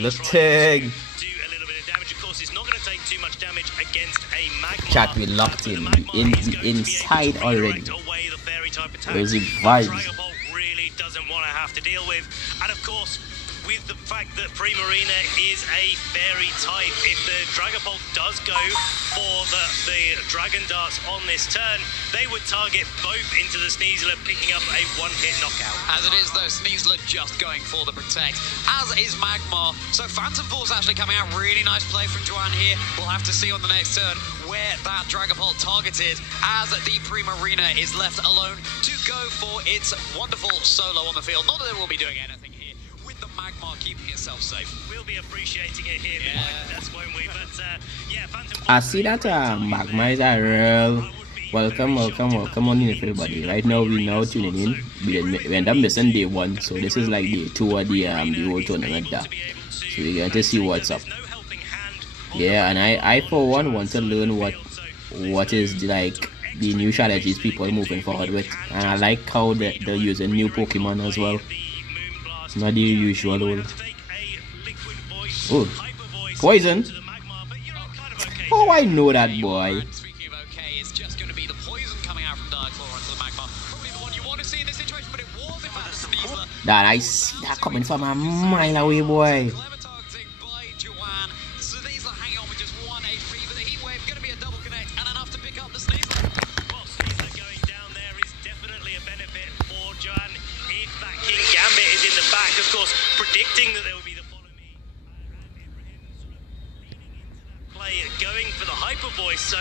Looting. Do a little bit of damage. Of course, it's not going to take too much damage against a magma. Chat, we locked in. Inside already. Away the fairy type attack. Where's the vibes? Dragapult really doesn't want to have to deal with. And of course, with the fact that Primarina is a fairy type, if the Dragapult does go for the Dragon Darts on this turn, they would target both into the Sneasler, picking up a one-hit knockout. As it is, though, Sneasler just going for the Protect, as is Magmar. So Phantom Force actually coming out. Really nice play from Joanne here. We'll have to see on the next turn where that Dragapult targeted, as the Primarina is left alone to go for its wonderful solo on the field. Not that it will be doing anything here, with the Magmar keeping itself safe. We'll be appreciating it here, that's won't we? But yeah, Phantom Force. I see that Magma is a real welcome on in everybody. Right now we now tuning in. We end up missing day 1, so this is like day 2 of the whole tournament there. So we're going to see what's up. Yeah, and I for one want to learn what is like the new strategies people are moving forward with, and I like how they're using new Pokemon as well. Not the usual old. Oh, poison! Oh, I know that boy. Speaking of okay, it's just going to be the poison coming out from Darkfloor onto the Magmar. Probably the one you want to see in this situation, but it was in fact Sneasler. That I see that coming from a mile away, boy. Clever targeting by Joanne. Sneasler hanging on with just 1 HP, but the heat wave going to be a double connect and enough to pick up the Sneasler. Well, Sneasler going down there is definitely a benefit for Joanne if that King Gambit is in the back. Of course, predicting that there will be the follow me. Play going for the hyper voice, so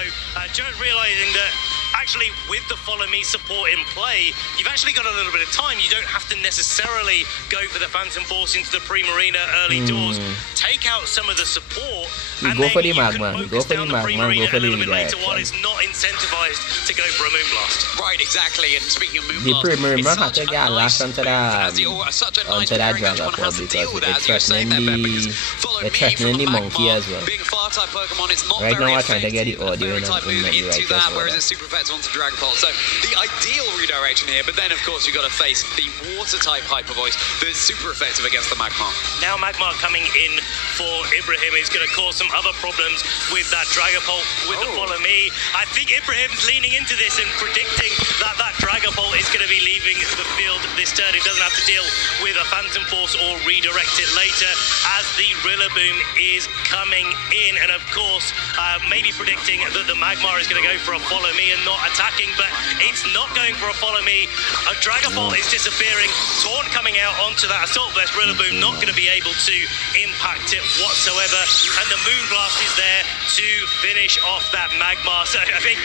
Joan realizing that actually with the follow me support in play, you've actually got a little bit of time. You don't have to necessarily go for the Phantom Force into the Primarina early doors. Take out some of the support, You and go then for the you can Magma, focus go for the down Magma, Primarina go for a little the bit later Reaction. while it's not incentivized to go for a Moonblast. Right, exactly. And speaking of The Moonblast, Primarina it's have to such a get nice last onto move, such a nice that pairing that Joanne Dragapult has to deal because with, it's as you were saying there, Ben, because follow me threatening from the the monkey Magmar, as well. being a fire type Pokemon, it's not Right very now I'm trying to get the effective. audio Fairy in type and move maybe into right that, as whereas well. it's super effective onto Dragapult. So the ideal redirection here, but then of course you've got to face the water type Hyper Voice that's super effective against the Magmar. Now Magmar coming in for Ibrahim is going to cause some other problems with that Dragapult with the follow me. I think Ibrahim's leaning into this and predicting that that Dragapult is going to be leaving the field this turn. He doesn't have to deal with a Phantom Force or redirect it later as the Rillaboom is coming in. And of course, maybe predicting that the Magmar is going to go for a follow me and not attacking, but it's not going for a follow me. A Dragapult is disappearing. Taunt coming out onto that Assault Vest. Rillaboom not going to be able to impact it whatsoever. And the Moonblast is there to finish off that Magmar. So I think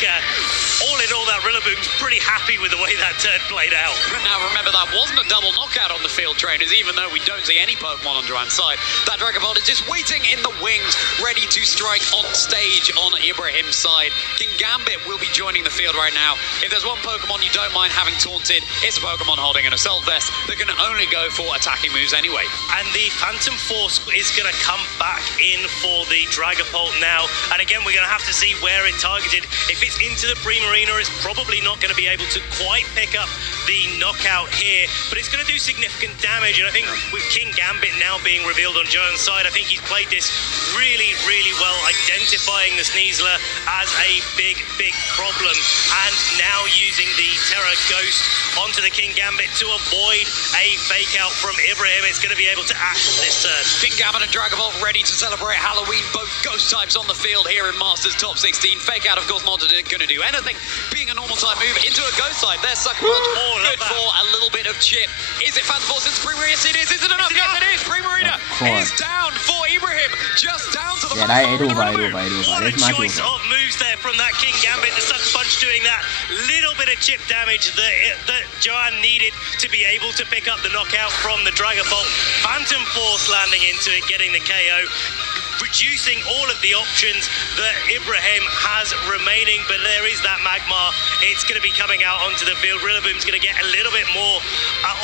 all in all, that Rillaboom's pretty happy with the way that turn played out. Now remember, that wasn't a double knockout on the field, trainers, even though we don't see any Pokemon on Joanne's side. That Dragapult is just waiting in the wings, ready to strike on stage on Ibrahim's side. King Gambit will be joining the field right now. If there's one Pokemon you don't mind having taunted, it's a Pokemon holding an Assault Vest that can only go for attacking moves anyway. And the Phantom Force is going to come back in for the Dragapult now. And again, we're going to have to see where it targeted. If it's into the Primarina, it's probably not going to be able to quite pick up the knockout here, but it's going to do significant damage. And I think with King Gambit now being revealed on Joan's side, I think he's played this really, really well, identifying the Sneasler as a big, big problem. And now using the Terra Ghost onto the King Gambit to avoid a fake out from Ibrahim. It's going to be able to act this turn. King Gambit and Dragapult ready to celebrate Halloween. Both ghost types on the field here in Masters Top 16. Fake out, of course, not going to do anything. Being a normal type move into a ghost type. There's Sucker Punch. Good for a little bit of chip. Is it Phantom Force into Primarina? Yes, it is. Is it enough? Yes, it is. Primarina is down for Ibrahim. Just down to the I do. What a choice of moves there from that King Gambit. The Sucker Punch doing that little bit of chip damage that Joanne needed to be able to pick up the knockout from the Dragapult. Phantom Force landing into it, getting the KO. Reducing all of the options that Ibrahim has remaining, but there is that Magmar. It's going to be coming out onto the field. Rillaboom's going to get a little bit more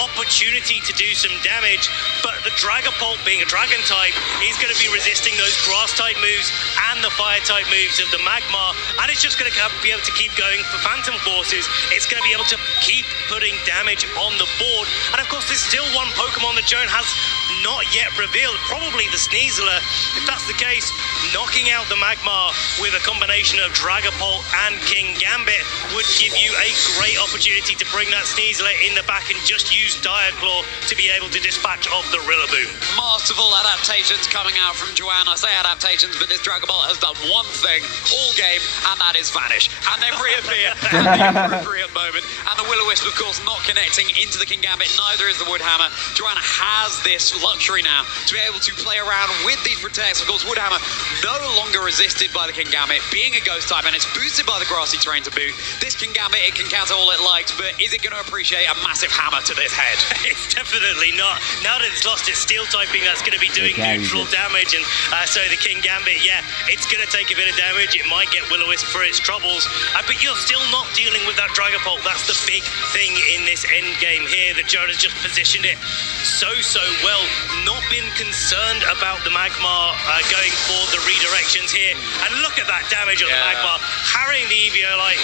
opportunity to do some damage, but the Dragapult, being a dragon type, is going to be resisting those grass type moves and the fire type moves of the Magmar, and it's just going to be able to keep going for Phantom Forces. It's going to be able to keep putting damage on the board, and of course there's still one Pokemon that Joan has not yet revealed. Probably the Sneasler. If that's the case, knocking out the Magmar with a combination of Dragapult and King Gambit would give you a great opportunity to bring that Sneasler in the back and just use Dire Claw to be able to dispatch off the Rillaboom. Masterful adaptations coming out from Joanne. I say adaptations, but this Dragapult has done one thing all game, and that is vanish. And then reappear at the appropriate moment. And the Will-O-Wisp, of course, not connecting into the King Gambit. Neither is the Woodhammer. Joanne has this luxury now to be able to play around with these protects. Of course, Woodhammer no longer resisted by the King Gambit, being a ghost type, and it's boosted by the grassy terrain to boot. This King Gambit, it can counter all it likes, but is it going to appreciate a massive hammer to this head? It's definitely not. Now that it's lost its steel typing, that's going to be doing neutral damage, and so the King Gambit, yeah, it's going to take a bit of damage. It might get Will-O-Wisp for its troubles, but you're still not dealing with that Dragapult. That's the big thing in this end game here, that Joan has just positioned it so well. Not been concerned about the Magmar going for the redirections here, and look at that damage on the Magmar, harrying the Eviolite.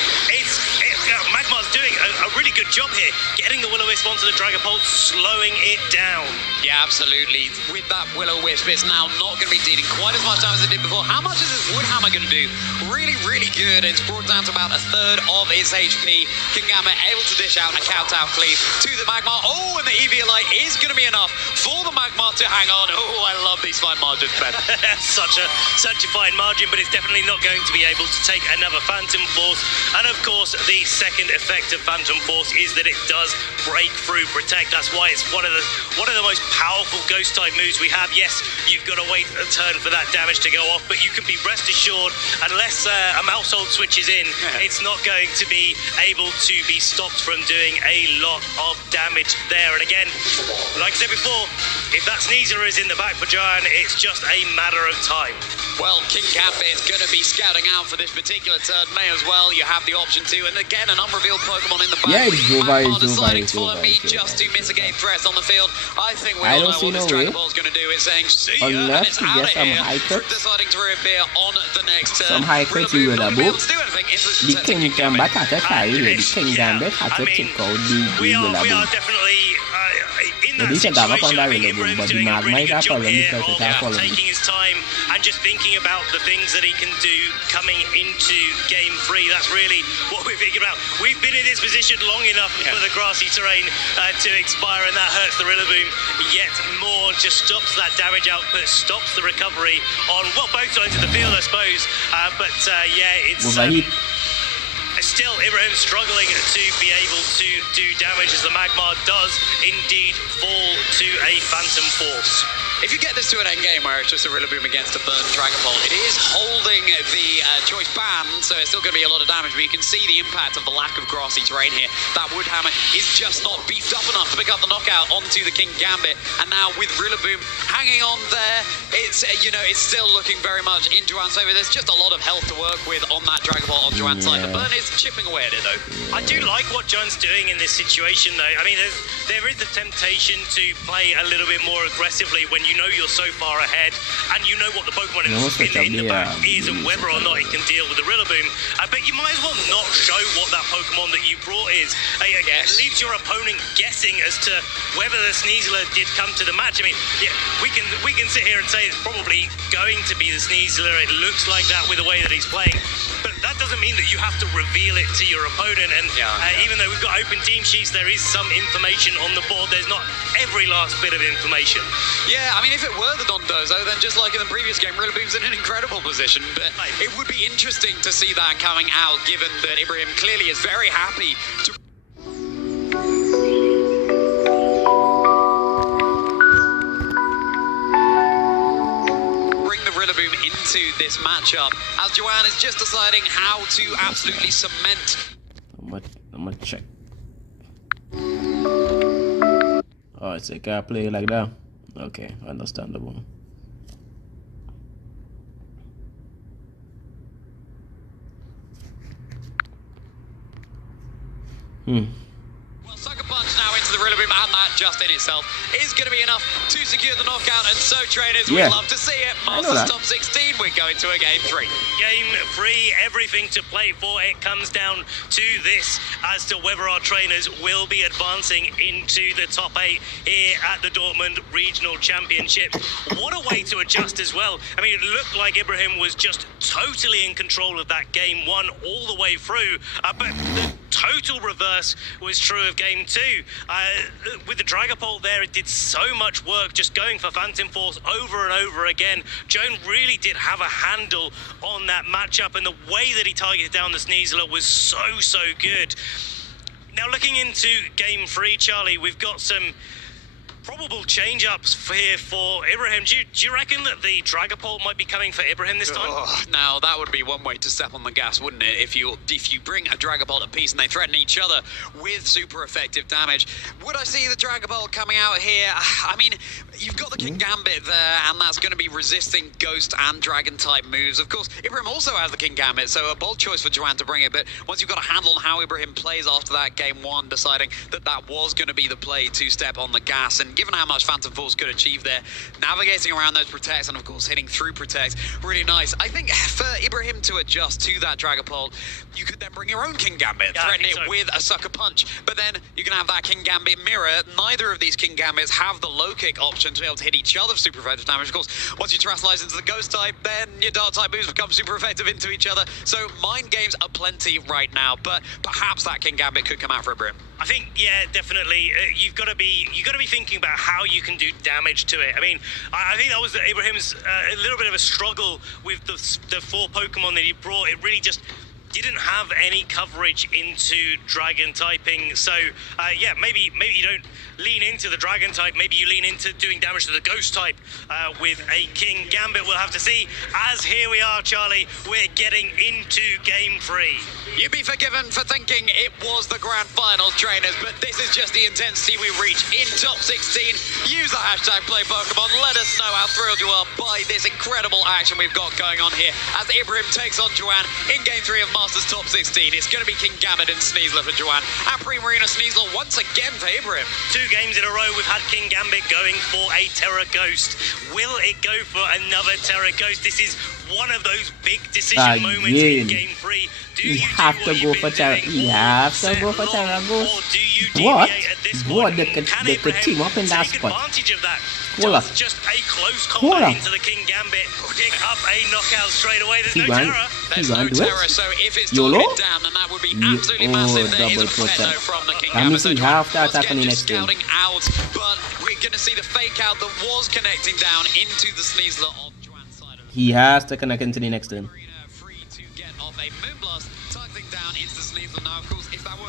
Magmar's doing a really good job here, getting the Will-O-Wisp onto the Dragapult, slowing it down. Yeah, absolutely. With that Will-O-Wisp, it's now not going to be dealing quite as much damage as it did before. How much is this Woodhammer going to do? Really good. It's brought down to about a third of its HP. King Gambit able to dish out a Kowtow Cleave to the Magmar. Oh, and the Eviolite is going to be enough for the Magmar to hang on. Oh, I love these fine margins, Ben. such a fine margin, but it's definitely not going to be able to take another Phantom Force. And of course, the second effect of Phantom Force is that it does break through Protect. That's why it's one of the most powerful ghost type moves we have. Yes, you've got to wait a turn for that damage to go off, but you can be rest assured, unless a Mousehold switches in, it's not going to be able to be stopped from doing a lot of damage there. And again, like I said before, if that Sneasler is in the back for Joanne, it's just a matter of time. Well, King Gambit is going to be scouting out for this particular turn. May as well. You have the option to. And again, an unrevealed Pokemon in the back. Yeah, it's Magmar deciding to follow me just to mitigate threats on the field. I think we all know what this Dragon Ball is going to do. It's saying, see ya, and it's out of here. Deciding to reappear on the next turn. Some high crit you will have both. The King Gambit has a tie. The King Gambit has a kick out. We are definitely in that situation. I think Ibrahim's doing a really good job here of taking his time and just thinking about the things that he can do coming into Game 3. That's really what we're thinking about. We've been in this position long enough for the grassy terrain to expire, and that hurts the Rillaboom yet more. Just stops that damage output, stops the recovery on, well, both sides of the field, I suppose. Yeah, it's... Still, Ibrahim struggling to be able to do damage as the Magmar does indeed fall to a Phantom Force. If you get this to an end game where it's just a Rillaboom against a burnt Dragapult, it is holding the choice band, so it's still going to be a lot of damage, but you can see the impact of the lack of grassy terrain here. That Woodhammer is just not beefed up enough to pick up the knockout onto the King Gambit, and now with Rillaboom hanging on there, it's it's still looking very much in Joanne's favor. There's just a lot of health to work with on that Dragapult on Joanne's side. The burn is chipping away at it, though. I do like what Joanne's doing in this situation, though. I mean, there is the temptation to play a little bit more aggressively when you know you're so far ahead and you know what the Pokemon in the back is and whether or not it can deal with the Rillaboom. But you might as well not show what that Pokemon that you brought is. It leaves your opponent guessing as to whether the Sneasler did come to the match. I mean, yeah, we can sit here and say it's probably going to be the Sneasler. It looks like that with the way that he's playing. But that doesn't mean that you have to reveal it to your opponent. And even though we've got open team sheets, there is some information on the board. There's not every last bit of information. Yeah, I mean, if it were the Dondozo, then just like in the previous game, Rillaboom's in an incredible position. But it would be interesting to see that coming out, given that Ibrahim clearly is very happy to... Rillaboom into this matchup as Joanne is just deciding how to absolutely cement. I'm gonna check. Oh, it's a car play like that. Okay, understandable. Well, Sucker Punch now into the Rillaboom, and that just in itself is going to be enough to secure the knockout. And so, trainers, Yeah. we'd love to see it. Masters top 16, we're going to a game 3. Game 3, everything to play for. It comes down to this as to whether our trainers will be advancing into the top 8 here at the Dortmund Regional Championships. What a way to adjust as well. I mean, it looked like Ibrahim was just totally in control of that game 1 all the way through, but the total reverse was true of game 2. With the Dragapult there, it did so much work just going for Phantom Force over and over again. Joan really did have a handle on that matchup, and the way that he targeted down the Sneasler was so good. Now, looking into game 3, Charlie, we've got some probable change-ups here for Ibrahim. Do you reckon that the Dragapult might be coming for Ibrahim this time? Oh, now, that would be one way to step on the gas, wouldn't it? If you bring a Dragapult apiece and they threaten each other with super effective damage. Would I see the Dragapult coming out here? I mean, you've got the King Gambit there, and that's going to be resisting Ghost and Dragon-type moves. Of course, Ibrahim also has the King Gambit, so a bold choice for Joanne to bring it. But once you've got a handle on how Ibrahim plays after that game 1, deciding that that was going to be the play to step on the gas, and given how much Phantom Force could achieve there, navigating around those protects and of course hitting through protects, really nice. I think for Ibrahim to adjust to that Dragapult, you could then bring your own King Gambit, threaten it with a Sucker Punch, but then you can have that King Gambit mirror. Neither of these King Gambits have the low kick option to be able to hit each other super effective damage. Of course, once you terastallize into the Ghost type, then your Dark type moves become super effective into each other. So mind games are plenty right now, but perhaps that King Gambit could come out for Ibrahim. I think, yeah, definitely. You've got to be thinking about how you can do damage to it. I mean, I think that was Ibrahim's a little bit of a struggle with the 4 Pokemon that he brought. It really just didn't have any coverage into Dragon typing. So, yeah, maybe you don't lean into the Dragon type. Maybe you lean into doing damage to the Ghost type with a King Gambit. We'll have to see. As here we are, Charlie, we're getting into game 3. You'd be forgiven for thinking it was the grand finals, trainers, but this is just the intensity we reach in top 16. Use the hashtag #PlayPokemon. Let us know how thrilled you are by this incredible action we've got going on here as Ibrahim takes on Joanne in game 3 of Masters top 16. It's going to be King Gambit and Sneasler for Joanne, and Pre-Marina Sneasler once again for Ibrahim. 2 games in a row, we've had King Gambit going for a Terra Ghost. Will it go for another Terra Ghost? This is one of those big decision moments in game 3. Do you have to go for Terra? You have to go for Terra Ghost. Or do you What? deviate at this What? point? They Can could team up in that take spot. advantage of that? Hold up. Just a close Hold combat up. into the King Gambit. Pick up a knockout straight away. There's no Going- Terra. There's He's no going to do Terror, it. so if it's YOLO? targeted down, then that would be absolutely massive. There is double a pet protect. though from the King That Gambit. means So he have to once attack on again, the just next game. scouting out, but we're going to see the fake out that was connecting down into the Sneasler on Joanne's side of the He has to connect into the next turn. arena. Free to get off a Moonblast, targeting down into the Sneasler. Now, of course, if that were,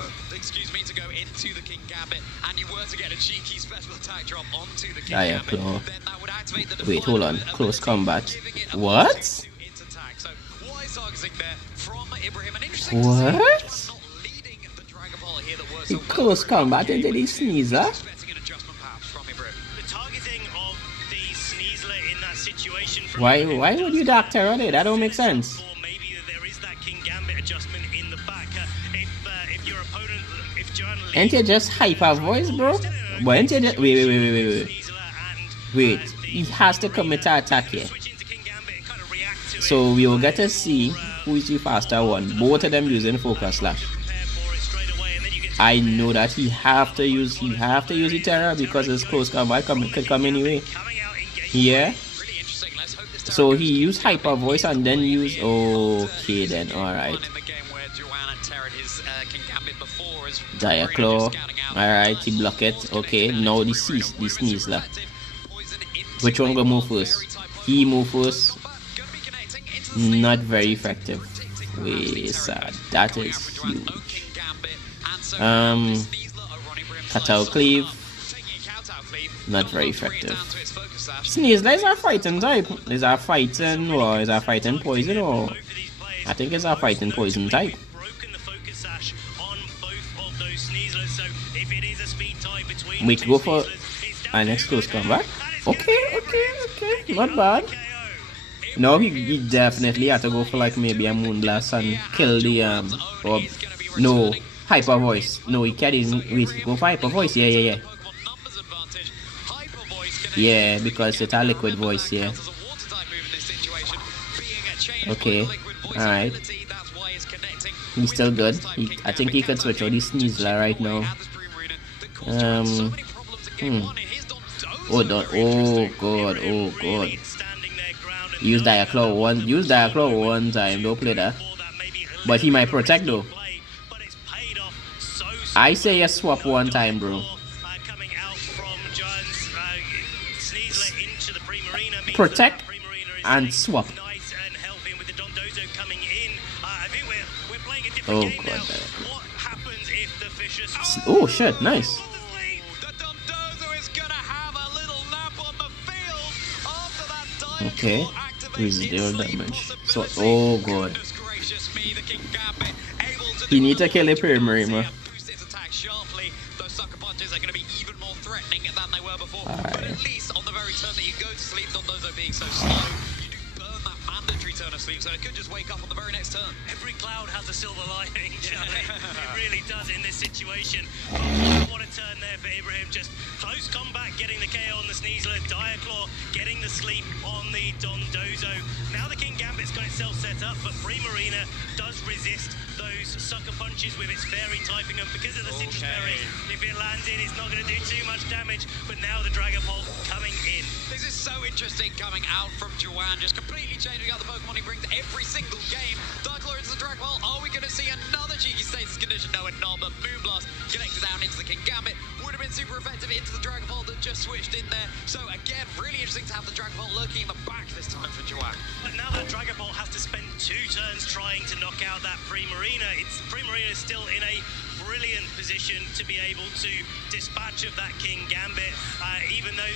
to go into the King Gambit, and you were to get a cheeky special attack drop onto the King Yeah, Gambit, claw. then that would activate the Wait, hold on. deployment of Close the combat. giving it a What? chance to int-attack. So, wise targeting there from Ibrahim. And interesting What? to see not leading the Dragapult here that works He so well close for Ibrahim. combat into the Sneasler. Expecting an adjustment perhaps from Ibrahim. The targeting of the Sneasler in that situation. From Why would you Dark Terror there? That don't make sense. Or maybe there is that King Gambit adjustment in the back. If your opponent, if Joanne Ain't you just hyper voice, bro? But ain't you just... Wait. Wait, he has to commit to attack here. So we will get to see who is the faster one. Both of them using Focus Slash. I know that he have to use the Terror because his close combat could come anyway. Yeah. Really interesting. Let's hope this So he used Hyper Voice and then use... Okay then, alright. in the game where Joanne had terrored his King Gambit before as Dire Claw. Alright, he block it. Okay, now the Sneasler. Which one gonna move first? He move first. Not very effective. Wait, sir, that is huge. Catal Cleave. Not very effective. Sneasler is a fighting type. Is a fighting or is a fighting poison or I think it's a fighting poison type. We go for our next close combat. Okay. Not bad. No, he definitely had to go for like maybe a Moonblast and kill the or no Hyper Voice. No, he can't even wait. Go for Hyper Voice. Yeah. Yeah, because it's a liquid voice, yeah. Okay, alright. He's still good. I think he could switch out his Sneasler right now. Oh, god, oh god. Use Diaclaw one time, don't play that. But he might protect though. I say a swap one time, bro. Protect and swap. Oh god. Oh shit, nice. Okay, residual damage. So, oh god. He need to kill a Primarina. But at least on the very turn that you go to sleep, Dondozo being so slow, you do burn that mandatory turn of sleep, so it could just wake up on the very next turn. Every cloud has a silver lining, Charlie. It really does in this situation. What a turn there for Ibrahim. Just close combat, getting the KO on the Sneasler, Diaclaw getting the sleep on the Dondozo. Now the King Gambit's got itself set up, but Primarina does resist those sucker punches with its fairy typing, and because of the citrus berry, if it lands in, it's not going to do too much damage. But now the Dragapult coming in. This is so interesting coming out from Juwan, just completely changing out the Pokemon he brings every single game. Darkler into the Dragapult. Are we going to see another cheeky status condition? No, we're not, but Moonblast connected down into the King Gambit would have been super effective into the Dragapult that just switched in there. So again, really interesting to have the Dragapult lurking in the back this time for Juwan. But now that Dragapult has to spend 2 turns trying to knock out that Primarina, Primarina is still in a brilliant position to be able to dispatch of that King Gambit, even though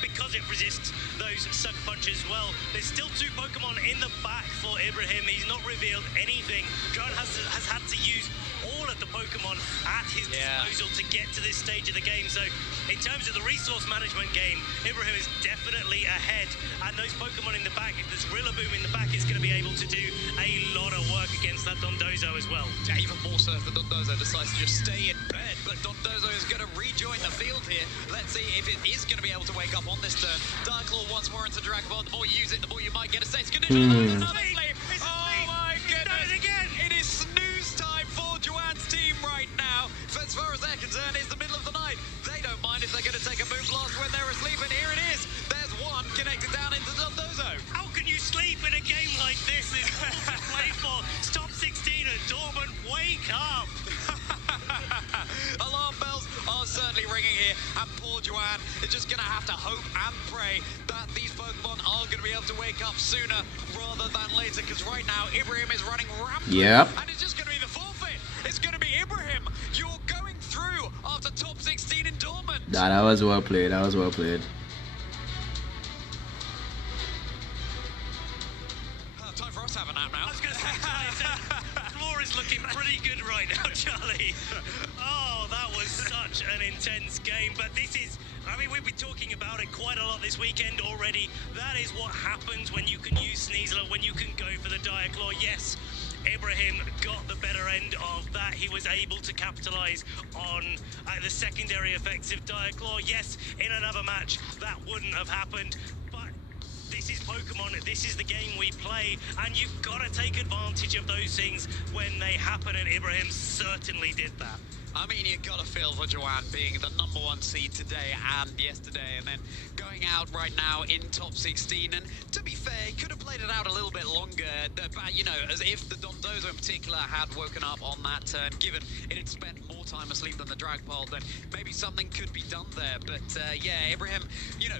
because it resists those sucker punches well. There's still 2 Pokemon in the back for Ibrahim. He's not revealed anything. John has had to use all of the Pokemon at his disposal to get to this stage of the game. So in terms of the resource management game, Ibrahim is definitely ahead, and those Pokemon in the back, if there's Rillaboom in the back, is going to be able to do a lot of work against that Dondozo as well. Yeah, even more so if the Dondozo decides to just stay in bed, but Dondozo is going to rejoin the field here. Let's see if it is going to be able to wake up on this turn. Darkclaw once more into Dragapult. The more you use it, the more you might get a status condition. Oh my goodness! It is snooze time for Juwan's team right now. As far as they're concerned, it's the middle of the night. They don't mind if they're going to take a Moonblast when they're asleep, and here it is. There's one connected down into Dondozo. How can you sleep in a game like this? It's all to play for. Stop 16 at Dortmund. Wake up! Alarm bells are certainly ringing here, and poor Juwan is just going to have to hope and pray that these Pokemon are going to be able to wake up sooner rather than later, because right now Ibrahim is running rampant. Yep. And it's just going to be the forfeit. It's going to be Ibrahim. You're going through after top 16 in Dortmund. That was well played. That was well played. Time for us to have a nap now. I was going to say, the floor is looking pretty good right now, Charlie. Oh, that was such an intense game. But this is, I mean, we've been talking about it quite a lot this weekend already. That is what happens when you can use Sneasler, when you can go for the Diaclaw. Yes, Ibrahim got the better end of that. He was able to capitalize on the secondary effects of Diaclaw. Yes, in another match, that wouldn't have happened. But this is Pokemon, this is the game we play, and you've got to take advantage of those things when they happen, and Ibrahim certainly did that. I mean, you got to feel for Juwan being the #1 seed today and yesterday, and then going out right now in top 16. And to be fair, he could have played it out a little bit longer, but, you know, as if the Dondozo in particular had woken up on that turn, given it had spent more time asleep than the Dragapult, then maybe something could be done there. But, yeah, Ibrahim, you know,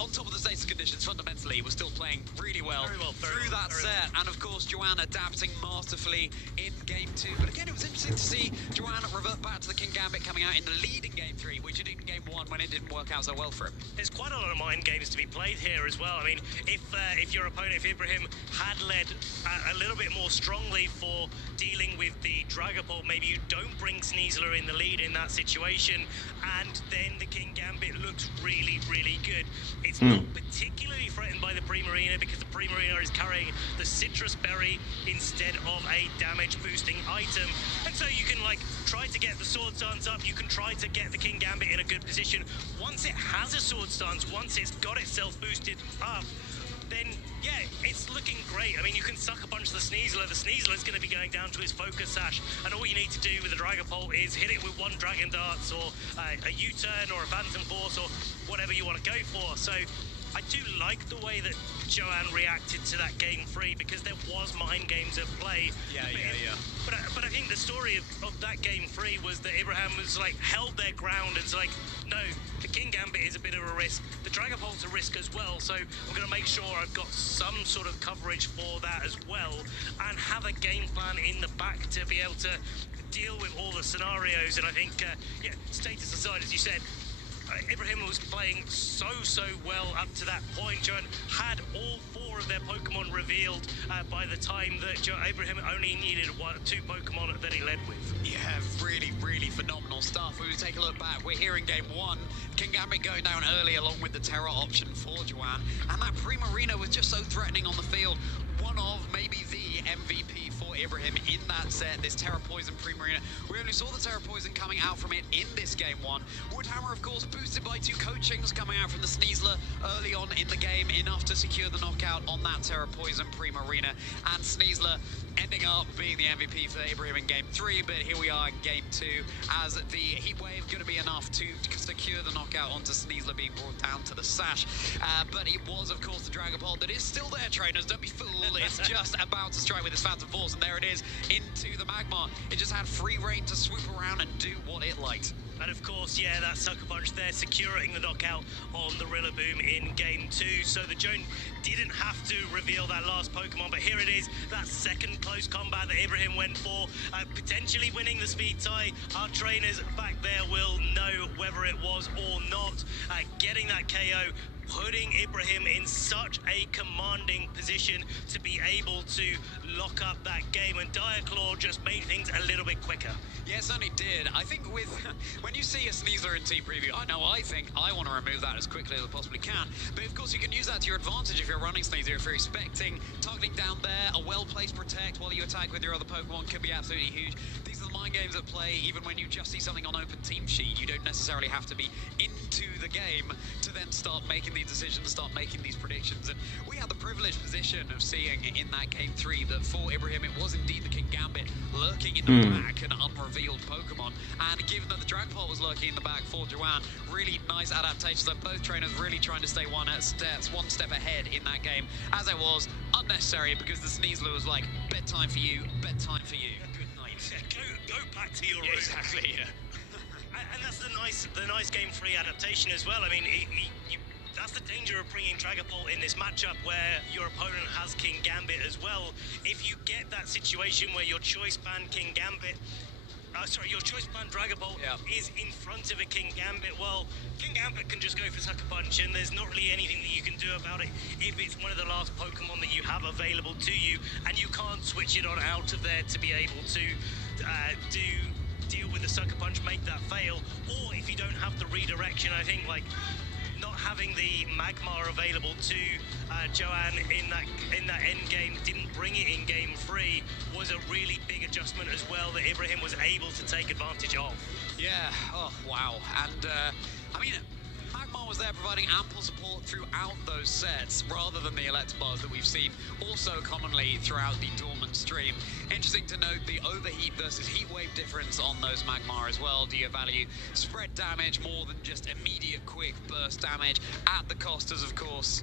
on top of the status conditions, fundamentally, was still playing really well through that set. And of course, Juwan adapting masterfully in Game 2. But again, it was interesting to see Juwan revert back to the King Gambit coming out in the lead in Game 3, which he did in Game 1 when it didn't work out so well for him. There's quite a lot of mind games to be played here as well. I mean, if your opponent, if Ibrahim had led a little bit more strongly for dealing with the Dragapult, maybe you don't bring Sneasler in the lead in that situation, and then the King Gambit looks really, really good. It's not particularly threatened by the Primarina Primarina because the Primarina is carrying the Citrus Berry instead of a damage boosting item. And so you can like try to get the Sword Stance up, you can try to get the King Gambit in a good position. Once it has a Sword Stance, once it's got itself boosted up, then yeah, it's looking great. I mean, you can suck a bunch of the Sneasler. The Sneasler is going to be going down to his Focus Sash, and all you need to do with the Dragapult is hit it with one Dragon Darts or a U-turn or a Phantom Force or whatever you want to go for. So I do like the way that Joanne reacted to that game 3 because there was mind games at play. Yeah. But I think the story of that game 3 was that Abraham was like held their ground and it's like, no, the King Gambit is a bit of a risk. The Dragapult's a risk as well, so I'm going to make sure I've got some sort of coverage for that as well and have a game plan in the back to be able to deal with all the scenarios. And I think, yeah, status aside, as you said, Ibrahim was playing so well up to that point. Joan had all 4 of their Pokemon revealed by the time that Ibrahim only needed 2 Pokemon that he led with. Yeah, really phenomenal stuff. We would take a look back. We're here in game 1. King Gambit going down early along with the Terra option for Joanne. And that Primarina was just so threatening on the field. One of maybe the MVP for Ibrahim in that set, this Terra Poison Primarina. We only saw the Terra Poison coming out from it in this game 1. Woodhammer, of course, boosted by 2 coachings coming out from the Sneasler early on in the game, enough to secure the knockout on that Terra Poison Primarina. And Sneasler ending up being the MVP for Ibrahim in game 3, but here we are in game 2 as the Heat Wave going to be enough to secure the knockout onto Sneasler being brought down to the Sash. But it was, of course, the Dragapult that is still there, trainers. Don't be fooled. It's just about to strike with his Phantom Force, and there it is into the Magmar. It just had free reign to swoop around and do what it liked. And of course, yeah, that Sucker Punch there securing the knockout on the Rillaboom in game 2. So the Joan didn't have to reveal that last Pokemon, but here it is, that second close combat that Ibrahim went for, potentially winning the speed tie. Our trainers back there will know whether it was or not. Getting that KO, putting Ibrahim in such a commanding position to be able to lock up that game, and Diaclaw just made things a little bit quicker. Yeah, it certainly did. I think with when you see a Sneasler in team preview, I think I want to remove that as quickly as I possibly can. But of course, you can use that to your advantage if you're running Sneasler. If you're expecting targeting down there, a well-placed protect while you attack with your other Pokemon can be absolutely huge. These are the mind games at play. Even when you just see something on open team sheet, you don't necessarily have to be into the game to then start making these decisions, start making these predictions. And we had the privileged position of seeing in that game 3 that for Ibrahim, it was indeed the King Gambit lurking in the back, an unrevealed Pokemon. And given that the Dragapult was lurking in the back for Joanne, really nice adaptations. Like both trainers really trying to stay one step ahead in that game, as it was unnecessary because the Sneasler was like, bedtime for you, bedtime for you. Good night. Go back to your room. Exactly, yeah. And that's the nice game 3 adaptation as well. I mean, that's the danger of bringing Dragapult in this matchup where your opponent has King Gambit as well. If you get that situation where your choice band King Gambit, your choice band Dragapult is in front of a King Gambit, well, King Gambit can just go for Sucker Punch and there's not really anything that you can do about it if it's one of the last Pokemon that you have available to you and you can't switch it on out of there to be able to deal with the Sucker Punch, make that fail. Or if you don't have the redirection, I think like not having the Magmar available to Joanne in that end game, didn't bring it in game 3, was a really big adjustment as well that Ibrahim was able to take advantage of. Yeah, oh wow. And I mean, Magmar was there providing ample support throughout those sets, rather than the Electabuzz that we've seen also commonly throughout the Dormant stream. Interesting to note the overheat versus heat wave difference on those Magmar as well. Do you value spread damage more than just immediate quick burst damage at the cost of course,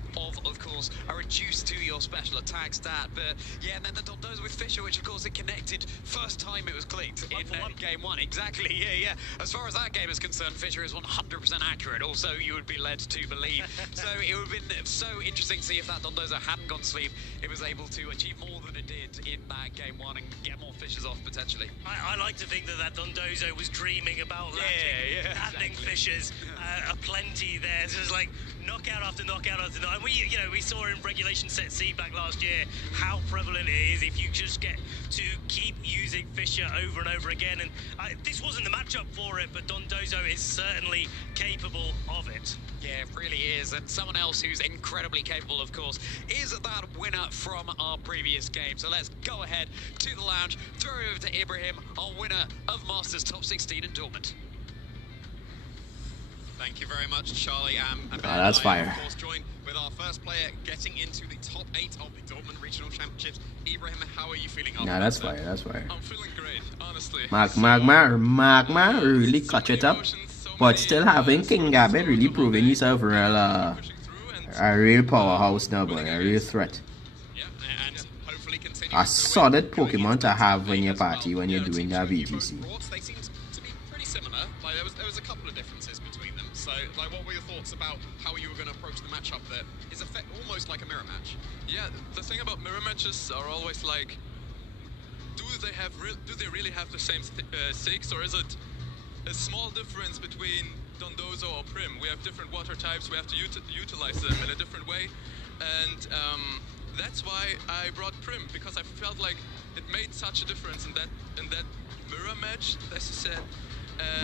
a reduced to your special attack stat? But yeah, and then the Dondozo with Fisher, which of course it connected first time it was clicked in game 1. Exactly, yeah. As far as that game is concerned, Fisher is 100% accurate. Also, you would be led to believe. So it would have been so interesting to see if that Dondozo hadn't gone to sleep, it was able to achieve more than it did in that game 1 and get more Fishers off potentially. I like to think that Dondozo was dreaming about landing exactly. Fishers aplenty there. So it's like knockout after knockout after knockout. And we saw in Regulation Set C back last year how prevalent it is if you just get to keep using Fisher over and over again. And this wasn't the matchup for it, but Dondozo is certainly capable of it. Yeah, it really is. And someone else who's incredibly capable, of course, is that winner from our previous game. So let's go ahead to the lounge, throw it over to Ibrahim, our winner of Masters Top 16 in Dortmund. Thank you very much, Charlie. That's fire. Of course, joined with our first player getting into the top 8 of the Dortmund Regional Championships. Ibrahim, how are you feeling? That's fire. That's fire. I'm feeling great, honestly. Magma really clutch it up. But still having KJamiee really proving himself a real powerhouse now, boy, a real threat. Yeah, and hopefully continue A solid Pokemon to have when you're party, when you're doing that VGC. They seem to be pretty similar. Like there was a couple of differences between them. So, like, what were your thoughts about how you were going to approach the matchup that is almost like a mirror match? Yeah, the thing about mirror matches are always like, do they really have the same stakes, or is it a small difference between Dondozo or Prim? We have different water types, we have to utilize them in a different way, and that's why I brought Prim, because I felt like it made such a difference in that mirror match, as you said,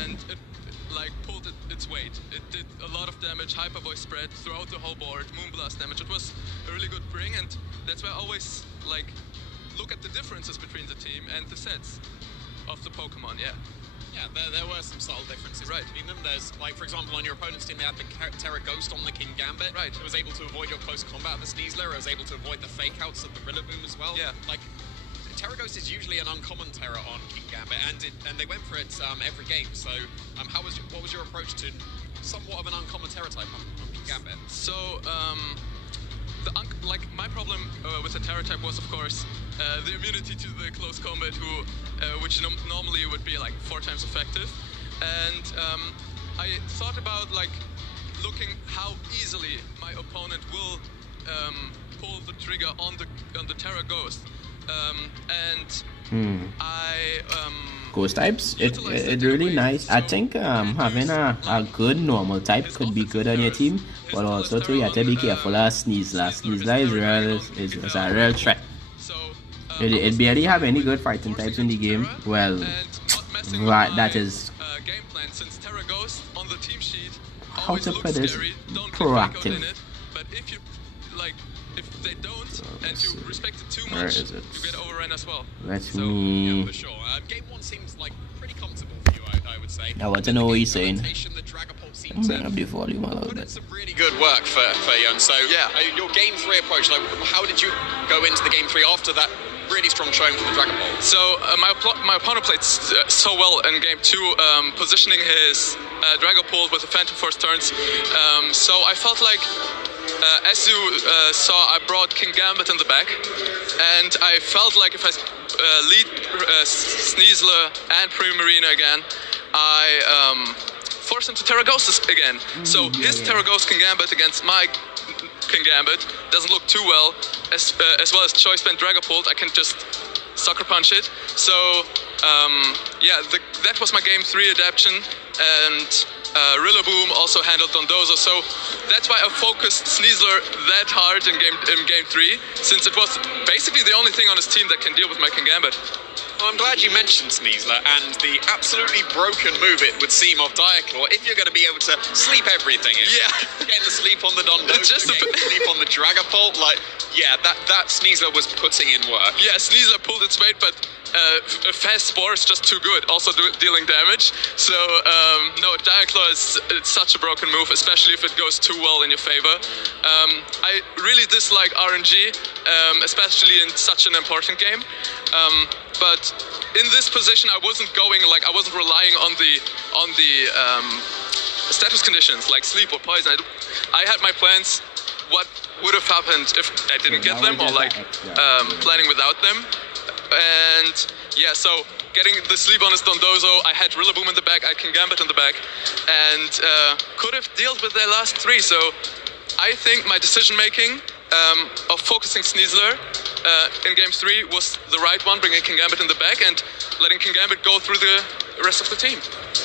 and it like pulled its weight. It did a lot of damage, hyper voice spread throughout the whole board, moonblast damage. It was a really good bring, and that's why I always like look at the differences between the team and the sets of the Pokemon. Yeah, there were some subtle differences between them. There's, like, for example, on your opponent's team, they had the Terra Ghost on the King Gambit. Right. It was able to avoid your close combat of the Sneasler. It was able to avoid the fake outs of the Rillaboom as well. Yeah. Like, Terra Ghost is usually an uncommon Terra on King Gambit, and they went for it every game. So, what was your approach to somewhat of an uncommon Terra type on King Gambit? So, my problem with the Terra type was, of course, the immunity to the close combat, which normally would be like 4 times effective, and I thought about like looking how easily my opponent will pull the trigger on the Terra Ghost, and Ghost types, it really nice. I think having a good normal type could be good on your team, but also too you have to be careful of Sneasler. Sneasler is a real threat. It barely have any good fighting types in the game. Well, that is game plan, since Terra Ghost on the team sheet how to put this proactive. But if they don't and you respect it too Where much, is it? you get overrun as well. Let me. Yeah, for sure. Game 1 seems like pretty comfortable for you, I would say. I want to know what he's saying. The Dragapult seems Bring up the volume a little put in bit. some really good work for Jan. So, Yeah. Your Game 3 approach, like, how did you go into the Game 3 after that really strong showing from the Dragapult? So my opponent played so well in game 2, positioning his Dragapult with the Phantom Force turns. So I felt like, as you saw, I brought King Gambit in the back, and I felt like if I lead Sneasler and Primarina again, I force him to Terra Ghost again. So his Terra Ghost King Gambit against my King Gambit doesn't look too well, as well as Choice Band Dragapult. I can just sucker punch it. So yeah, that was my game 3 adaptation, and Rillaboom also handled Dondozo. So that's why I focused Sneasler that hard in game 3, since it was basically the only thing on his team that can deal with my King Gambit. Well, I'm glad you mentioned Sneasler and the absolutely broken move it would seem of Diaclaw if you're going to be able to sleep everything. Getting the sleep on the Dondozo, getting the sleep on the Dragapult, like, yeah, that Sneasler was putting in work. Yeah, Sneasler pulled its weight, but a fast Spore is just too good, also dealing damage. So no, Diaclaw is such a broken move, especially if it goes too well in your favor. I really dislike RNG, especially in such an important game. But in this position, I wasn't relying on the status conditions like sleep or poison. I had my plans. What would have happened if I didn't get them, or like planning without them? And yeah, so getting the sleep on his Dondozo, I had Rillaboom in the back, I had King Gambit in the back, and could have dealt with their last 3. So I think my decision making of focusing Sneasler in game 3 was the right one, bringing King Gambit in the back and letting King Gambit go through the rest of the team.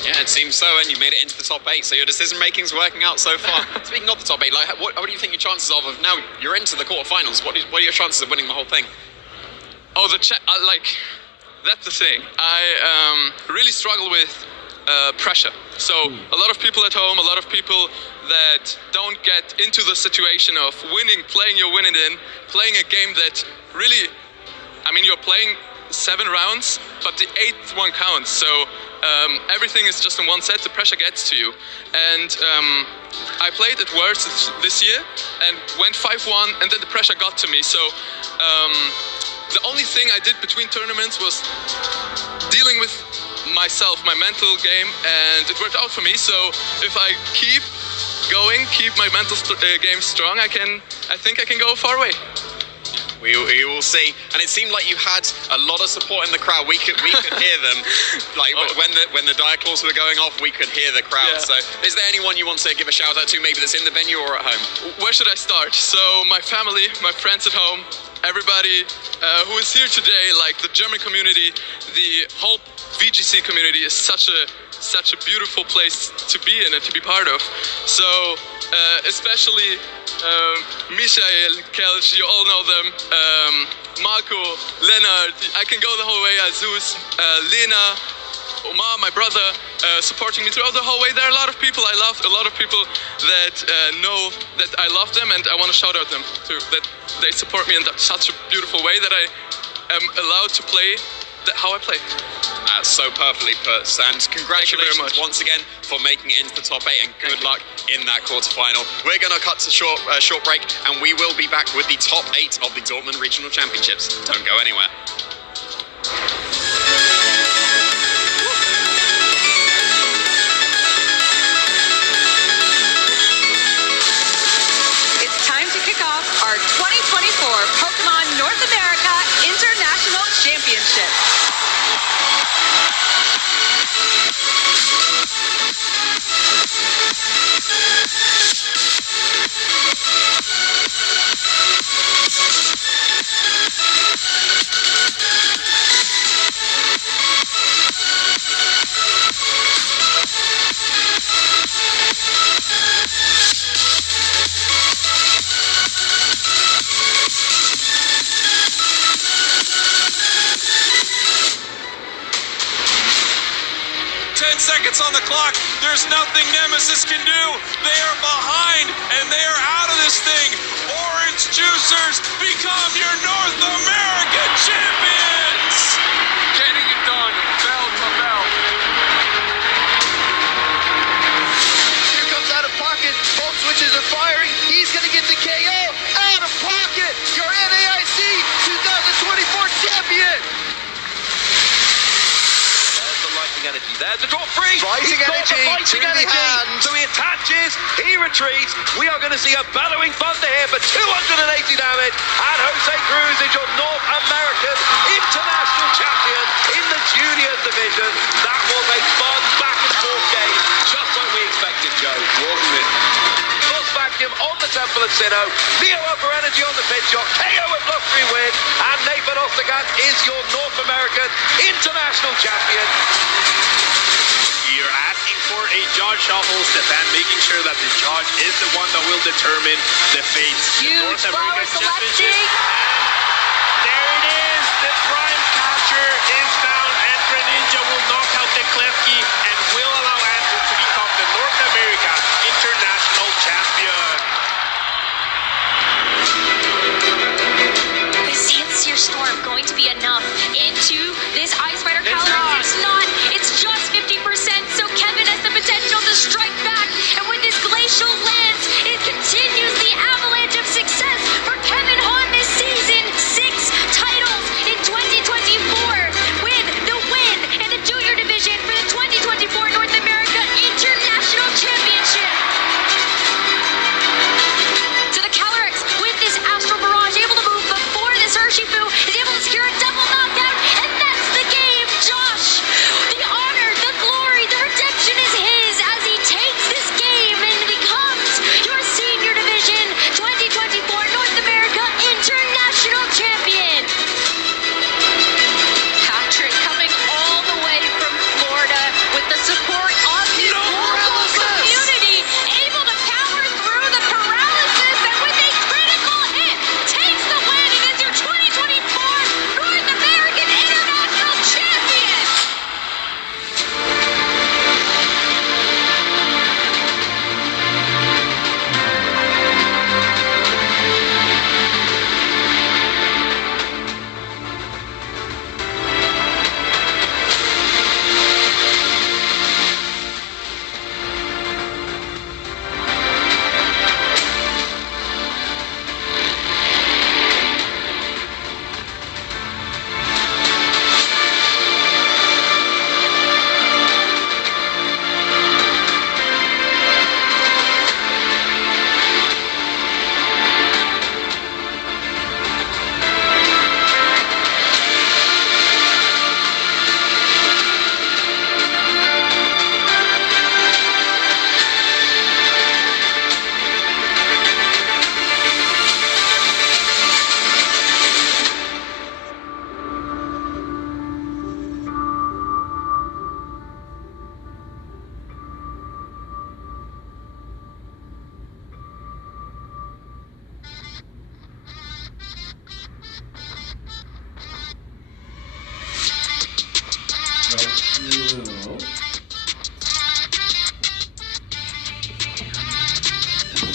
Yeah, it seems so, and you made it into the top 8, so your decision making's working out so far. Speaking of the top 8, like, what do you think your chances of now you're into the quarterfinals? What are your chances of winning the whole thing? Oh, that's the thing. I really struggle with pressure. So a lot of people at home, a lot of people that don't get into the situation of winning, playing your win it in, playing a game that really, I mean, you're playing 7 rounds, but the 8th one counts. So everything is just in one set, the pressure gets to you. And I played at Worlds this year and went 5-1, and then the pressure got to me. So the only thing I did between tournaments was dealing with myself, my mental game, and it worked out for me. So if I keep going, keep my mental game strong, I think I can go far away. We will see. And it seemed like you had a lot of support in the crowd. We could hear them. Like when the Diaclaws were going off, we could hear the crowd. Yeah. So is there anyone you want to give a shout out to, maybe that's in the venue or at home? Where should I start? So my family, my friends at home, everybody who is here today, like the German community, the whole VGC community is such a beautiful place to be in and to be part of. So especially Michael, Kelch, you all know them, Marco, Leonard, I can go the whole way, Azus, Lena, Omar, my brother, supporting me throughout the whole way. There are a lot of people I love, a lot of people that know that I love them, and I want to shout out them too, that they support me in such a beautiful way that I am allowed to play how I play. That's so perfectly put, and congratulations very much. once again for making it into the top 8, and good luck in that quarterfinal. We're going to cut to a short break, and we will be back with the top 8 of the Dortmund Regional Championships. Don't go anywhere. It's time to kick off our 2024 Pokemon North America International Championship. On the clock, there's nothing Nemesis can do. They are behind and they are out of this thing. Orange Juicers become your North American champions. Getting it done, bell to bell. Here comes out of pocket. Both switches are firing. He's going to get the KO. Out of pocket. Your NAIC 2024 champion. Energy. There's the drop free. Rising He's got energy the fighting to the energy. hand. So he attaches, he retreats. We are going to see a bellowing thunder here for 280 damage. And Jose Cruz is your North American International Champion in the Juniors division. That was a fun back and forth game, just like we expected, Joe, wasn't it? Plus Vacuum on the Temple of Sinnoh. Neo Upper Energy on the pin shot. KO with block 3 win. And Nathan Ostergaard is your North American International Champion. You're asking for a judge shuffle, Stefan, making sure that the judge is the one that will determine the fates. Huge North flower American selecting. Championship. There it is. The prime catcher is found. And Greninja will knock out the Klefki and will allow Andrew to become the North America International Champion. Is Sincere Storm going to be enough into this Ice Rider It's caliber? not. It's not. It's just 50%. So Kevin has the potential to strike back. And with this Glacial Lance, it continues the avalanche of success for Kevin Hahn this season. 6 titles in 2024 with the win in the junior division for the 2024 North America International Championship.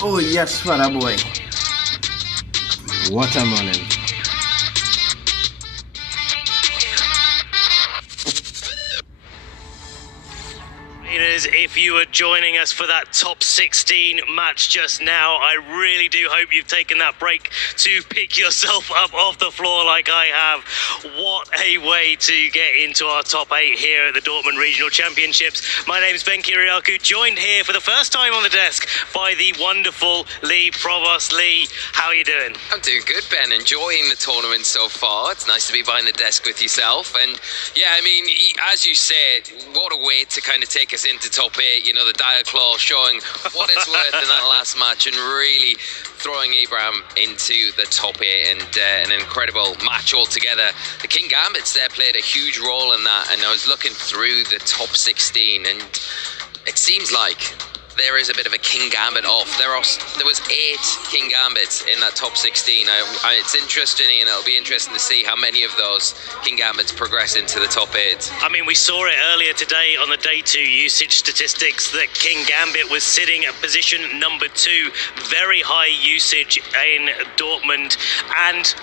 Oh yes, father boy. Watermelon. If you were joining us for that top 16 match just now, I really do hope you've taken that break to pick yourself up off the floor like I have. What a way to get into our top 8 here at the Dortmund Regional Championships. My name's Ben Kiriakou, joined here for the first time on the desk by the wonderful Lee Provost. Lee, how are you doing? I'm doing good, Ben. Enjoying the tournament so far. It's nice to be behind the desk with yourself. And yeah, I mean, as you said, what a way to kind of take us into top 8. You know, the Diaclaw showing what it's worth in that last match and really throwing Abraham into the top 8 and an incredible match altogether. The King Gambits there played a huge role in that, and I was looking through the top 16 and it seems like there is a bit of a King Gambit off. There was 8 King Gambits in that top 16. It's interesting, and it'll be interesting to see how many of those King Gambits progress into the top 8. I mean, we saw it earlier today on the day 2 usage statistics that King Gambit was sitting at position number 2, very high usage in Dortmund, and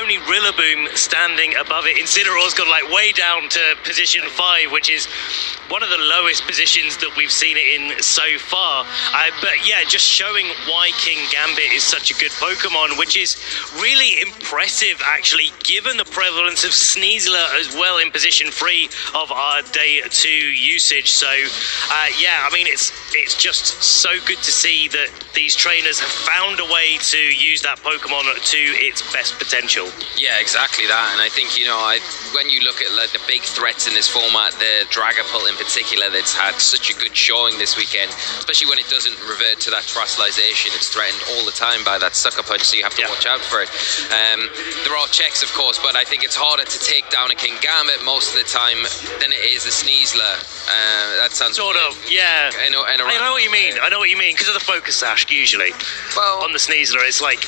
only Rillaboom standing above it. Incineroar's gone like way down to position 5, which is one of the lowest positions that we've seen it in so far. But yeah, just showing why King Gambit is such a good Pokemon, which is really impressive actually, given the prevalence of Sneasler as well in position 3 of our day 2 usage. So yeah, I mean, it's just so good to see that these trainers have found a way to use that Pokemon to its best potential. Yeah, exactly that. And I think, you know, when you look at like the big threats in this format, the Dragapult in particular, that's had such a good showing this weekend, especially when it doesn't revert to that Terastallization. It's threatened all the time by that Sucker Punch, so you have to watch out for it. There are checks, of course, but I think it's harder to take down a King Gambit most of the time than it is a Sneasler. That sounds sort of, yeah. I know what you mean. I know what you mean, because of the Focus Sash usually. Well, on the Sneasler, it's like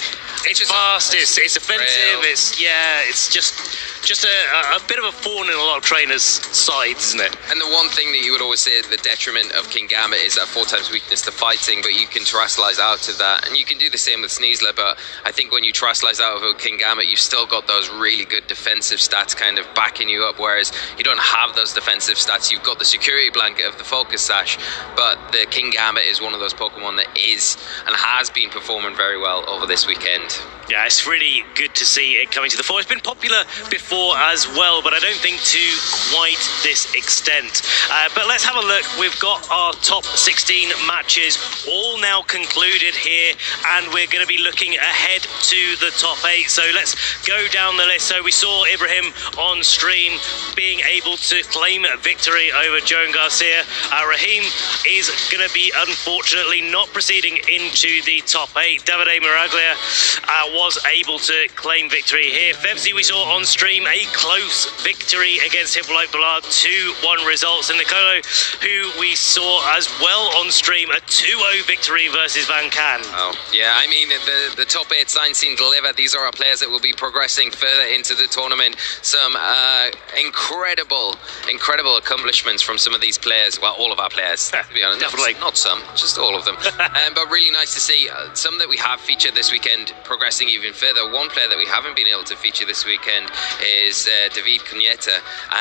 it's fast, it's offensive, it's just a bit of a thorn in a lot of trainers' sides, isn't it? And the one thing that you would always say, the detriment of King Gambit is that 4 times weakness to fighting, but you can Terastallize out of that, and you can do the same with Sneasler. But I think when you Terastallize out of a King Gambit, you've still got those really good defensive stats kind of backing you up, whereas you don't have those defensive stats. You've got the security blanket of the Focus Sash, but the King Gambit is one of those Pokemon that is and has been performing very well over this weekend. Yeah, it's really good to see it coming to the fore. It's been popular before as well, but I don't think to quite this extent. But let's have a look. We've got our top 16 matches all now concluded here, and we're going to be looking ahead to the top 8. So let's go down the list. So we saw Ibrahim on stream being able to claim a victory over Joan Garcia. Raheem is going to be unfortunately not proceeding into the top 8. Davide Miraglia was able to claim victory here. Fevzi, we saw on stream a close victory against Hippolyte Ballard, 2-1 results. And Nicolo, who we saw as well on stream, a 2-0 victory versus Van Can. Oh, yeah, I mean, the top 8 signs seem deliver. These are our players that will be progressing further into the tournament. Some incredible accomplishments from some of these players. Well, all of our players, to be honest. Definitely. Not some, just all of them. But really nice to see some that we have featured this weekend progressing even further. One player that we haven't been able to feature this weekend is David Cuneta,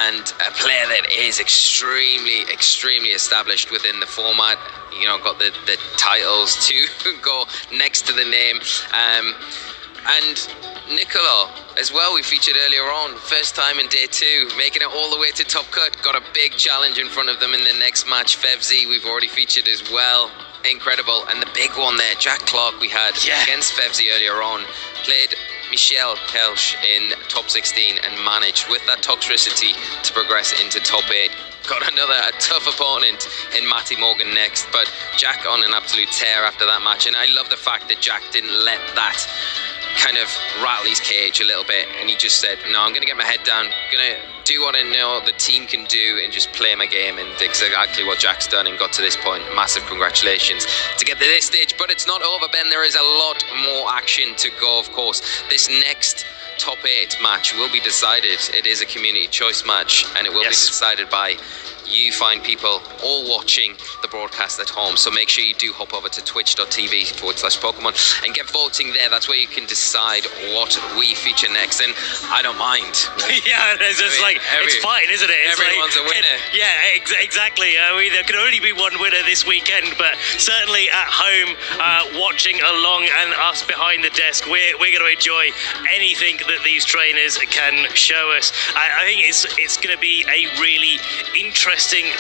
and a player that is extremely established within the format. You know, got the titles to go next to the name. And Nicolo as well, we featured earlier on, first time in day 2, making it all the way to top cut. Got a big challenge in front of them in the next match. Fevzi, we've already featured as well. Incredible. And the big one there, Jack Clark, we had against Fevzi earlier on, played Michel Kelsch in top 16 and managed with that toxicity to progress into top 8. Got a tough opponent in Matty Morgan next, but Jack on an absolute tear after that match. And I love the fact that Jack didn't let that kind of rattle his cage a little bit, and he just said, no, I'm going to get my head down, going to do what I know the team can do and just play my game, and exactly what Jack's done and got to this point. Massive congratulations to get to this stage, but it's not over, Ben. There is a lot more action to go, of course. This next top 8 match will be decided. It is a community choice match, and it will be decided by you fine people all watching the broadcast at home. So make sure you do hop over to twitch.tv/Pokemon and get voting there. That's where you can decide what we feature next. And I don't mind. Yeah, it's just it's fine, isn't it? It's everyone's a winner. Exactly. There can only be one winner this weekend, but certainly at home, watching along and us behind the desk, we're going to enjoy anything that these trainers can show us. I think it's going to be a really interesting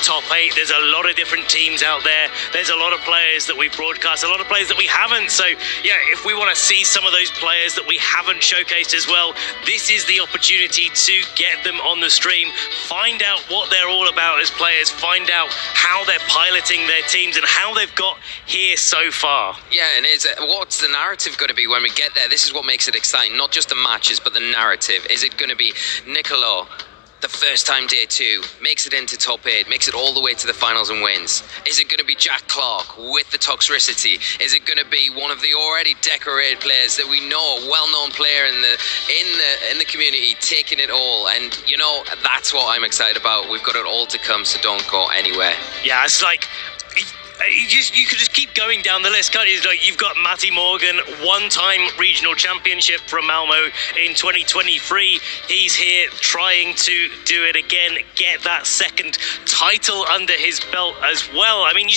top 8. There's a lot of different teams out there. There's a lot of players that we've broadcast, a lot of players that we haven't. So yeah, if we want to see some of those players that we haven't showcased as well, this is the opportunity to get them on the stream, find out what they're all about as players, find out how they're piloting their teams and how they've got here so far. Yeah, and what's the narrative going to be when we get there? This is what makes it exciting, not just the matches, but the narrative. Is it going to be Niccolo, the first time day 2, makes it into top 8, makes it all the way to the finals and wins? Is it going to be Jack Clark with the toxicity? Is it going to be one of the already decorated players that we know, a well-known player in the community, taking it all? And you know, that's what I'm excited about. We've got it all to come, so don't go anywhere. Yeah, it's like you could just keep going down the list, can't you? Like, you've got Matty Morgan, one-time regional championship from Malmo in 2023. He's here trying to do it again, get that second title under his belt as well. I mean,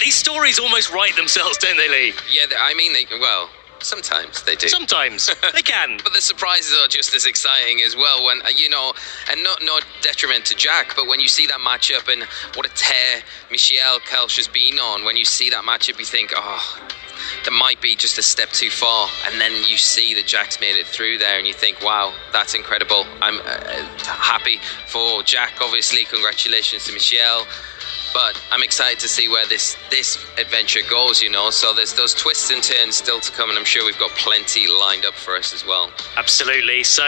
these stories almost write themselves, don't they, Lee? Yeah, sometimes they do. Sometimes they can. But the surprises are just as exciting as well. When and no detriment to Jack, but when you see that matchup and what a tear Michelle Kelsch has been on, when you see that matchup, you think, oh, that might be just a step too far. And then you see that Jack's made it through there, and you think, wow, that's incredible. I'm happy for Jack. Obviously, congratulations to Michelle. But I'm excited to see where this adventure goes, So there's those twists and turns still to come, and I'm sure we've got plenty lined up for us as well. Absolutely. So,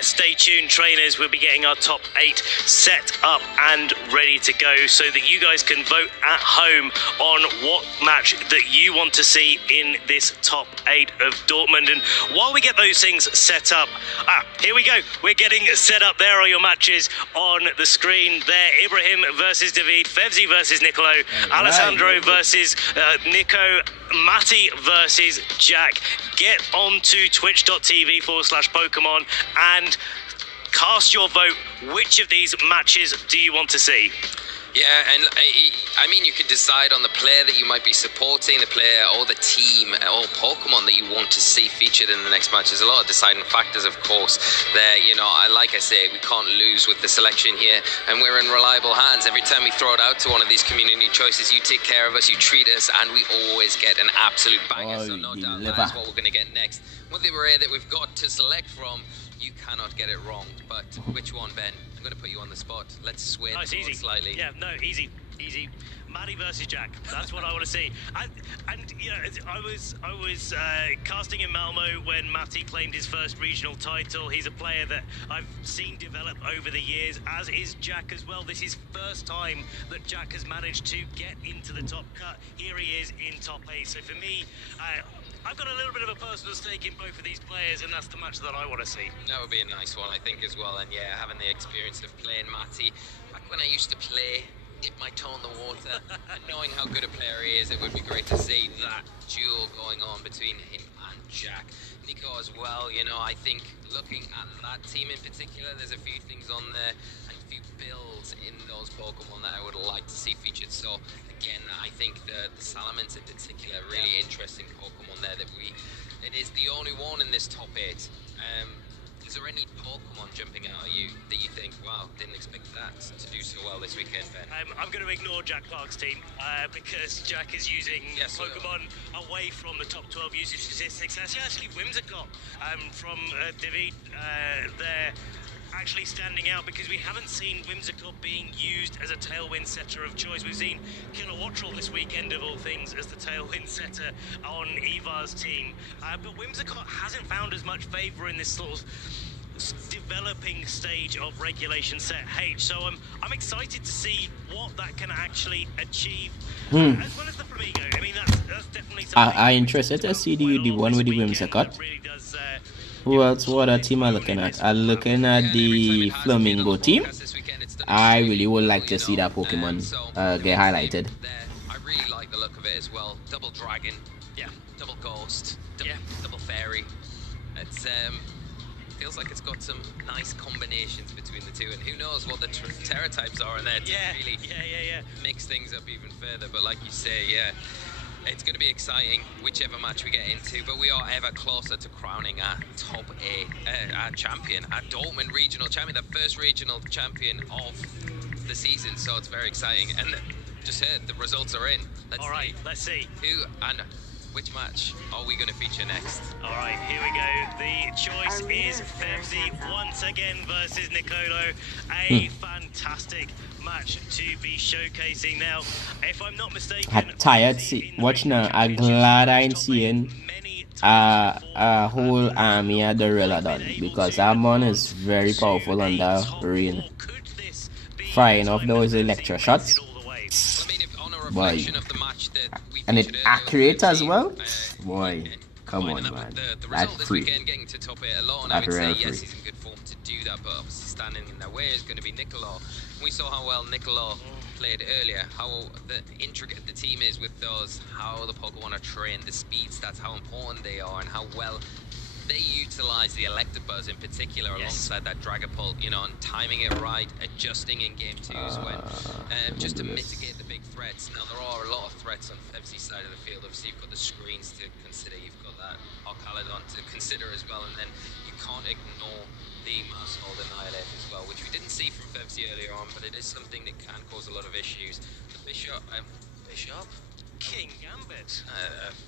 stay tuned, trainers. We'll be getting our top 8 set up and ready to go so that you guys can vote at home on what match that you want to see in this top 8 of Dortmund. And while we get those things set up, here we go. We're getting set up. There are your matches on the screen there. Ibrahim versus David, Fevzi versus Niccolo, Alessandro versus Nico, Matty versus Jack. Get on to twitch.tv/Pokemon and cast your vote. Which of these matches do you want to see? Yeah, and I mean, you could decide on the player that you might be supporting, the player or the team or Pokemon that you want to see featured in the next match. There's a lot of deciding factors, of course. There, like I say, we can't lose with the selection here, and we're in reliable hands. Every time we throw it out to one of these community choices, you take care of us, you treat us, and we always get an absolute banger. So no doubt that is what we're going to get next. With the array that we've got to select from, you cannot get it wrong. But which one, Ben? I'm going to put you on the spot. Let's sway the board slightly. Yeah, no, easy. Matty versus Jack. That's what I want to see. I was casting in Malmo when Matty claimed his first regional title. He's a player that I've seen develop over the years, as is Jack as well. This is first time that Jack has managed to get into the top cut. Here he is in top 8. So for me, I've got a little bit of a personal stake in both of these players, and that's the match that I want to see. That would be a nice one, I think, as well. And yeah, having the experience of playing Matty, back when I used to play, dip my toe in the water, and knowing how good a player he is, it would be great to see that duel going on between him and Jack. Nico as well, I think looking at that team in particular, there's a few things on there and a few builds in those Pokemon that I would like to see featured. So again, I think the Salamence in particular, really interesting Pokemon there that it is the only one in this top 8. Is there any Pokemon jumping out at you that you think, wow, didn't expect that to do so well this weekend, Ben? I'm going to ignore Jack Clark's team because Jack is using Pokemon away from the top 12 usage statistics. That's actually Whimsicott from David there actually standing out, because we haven't seen Whimsicott being used as a tailwind setter of choice. We've seen Kilowattrel this weekend, of all things, as the tailwind setter on Eva's team. But Whimsicott hasn't found as much favour in this sort of developing stage of Regulation Set H. So I'm excited to see what that can actually achieve. As well as the Flamigo. I mean, that's definitely something. I'm interested to see the one with the Whimsicott. Really does What other team I'm looking at? I'm looking at the Flamingo team. I really would like to see that Pokemon get highlighted. I really like the look of it as well. Double Dragon, yeah, double Ghost, double Fairy. It's feels like it's got some nice combinations between the two, and who knows what the Terra types are in there to really mix things up even further. But like you say, it's going to be exciting whichever match we get into, but we are ever closer to crowning our top our champion, our Dortmund regional champion, the first regional champion of the season. So it's very exciting, and just heard the results are in. Let's see who and which match are we going to feature next? All right, here we go. The choice is Vgc once again versus Nicolo. A fantastic match to be showcasing. Now, if I'm not mistaken, I'm tired watch now. I'm glad I'm seeing a whole army of the Reladon, because that man is very powerful under rain. Firing off those electro shots. Boy. And it accurate as well? Boy, come on, man. That's free. That's real free. Yes, he's in good form to do that, but obviously standing in their way is going to be Nicolo. We saw how well Nicolo played earlier, how intricate the team is with those, how the Pokemon are trained, the speed stats, how important they are, and how well they utilize the Electabuzz in particular alongside that Dragapult, you know, and timing it right, adjusting in game twos when just to mitigate the big threats. Now there are a lot of threats on Vgc's side of the field. Obviously you've got the screens to consider, you've got that Arcaladon to consider as well, and then you can't ignore the Mousehold Annihilate as well, which we didn't see from Vgc earlier on, but it is something that can cause a lot of issues. The Bishop? King Gambit.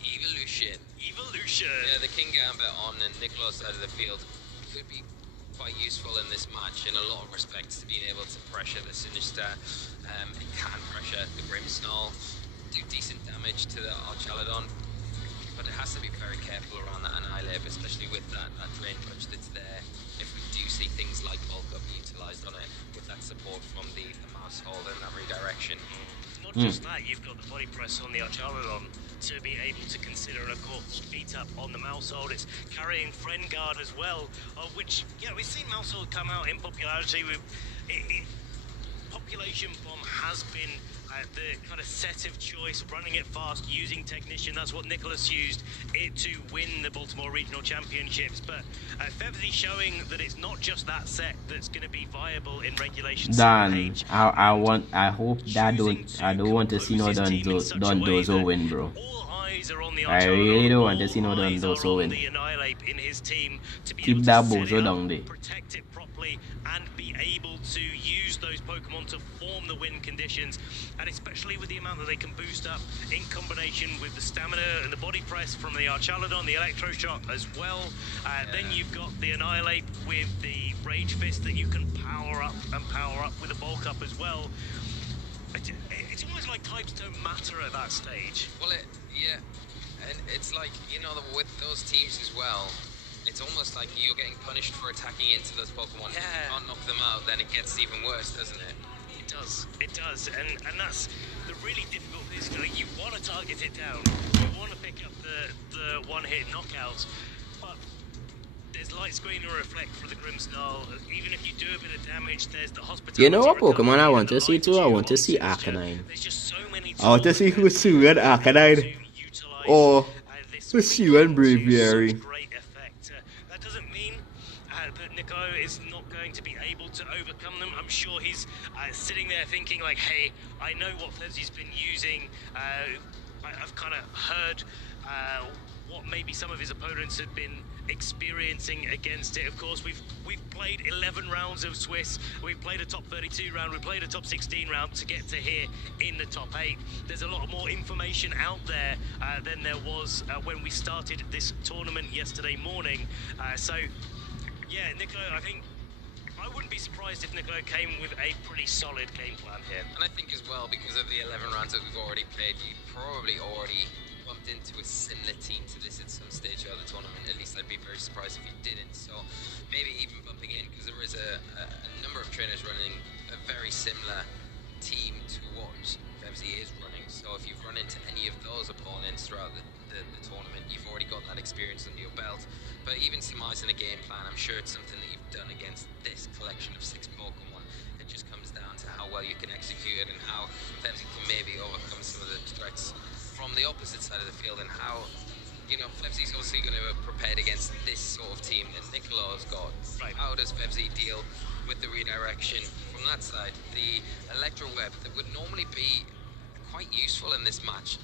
Evolution. Yeah, the King Gambit on the Nicolo's side of the field could be quite useful in this match in a lot of respects, to being able to pressure the Sinister. It can pressure the Grimmsnarl, do decent damage to the Archaladon, but it has to be very careful around that Annihilate, especially with that drain punch that's there. If we do see things like Bulk Up utilised on it, with that support from the Mousehold and that redirection. Not just that, you've got the body press on the Archaladon to be able to consider, and of course, beat up on the Mousehold. It's carrying Friend Guard as well, which, we've seen Mousehold come out in popularity. Population Bomb has been the kind of set of choice, running it fast, using Technician. That's what Nicholas used it to win the Baltimore Regional Championships. But Vgc showing that it's not just that set that's going to be viable in regulation. Dan, I hope that I don't want to see no Dondozo win, bro. I really don't want to see no Dondozo win. Keep that Bozo down there. Protect it properly and be able to use those Pokemon to form the win conditions, and especially with the amount that they can boost up in combination with the stamina and the body press from the Archaladon, the Electro Shock as well. Then you've got the Annihilate with the Rage Fist that you can power up with a Bulk Up as well. It's almost like types don't matter at that stage. Well, and it's like, you know, with those teams as well, it's almost like you're getting punished for attacking into those Pokemon. If you can't knock them out, then it gets even worse, doesn't it? It does, and that's the really difficult thing. You want to target it down, you want to pick up the one-hit knockouts, but there's light screen or reflect for the Grimmsnarl. Even if you do a bit of damage, there's the hospitality. You know what Pokemon I want to see too? I want to see Arcanine. I want to see Husui and Arcanine, or Husui and Braviary. That doesn't mean that Nico is not going to be able to overcome them. I'm sure he's sitting there thinking like, hey, I know what Vgc's been using. I've kind of heard what maybe some of his opponents have been experiencing against it. Of course, we've played 11 rounds of Swiss. We've played a top 32 round. We played a top 16 round to get to here in the top 8. There's a lot more information out there than there was when we started this tournament yesterday morning. So, yeah, Nico, I think I wouldn't be surprised if Nico came with a pretty solid game plan here. And I think as well, because of the 11 rounds that we've already played, you probably already bumped into a similar team to this at some stage of the tournament. At least I'd be very surprised if you didn't. So maybe even bumping in, because there is a number of trainers running a very similar team to what Vgc is running. So if you've run into any of those opponents throughout the the tournament. You've already got that experience under your belt. But even surmising a game plan, I'm sure it's something that you've done against this collection of 6 Pokemon. It just comes down to how well you can execute it and how Febsy can maybe overcome some of the threats from the opposite side of the field, and how, you know, Febsy's obviously going to have prepared against this sort of team that Nicolo's got. Right. How does Febsy deal with the redirection from that side? The Electro Web that would normally be quite useful in this match,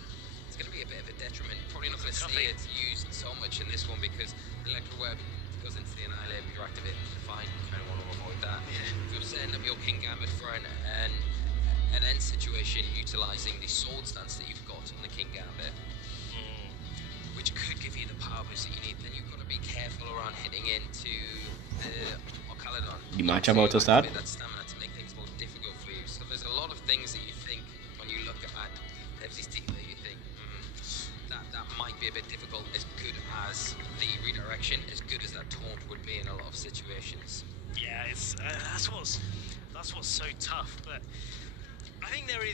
it's going to be a bit of a detriment. Probably not going to see it used so much in this one because the Electro Web goes into the Annihilate, you're activated, fine, you kind of want to avoid that. Yeah. You're setting up your King Gambit for an end situation, utilising the sword stance that you've got on the King Gambit, which could give you the power boost that you need. Then you've got to be careful around hitting into the Orcaladon. The match about to start. That stamina to make things more difficult for you. So there's a lot of things that you think when you look at Febsy's team that you think that might be a bit difficult. As good as the redirection, as good as that taunt would be in a lot of situations. Yeah, it's that's what's so tough, but I think there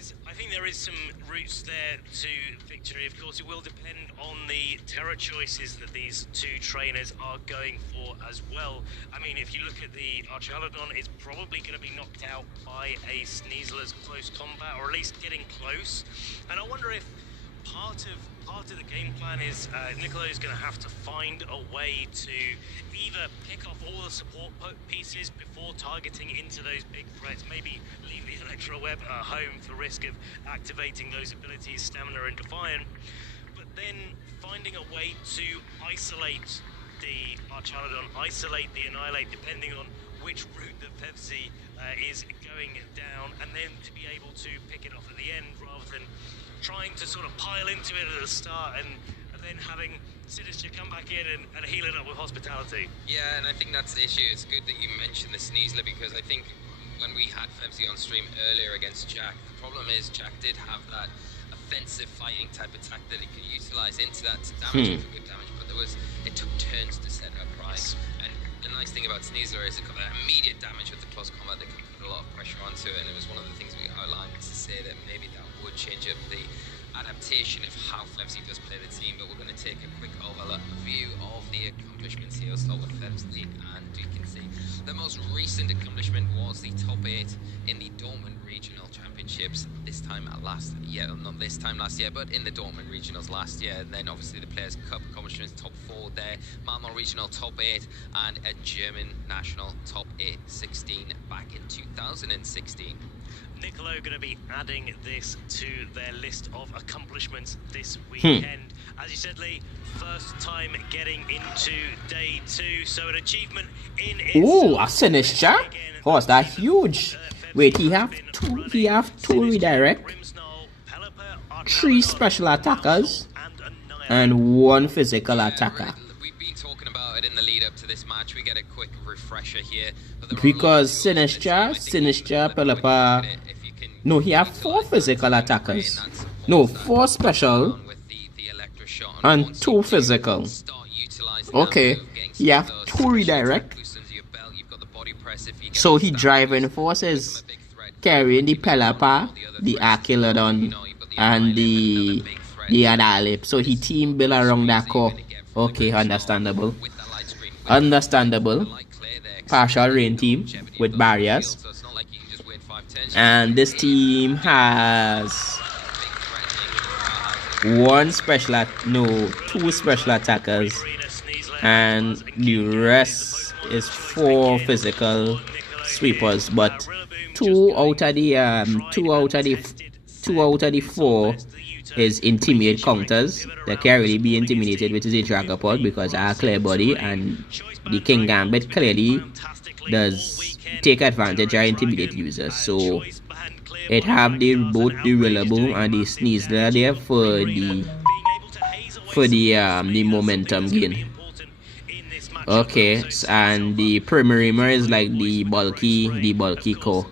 is some routes there to victory. Of course, it will depend on the terror choices that these two trainers are going for as well. I mean, if you look at the Archaladon, it's probably going to be knocked out by a Sneasler's close combat, or at least getting close. And I wonder if part of the game plan is Nicolo's going to have to find a way to either pick off all the support pieces before targeting into those big threats, maybe leave the Electro Web at home for risk of activating those abilities, Stamina and Defiant, but then finding a way to isolate the Archaladon, isolate the Annihilate, depending on which route that Febsy is going down, and then to be able to pick it off at the end rather than trying to sort of pile into it at the start and then having Sinister come back in and heal it up with hospitality. Yeah, and I think that's the issue. It's good that you mentioned the Sneasler, because I think when we had Febsy on stream earlier against Jack, the problem is Jack did have that offensive fighting type attack that he could utilize into that to damage it for good damage, but it took turns to set up, right? And the nice thing about Sneasler is it got that immediate damage with the close combat that can put a lot of pressure onto it, and it was one of the things we outlined to say that maybe that would change up the adaptation of how Febsy does play the team. But we're going to take a quick overview of the accomplishments here. We'll start with Febsy, and you can see the most recent accomplishment was the top 8 in the Dortmund Regional Championships this time last year, not this time last year, but in the Dortmund Regionals last year. And then obviously the Players' Cup accomplishments, top 4 there, Malmo Regional top 8, and a German National top 8, 16 back in 2016. Nicolo going to be adding this to their list of accomplishments this weekend. As you said, Lee, first time getting into day 2, so an achievement in itself. Ooh, a Sinister? Oh, is that huge? Wait, he have two redirect, 3 special attackers, and 1 physical attacker. We've been talking about it in the lead up to this match. We get a quick refresher here. Because Sinister, Pelipper, no, he have 4 physical attackers. No, 4 special and 2 physical. Okay, he have 2 redirect. So he driving forces, carrying the Pelipper, the Archaladon, and the Annihilate. So he team build around that core. Okay, understandable. Partial rain team with barriers. And this team has 2 special attackers, and the rest is 4 physical sweepers. But 2 out of the 4 is intimidate counters. They can't really be intimidated, which is a Dragapult, because our clear body, and the King Gambit clearly does take advantage of intimidate users. So it have both the Rillaboom and the Sneasler there for the momentum gain. Okay, and the Primarina is like the bulky core.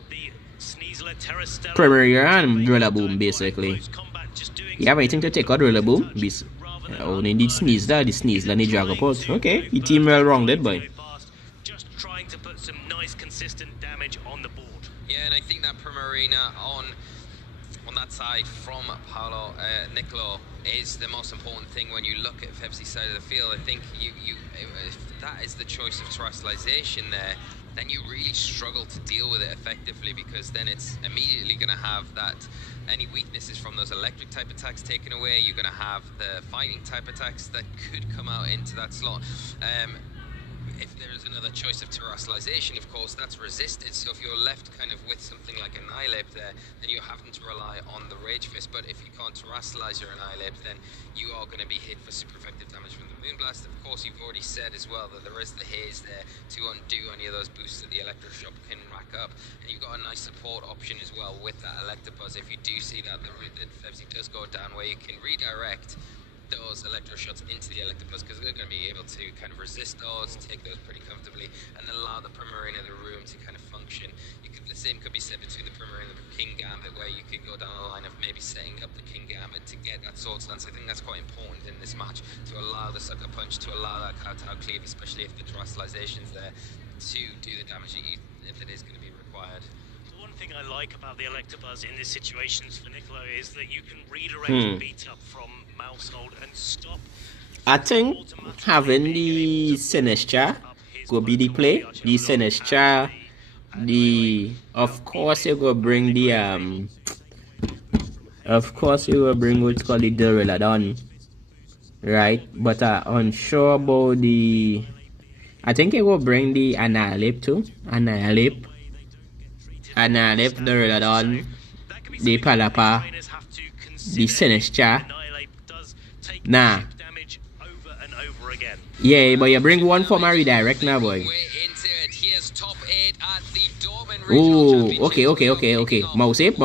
Primarina and Rillaboom basically. You have anything to take out Rillaboom? Only need Sneasler, the Sneasler and the Dragapult. Okay, the team well rounded, boy. Just trying to put some nice consistent damage on the board. Yeah, and I think that Primarina on that side from Nicolo is the most important thing when you look at Vgc's side of the field. I think if that is the choice of terrestrialization there, then you really struggle to deal with it effectively, because then it's immediately going to have that any weaknesses from those electric type attacks taken away. You're going to have the fighting type attacks that could come out into that slot. If there is another choice of terrestrialization, of course, that's resisted. So if you're left kind of with something like Annihilate there, then you're having to rely on the Rage Fist. But if you can't terrestrialize your Annihilate, then you are going to be hit for super effective damage from the Moonblast. Of course, you've already said as well that there is the Haze there to undo any of those boosts that the Electroshock can rack up. And you've got a nice support option as well with that Electabuzz. If you do see that the route that Vgc does go down, where you can redirect those Electroshots into the Electabuzz, because they're going to be able to kind of resist those, take those pretty comfortably, and allow the Primarina the room to kind of function. The same could be said between the Primarina and the King Gambit, where you could go down the line of maybe setting up the King Gambit to get that Swords Dance. I think that's quite important in this match, to allow the Sucker Punch, to allow that Kowtow Cleave, especially if the terrestrialization's there, to do the damage if it is going to be required. One thing I like about the Electabuzz in this situation for Niccolo is that you can redirect a beat up from Mousehold and stop. I think having the Sinistcha go be the play. The Sinistcha, of course you go bring the of course you will bring what's called the Duraludon, right? But I'm unsure about the. I think it will bring the Annihilate too. Annihilate, Duraludon, the Palapa, the Sinistcha. Nah. Yeah, but you bring one for my redirect now, boy. Ooh, okay. Mouse it.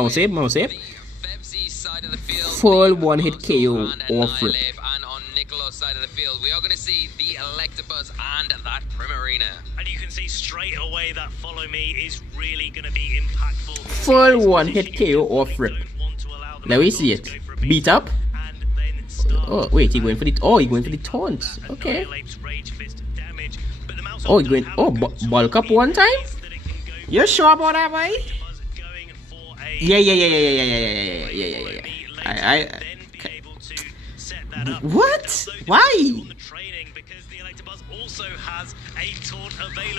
Full one hit KO off rip. And on Niccolo's side of the field, we are going to see the Electabuzz and that Primarina. And you can see straight away that Follow Me is really going to be impactful. Full one hit KO off rip. Let me see it. Beat up. Oh wait, he's going for the taunt. Okay. Oh, he's going. Oh, bulk up one time. You sure about that, boy? Yeah. What? Why?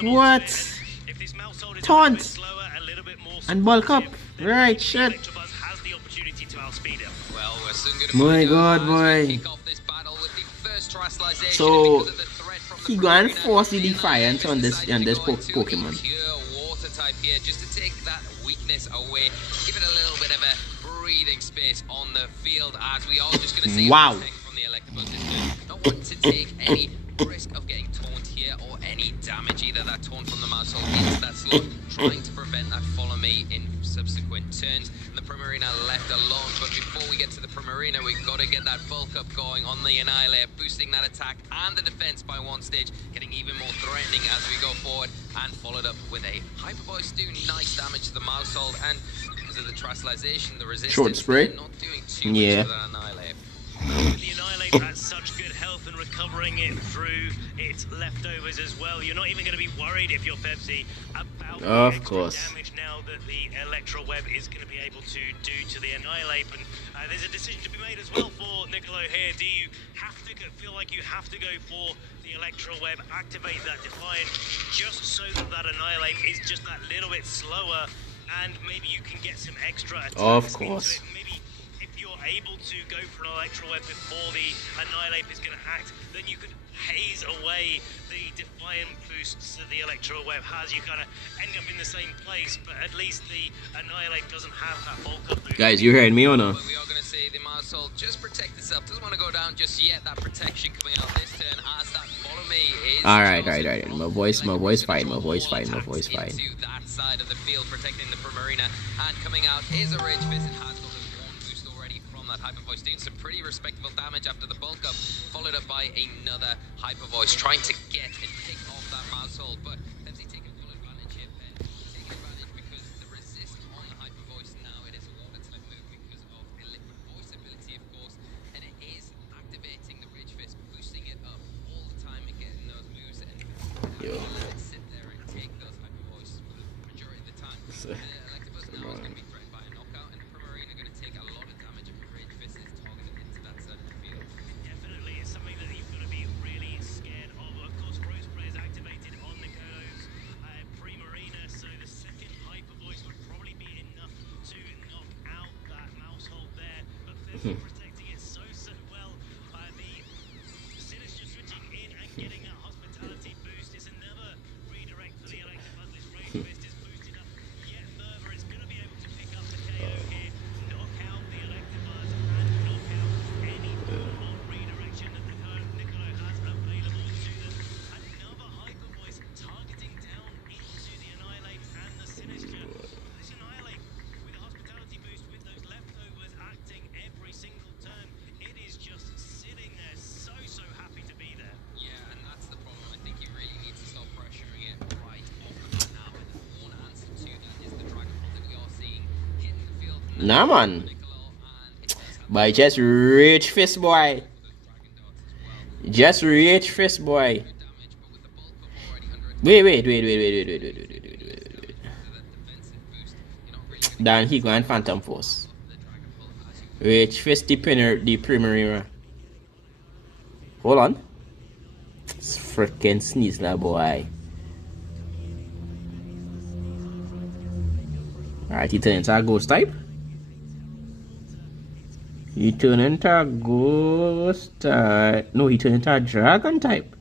What? Taunt and bulk up. Right, shit. My God, boy. So he going to force the Defiant on this Pokemon. Water type here, just to take that weakness away, give it a little bit of a breathing space on the field, as we are just going to see wow. From the Electabuzz. Not wanting to take any risk of getting taunt here or any damage, either that taunt from the Mousehold into that slot, trying to prevent that Follow Me in subsequent turns. And the Primarina left alone, but before we get to the Primarina, we've got to get that bulk up going on the Annihilator, boosting that attack and the defense by one stage, getting even more threatening as we go forward, and followed up with a Hyper Voice, do nice damage to the Mousehold, and because of the terrestrialization, the resistance, short spray, not doing too much to that Annihilator. The Annihilator has such good health and recovering it through its leftovers as well. You're not even going to be worried if you're Vgc about the damage now that the Electro Web is going to be able to do to the Annihilate. And there's a decision to be made as well for Niccolo here. Do you have to feel like you have to go for the Electro Web, activate that Defiant, just so that that Annihilate is just that little bit slower, and maybe you can get some extra attacks of course. Maybe if you're able to go for an Electro Web before the Annihilate is going to act, then you could haze away the Defiant boosts that the Electro Web has. You kind of end up in the same place, but at least the Annihilate doesn't have that bulk up boost. Guys, you heard me or no? We are going to see the Mousehold just protect itself. Doesn't want to go down just yet. That protection coming out this turn as that Follow Me is. Alright. My voice fine. Into that side of the field, protecting the Primarina, and coming out is a Rage Fist. It has got one boost already from that Hyper Voice, doing some pretty respectable damage after the bulk up, followed up by another Hyper Voice, trying to get and pick off that Mousehold, but Vgc taking full advantage here. Taking advantage because the resist on the Hyper Voice now, it is a water type move because of the Liquid Voice ability, of course, and it is activating the Rage Fist, boosting it up all the time and getting those moves, and let it sit there and take those Hyper Voice for the majority of the time. The Electabuzz now is going to be threatened by a knockout, and the Primarina going to take a lot of damage if the Rage Fist is targeted into that side of the protecting it so well. The Sinister switching in and getting that hospitality boost. It's another redirect for the Electric Buzz. Rage Fist is boosted up yet further. It's going to be able to pick up the KO here, knock out the Electric Buzz, and knock out any form of redirection that Niccolo has available to them. Another Hyper Voice targeting down into the Annihilate and the Sinister. This Annihilate with a hospitality boost, with those leftovers acting every single turn, it is just sitting there, so happy to be there. Yeah, and that's the problem. I think you really need to stop pressuring it right off the bat now. And one answer to that is the Dragon Ball that we are seeing hitting the field. Nah, man. Boy, just rage fist, boy. Just rage fist, boy. Wait. Then he going Phantom Force. Rage fist the primary. Hold on. It's freaking sneeze now, boy. Alright, he turned into a ghost type. He turned into a ghost type. No, he turned into a dragon type.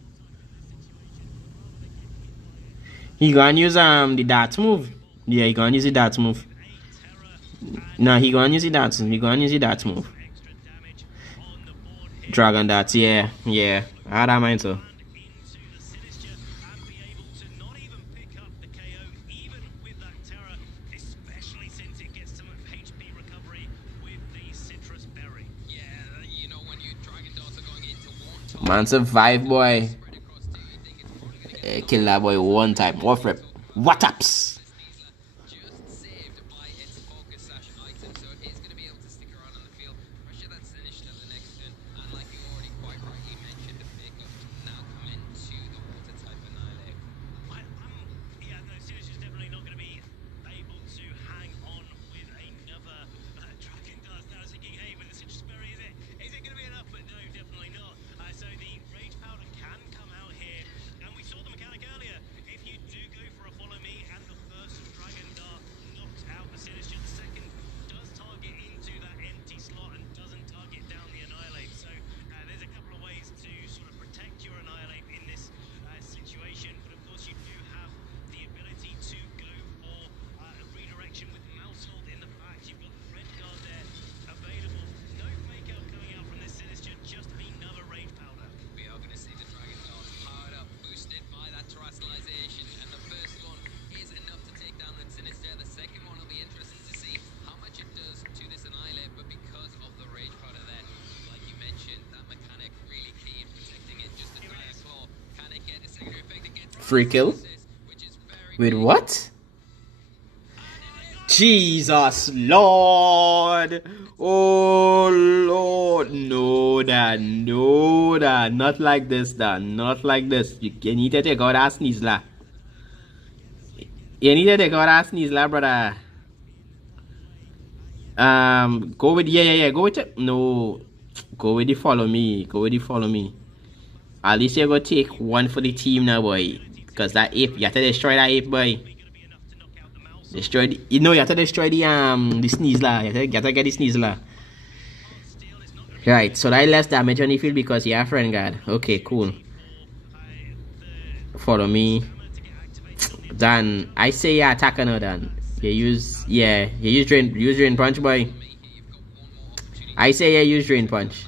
He gonna use the darts move. Yeah, he gonna use the darts move. Nah, he gonna use the darts. He gonna use the darts move. Dragon darts, yeah. I had that mind so. Man survive, boy. Kill that boy one time. What rip? What ups? Free kill? With what? Jesus Lord! Oh Lord! No, Dan. No, Dan. Not like this, Dan. Not like this. You need to take out that sneeze, la. You need to take out that sneeze, la, brother. Go with Go with it. No. Go with the follow me. At least you go take one for the team now, boy. Because that ape, you have to destroy that ape, boy. Destroy the, you have to destroy the sneeze la. You have to get the sneeze la. Right, so that less damage on the field because you have friend guard. Okay, cool. Follow me. Dan, I say you attack now, Dan. You use drain punch, boy. I say you use drain punch.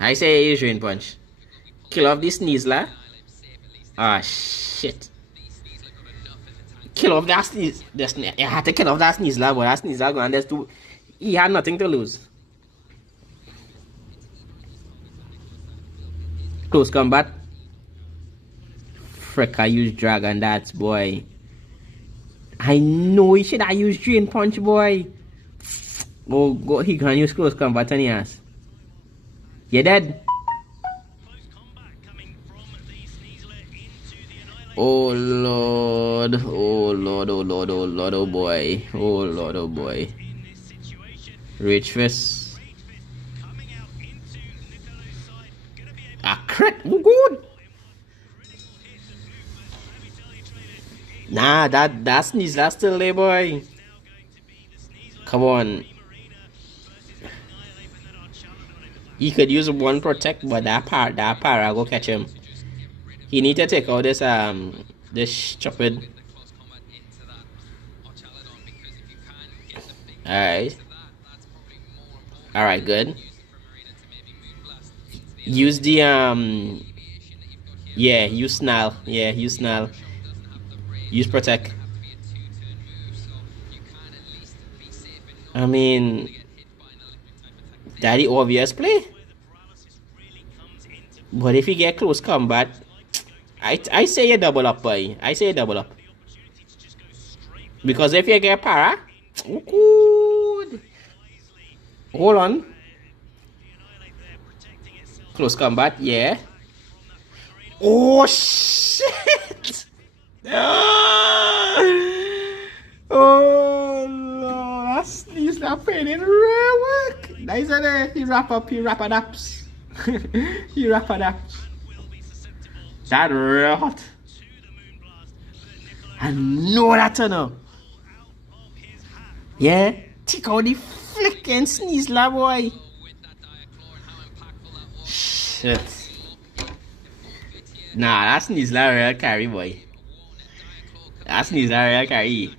I say you use drain punch. Kill off this sneeze, la. Ah, shit. Kill off that sneeze. I had to kill off that sneeze, la, but that sneeze, la, and there's two. He had nothing to lose. Close combat. Frick, I use dragon darts, boy. I know he should have used drain punch, boy. Oh, go, he can use close combat on his ass. You dead? Oh Lord, oh Lord, oh Lord, oh Lord, oh boy, oh Lord, oh boy. Rage Fist. A crit, oh good. Nah, that's Sneasler still there, boy. Come on. He could use one protect, but that para go catch him. He need to take out this stupid. Alright, good. Use the yeah, use snarl. Yeah, use snarl. Use protect. I mean, that the obvious play. But if you get close combat, I say you double up, boy. I say you double up. Because if you get para, good. Hold on. Close combat, yeah. Oh shit! Oh no, he's not paying in real work. Nice there. He wrap it up. He wrap it up. That real hot. I know that no. Yeah, take out the flicking Sneasler, boy. Shit. Nah, that's Sneasler real carry, boy. That's Sneasler real carry.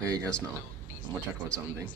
Hey, just now. I'm gonna check out something.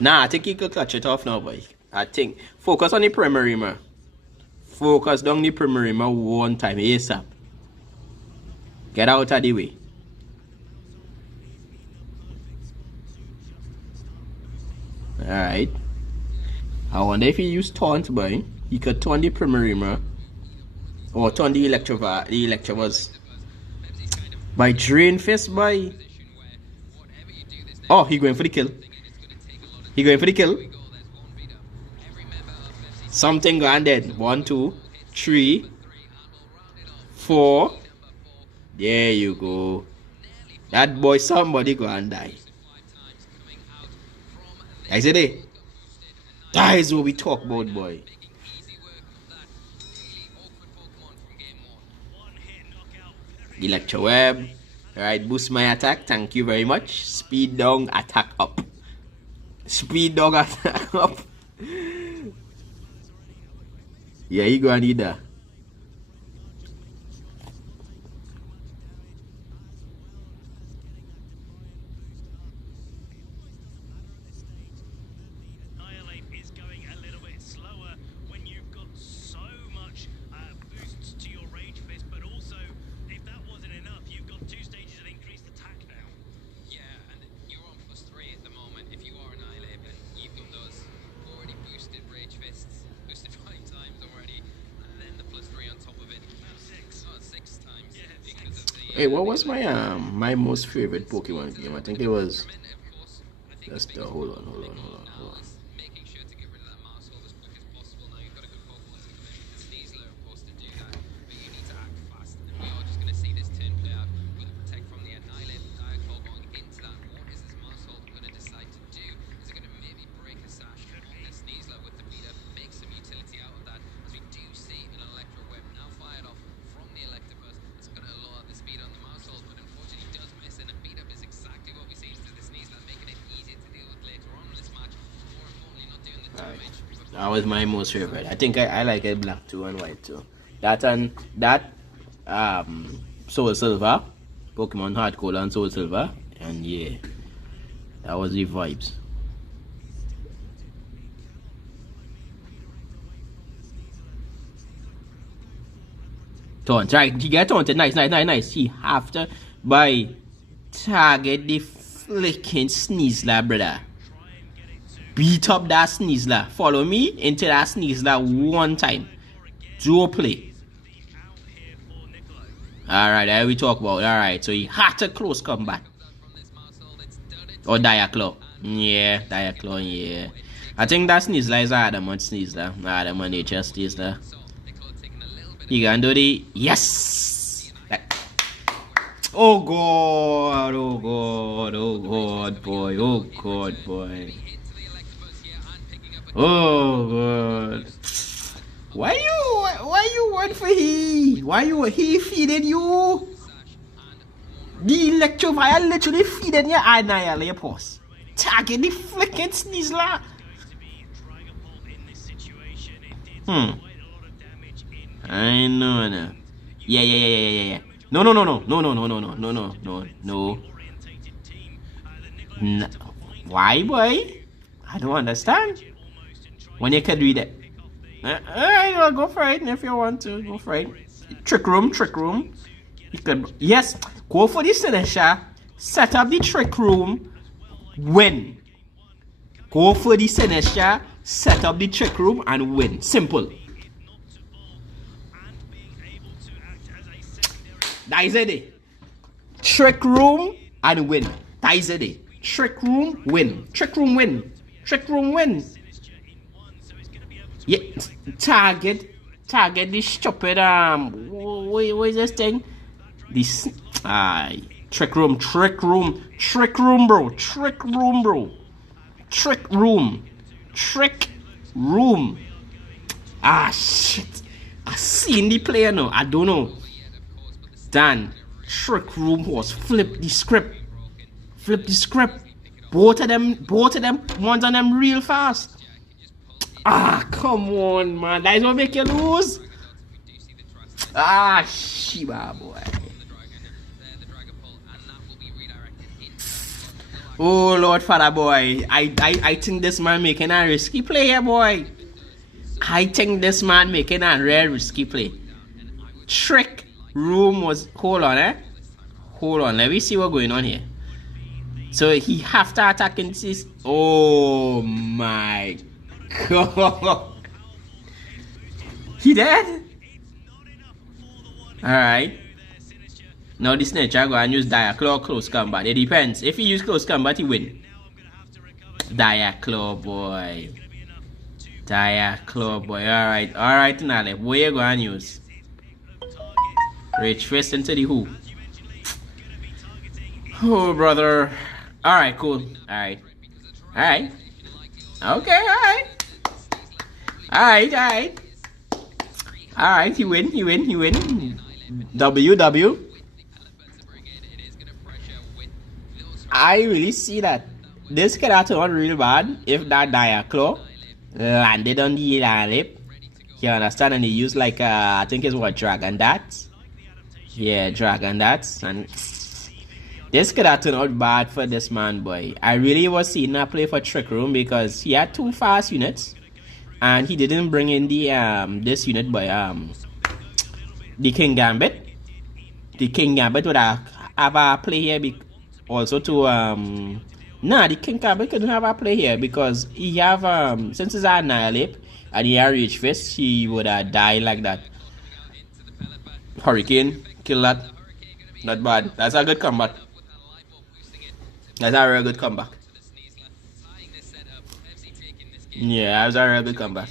Nah, I think he could clutch it off now, boy. I think. Focus on the primary, man. Focus down the primary, man, one time. ASAP. Get out of the way. Alright. I wonder if he used taunt, boy. He could taunt the primary, man. Or taunt the Electrovers. By Drain Fist, boy. Oh, he going for the kill. He going for the kill. Something gone dead. 1, 2, 3, 4. There you go. That boy, somebody go and die. I said it. That is what we talk about, boy. Electro Web. Alright, boost my attack. Thank you very much. Speed down, attack up. Speed down, attack up. Yeah, you gonna need that. Hey, what was my most favorite Pokemon game? I think it was. Just hold on. That was my most favorite. I think I like it black too and white too. That and that Soul Silver, Pokemon Heart Gold and Soul Silver, and yeah, that was the vibes. Taunt, right? You get taunted. Nice. He have to by target the flicking Sneasler, brother. Beat up that Sneasler. Follow me into that Sneasler one time. Duo play. Alright, there we talk about. Alright, so he had to close combat. Or Diaclaw. Yeah, Diaclaw, yeah. I think that Sneasler is Adamant Sneasler. Adamant nature Sneasler. You can do the yes. Oh god, boy. Oh god. Why you went for he? He feeding you? The Electrovire literally feeding your Annihilate your pause. Target the flicking Sneasler. I know now. Yeah. No. Why, boy? I don't understand. When you can do that. Alright, go for it if you want to. Go for it. Trick room. You could, yes, go for the Senesha. Set up the trick room. Win. Go for the Senesha. Set up the trick room and win. Simple. That is it. Trick room and win. That is it. Trick room, win. Yeah, target this stupid what is this thing? This trick room, bro. Trick room. Ah shit. I seen the player now. I don't know. Dan, trick room was flip the script. Both of them, one's on them real fast. Ah, come on, man. That is what make you lose. Ah, Shiba, boy. Oh Lord, father boy. I think this man making a risky play here, boy. I think this man making a rare risky play. Trick room was hold on, Hold on, let me see what's going on here. So he have to attack in this. Oh my god. He dead? Alright. Now this Snatcher go and use Diaclaw close combat. It depends. If he use close combat, he win. Diaclaw boy. Diaclaw boy. Alright. Alright, Nale. What you going to use? Rage fist into the who? Oh, brother. Alright, cool. Alright. Alright. Okay, alright. Alright. Alright, he win. W. I really see that this could have turned real bad if that Diaclaw landed on the lip. You understand? And he used like I think it's what, Dragon Darts? Yeah, Dragon Darts. And this could have turned out bad for this man, boy. I really was seeing that play for Trick Room because he had 2 fast units. And he didn't bring in the this unit, boy, the King Gambit. The King Gambit would have a play here also to the King Gambit couldn't have a play here because he have since he's Annihilate and he had Rage Fist, he would have died like that. Hurricane, kill that. Not bad. That's a good comeback. That's a real good comeback. Yeah, that was a real good comeback.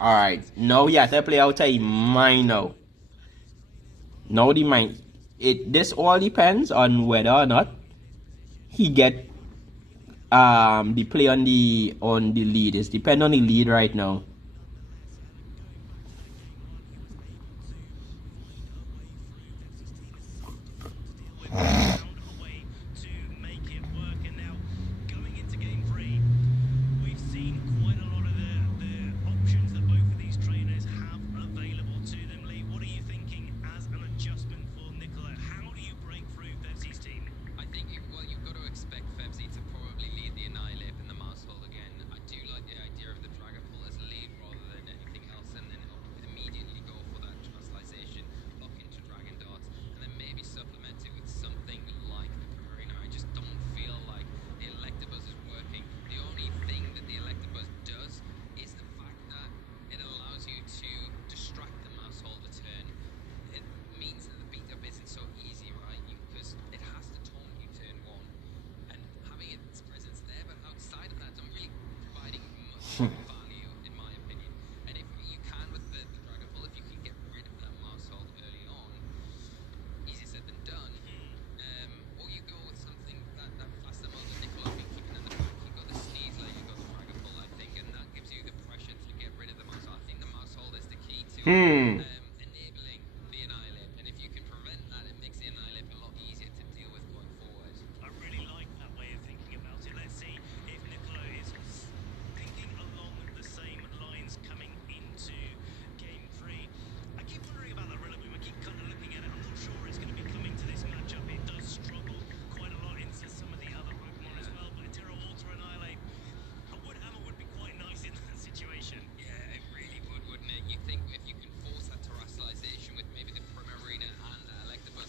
Alright, now he has to play out a mine now. Now the mine. This all depends on whether or not he get the play on the lead. It's depend on the lead right now.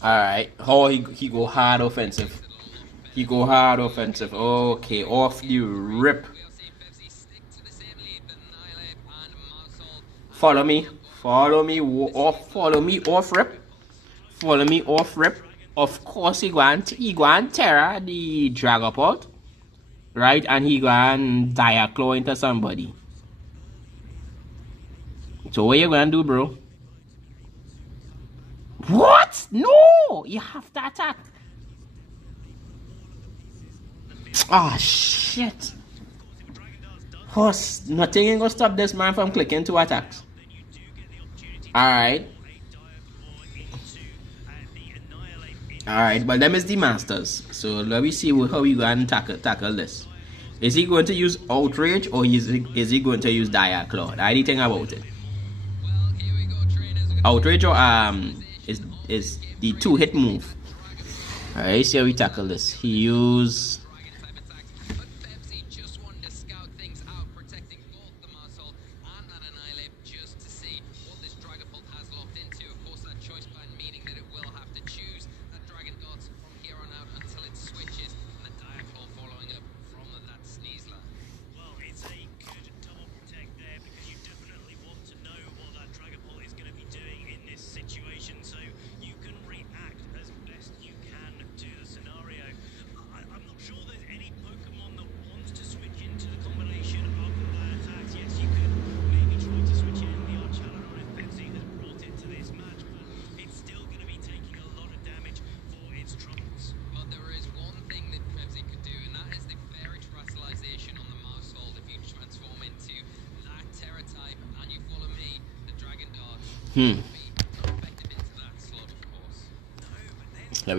Alright, how he go hard offensive. He go hard offensive. Okay, off the rip. Follow me off rip. Of course he go and terror the Dragapult. Right, and he go and Diaclaw into somebody. So what you gonna do, bro? What? No! You have to attack. Ah, shit. Horse, nothing ain't gonna stop this man from clicking 2 attacks. Alright. Alright, but them is the masters. So let me see how we go and tackle this. Is he going to use Outrage or is he going to use Diaclaw? Anything about it? Outrage or is is the 2-hit move. Alright, see how we tackle this. He used Let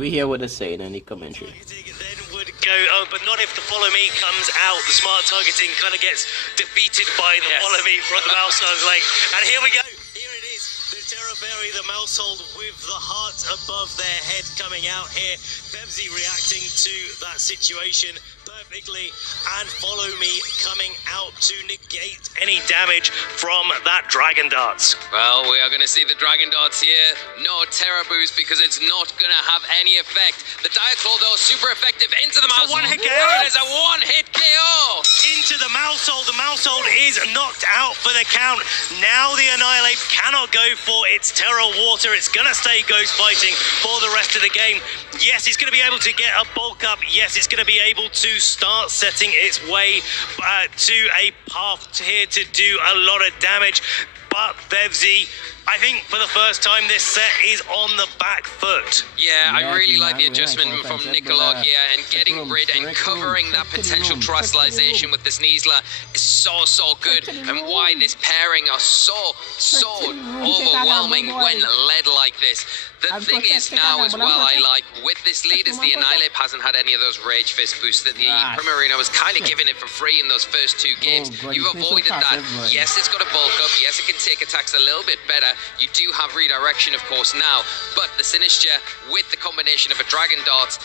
me hear what they're saying in the commentary. Then would go, but not if the follow me comes out. The smart targeting kind of gets defeated by the follow me from the mouse. I was like, and here we go. Here it is. The Terra Berry, the mousehold with the heart above their head coming out here. Vgc reacting to that situation perfectly, and follow me coming out to negate any damage from that Dragon Darts. Well, we are going to see the Dragon Darts here. No Terra Boost because it's not going to have any effect. The Diaclaw, though, super effective into the mouse. One-hit KO. It is a one-hit KO. Into the mousehold. The mousehold is knocked out for the count. Now the Annihilate cannot go for its Terra Water. It's going to stay Ghost Fighting for the rest of the game. Yes, it's going to be able to get a bulk up. Yes, it's going to be able to start setting its way to a path here to do a lot of damage. But Vgc, I think for the first time this set is on the back foot. Yeah, I really like the adjustment from Nicola here, and getting rid and covering that potential trustalization with the Sneasler is so good, and why this pairing are so overwhelming when led like this. The thing is now as well, I like with this lead is the Annihilate hasn't had any of those Rage Fist boosts that the Primarina was kind of giving it for free in those first two games. You've avoided that. Yes, it's got a bulk up. Yes, it can take attacks a little bit better. You do have redirection, of course, now, but the Sinistra with the combination of a Dragon Dart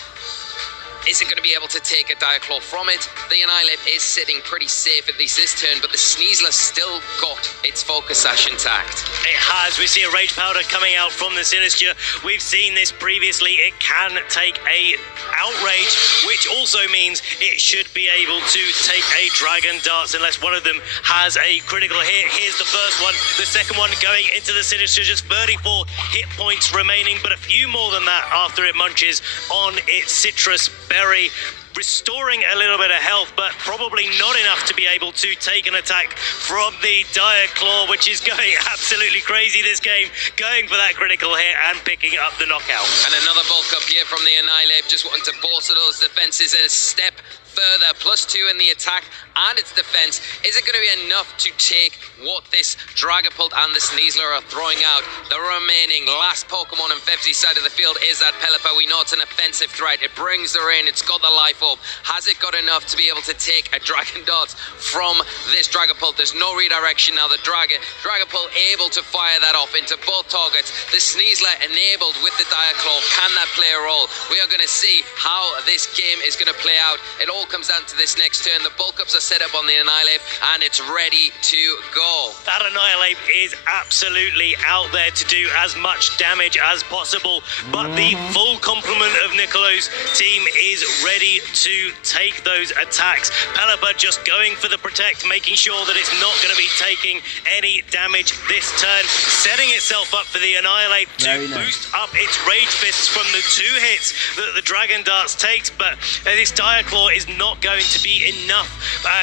isn't going to be able to take a Diaclaw from it. The Annihilate is sitting pretty safe at least this turn, but the Sneasler still got its focus sash intact. It has. We see a Rage Powder coming out from the Sinistra. We've seen this previously. It can take a Outrage, which also means it should be able to take a Dragon Darts unless one of them has a critical hit. Here's the first one. The second one going into the Sinistra. Just 34 hit points remaining, but a few more than that after it munches on its Citrus Berry, restoring a little bit of health, but probably not enough to be able to take an attack from the Diaclaw, which is going absolutely crazy this game, going for that critical hit and picking up the knockout. And another bulk up here from the Annihilate, just wanting to bolster those defenses a step further. +2 in the attack and its defense. Is it going to be enough to take what this Dragapult and the Sneasler are throwing out? The remaining last Pokemon on Vgc's side of the field is that Pelipper. We know it's an offensive threat. It brings the rain. It's got the life orb. Has it got enough to be able to take a Dragon Dart from this Dragapult? There's no redirection now. The Dragapult able to fire that off into both targets. The Sneasler enabled with the Diaclaw. Can that play a role? We are going to see how this game is going to play out. It all comes down to this next turn. The bulk ups are set up on the Annihilate and it's ready to go. That Annihilate is absolutely out there to do as much damage as possible, but the full complement of Nicolo's team is ready to take those attacks. Pelipper just going for the protect, making sure that it's not going to be taking any damage this turn, setting itself up for the Annihilate to boost up its Rage Fists from the 2 hits that the Dragon Darts takes, but this Diaclaw is not going to be enough,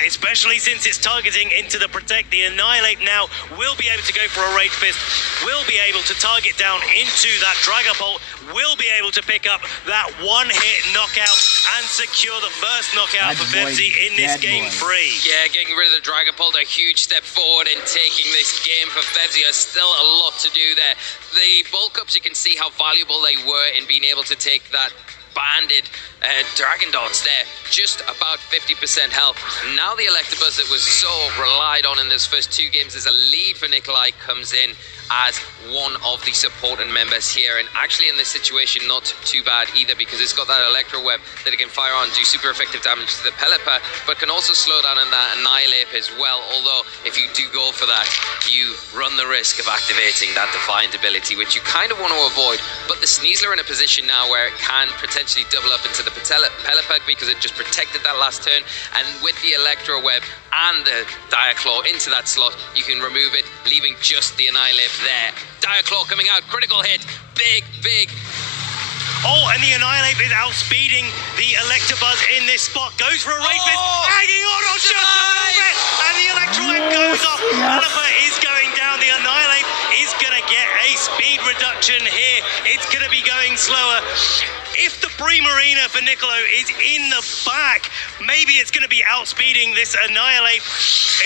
especially since it's targeting into the protect. The Annihilate now will be able to go for a Rage Fist, will be able to target down into that Dragapult, will be able to pick up that one-hit knockout and secure the first knockout for Vgc in this game 3. Yeah, getting rid of the Dragapult, a huge step forward in taking this game for Vgc. There's still a lot to do there. The bulk ups, you can see how valuable they were in being able to take that banded Dragon Darts there, just about 50% health. Now the Electabuzz that was so relied on in those first 2 games as a lead for Nikolai comes in, as one of the supporting members here. And actually in this situation, not too bad either, because it's got that electro web that it can fire on, do super effective damage to the Pelipper, but can also slow down in that Annihilate as well. Although if you do go for that, you run the risk of activating that Defiant ability, which you kind of want to avoid. But the Sneasler in a position now where it can potentially double up into the Pelipper because it just protected that last turn, and with the electro web and the Diaclaw into that slot, you can remove it, leaving just the Annihilate there. Diaclaw coming out, critical hit, big. Oh, and the Annihilate is outspeeding the Electabuzz in this spot. Goes for a Wraith Fist, hanging on just a little bit, and the Electro Web goes off. Pelipper is going down. The Annihilate is going to get a speed reduction here. It's going to be going slower. If the Primarina for Nicolo is in the back, maybe it's going to be outspeeding this Annihilate.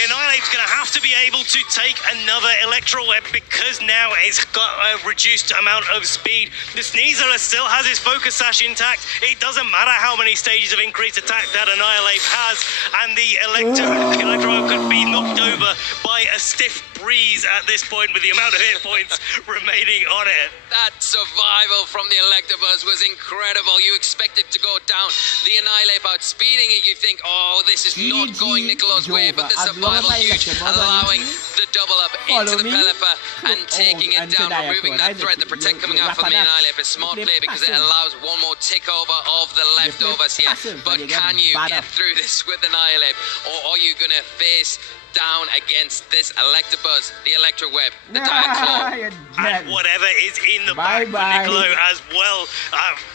Annihilate's going to have to be able to take another Electro Web because now it's got a reduced amount of speed. The Sneasler still has his Focus Sash intact. It doesn't matter how many stages of increased attack that Annihilate has, and the Electro Web could be knocked over by a stiff breeze at this point with the amount of hit points remaining on it. That survival from the Electabuzz was incredible. You expect it to go down. The Annihilate outspeeding it, you think, oh, this is not going Nicolo's way, but the survival huge, allowing the double up into the Pelipper and taking it down, removing that threat. The protect coming out from the Annihilate, a smart play because it allows one more tick over of the leftovers here. But can you get through this with Annihilate, or are you going to face down against this Electabuzz, the Electro Web, the Diaclaw, and whatever is in the back for Nicolo as well?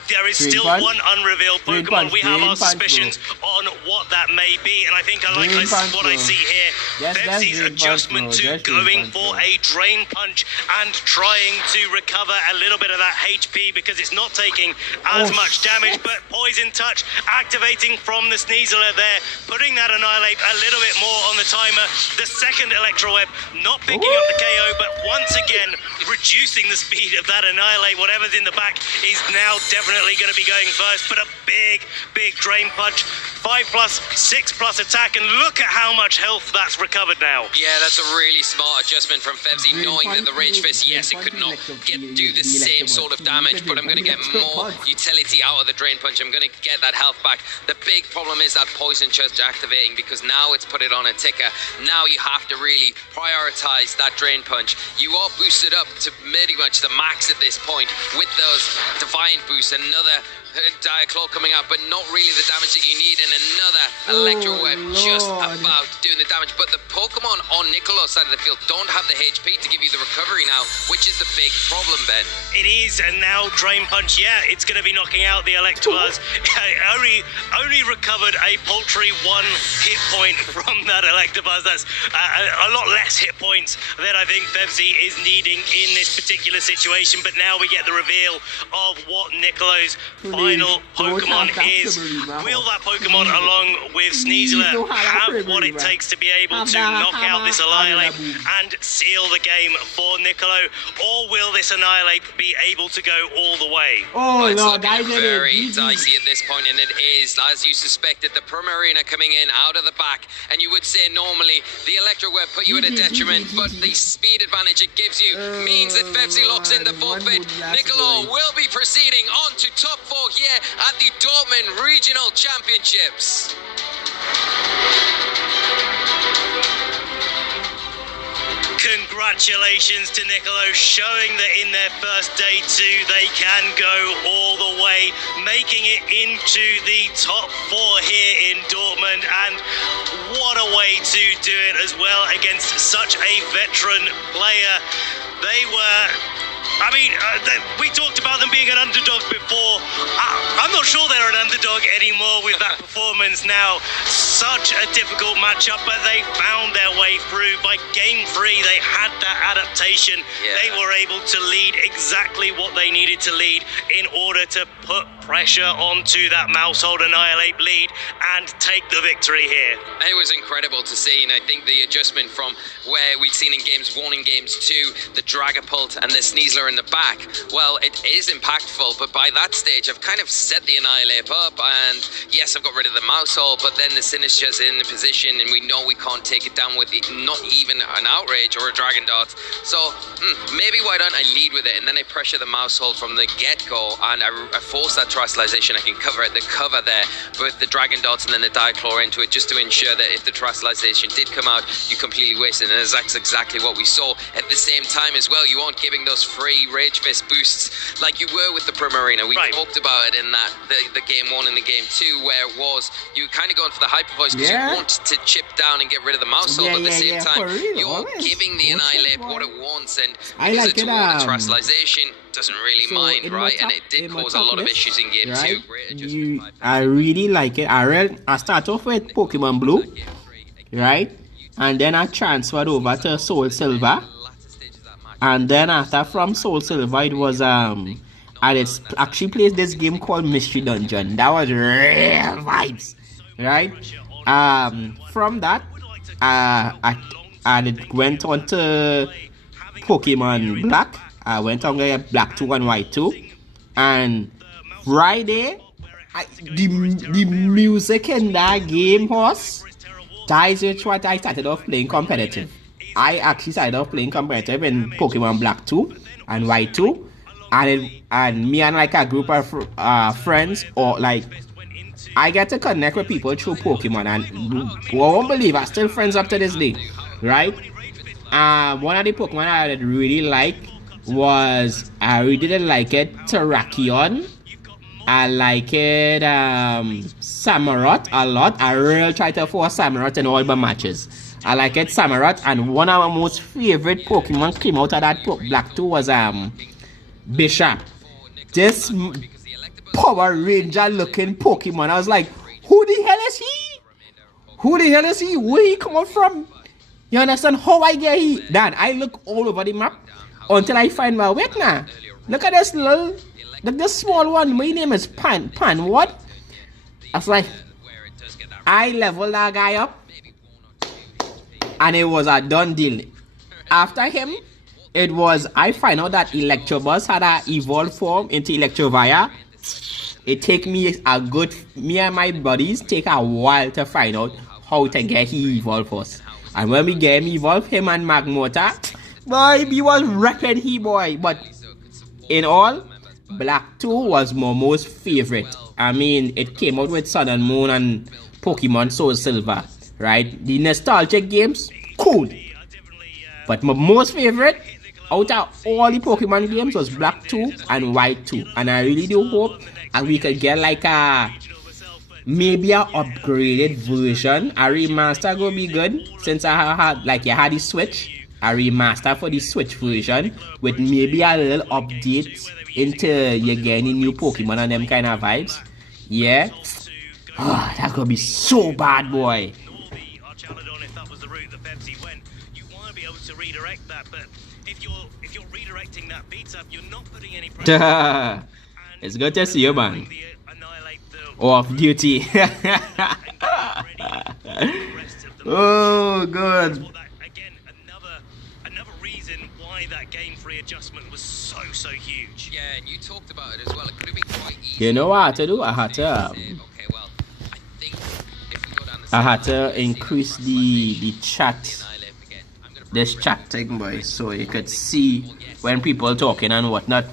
There is still one unrevealed Pokemon. We have our suspicions on what that may be, and I think I like what I see here. Vgc's adjustment to going for a Drain Punch and trying to recover a little bit of that HP because it's not taking as much damage, but Poison Touch activating from the Sneasler there, putting that Annihilate a little bit more on the timer. The second Electro Web not picking up the KO, but once again reducing the speed of that Annihilate. Whatever's in the back is now definitely going to be going first, but a big Drain Punch. 5+, 6+ attack, and look at how much health that's recovered now. Yeah, that's a really smart adjustment from Vgc, knowing that the Rage Fist, yes, it could not do the same sort of damage, but I'm going to get more utility out of the Drain Punch. I'm going to get that health back. The big problem is that Poison Chest activating, because now it's put it on a ticker. Now you have to really prioritize that Drain Punch. You are boosted up to pretty much the max at this point with those Defiant boosts. Another Diaclaw coming out, but not really the damage that you need, and another Electro Web just about doing the damage. But the Pokemon on Nicolo's side of the field don't have the HP to give you the recovery now, which is the big problem, Ben. It is, and now Drain Punch, yeah, it's going to be knocking out the Electabuzz. only recovered a paltry 1 hit point from that Electabuzz. That's a lot less hit points than I think Vgc is needing in this particular situation. But now we get the reveal of what Nicolo's final Pokemon is. Will that Pokemon, along with Sneasler, have what it takes to be able to knock out this Annihilate and seal the game for Nicolo, or will this Annihilate be able to go all the way? It's looking very dicey at this point, and it is, as you suspected, the Primarina coming in out of the back, and you would say normally the Electro Web put you at a detriment, but the speed advantage it gives you means that Vgc locks in the forfeit. Nicolo will be proceeding on to top 4 here at the Dortmund Regional Championships. Congratulations to Nicolo, showing that in their first day 2 they can go all the way, making it into the top 4 here in Dortmund, and what a way to do it as well against such a veteran player. They were, I mean, we talked about them being an underdog before. I'm not sure they're an underdog anymore with that performance now. Such a difficult matchup, but they found their way through. By game 3, they had that adaptation. Yeah. They were able to lead exactly what they needed to lead in order to put pressure onto that Mousehold Annihilate lead and take the victory here. It was incredible to see, and I think the adjustment from where we'd seen in games 1 and games 2, the Dragapult and the Sneasler in the back, well, it is impactful, but by that stage I've kind of set the Annihilate up, and yes, I've got rid of the Mousehold, but then the Sinistcha is just in a position, and we know we can't take it down with not even an outrage or a dragon dart. So maybe why don't I lead with it, and then I pressure the mouse hold from the get-go, and I force that terrestrialization. I can cover it, the cover there with the dragon darts and then the Diaclaw into it, just to ensure that if the terrestrialization did come out, you completely wasted it. And that's exactly what we saw. At the same time as well, you aren't giving those free Rage Fist boosts like you were with the Primarina. We talked about it in that the game 1 and the game 2, where it was you kind of going for the hyper voice because you want to chip down and get rid of the mouse hold, but at the same time you're giving the Annihilate what it wants, and because it's all the terrestrialization doesn't really mind, right? And it did cause a lot of issues in game 2. I really like it. I start off with Pokemon Blue, right? And then I transferred over to Soul Silver. And then after from Soul Silver, it was I actually played this game called Mystery Dungeon. That was real vibes, right? From that, I went on to Pokemon Black. I went on to Black 2 and White 2, and Friday, the music in that game was that is what I started off playing competitive. I actually started off playing competitive in Pokemon Black 2 and White 2, and me and like a group of friends, or like I get to connect with people through Pokemon, and I won't believe I'm still friends up to this day, right? One of the Pokemon I really like was, I really didn't like it, Terrakion. I like it Samurott a lot. I really try to force Samurott in all my matches. I like it Samurott, and one of my most favorite Pokemon came out of that Black 2 was Bishop. This Power Ranger looking Pokemon. I was like, who the hell is he? Who the hell is he? Where he come out from? You understand how I get he? Then I look all over the map until I find my way now. Look at this little, look this small one. My name is Pan what? I was like, I leveled that guy up, and it was a done deal. After him, it was, I find out that Electabuzz had a evolved form into Electrovia. It take me and my buddies take a while to find out how to get he evolved first. And when we get him evolved, him and Magmota, boy, he was wrecking he boy. But in all, Black 2 was my most favorite. I mean, it came out with Sun and Moon and Pokemon Soul Silver, right? The nostalgic games, cool. But my most favorite out of all the Pokemon games was Black 2 and White 2. And I really do hope that we could get like maybe a upgraded version. A remaster will be good, since I had like you had the Switch. A remaster for the Switch version with maybe a little update into you getting new Pokemon and them kind of vibes. Yeah. Oh, that could be so bad, boy. It's good to see you, man. Off duty. Oh, good. Again, another reason why that game free adjustment was so huge. Yeah, and you talked about it as well. It could have been quite easy. You know what I had to do? I had to increase the chat. This chat thing, boy, so you could see when people talking and whatnot.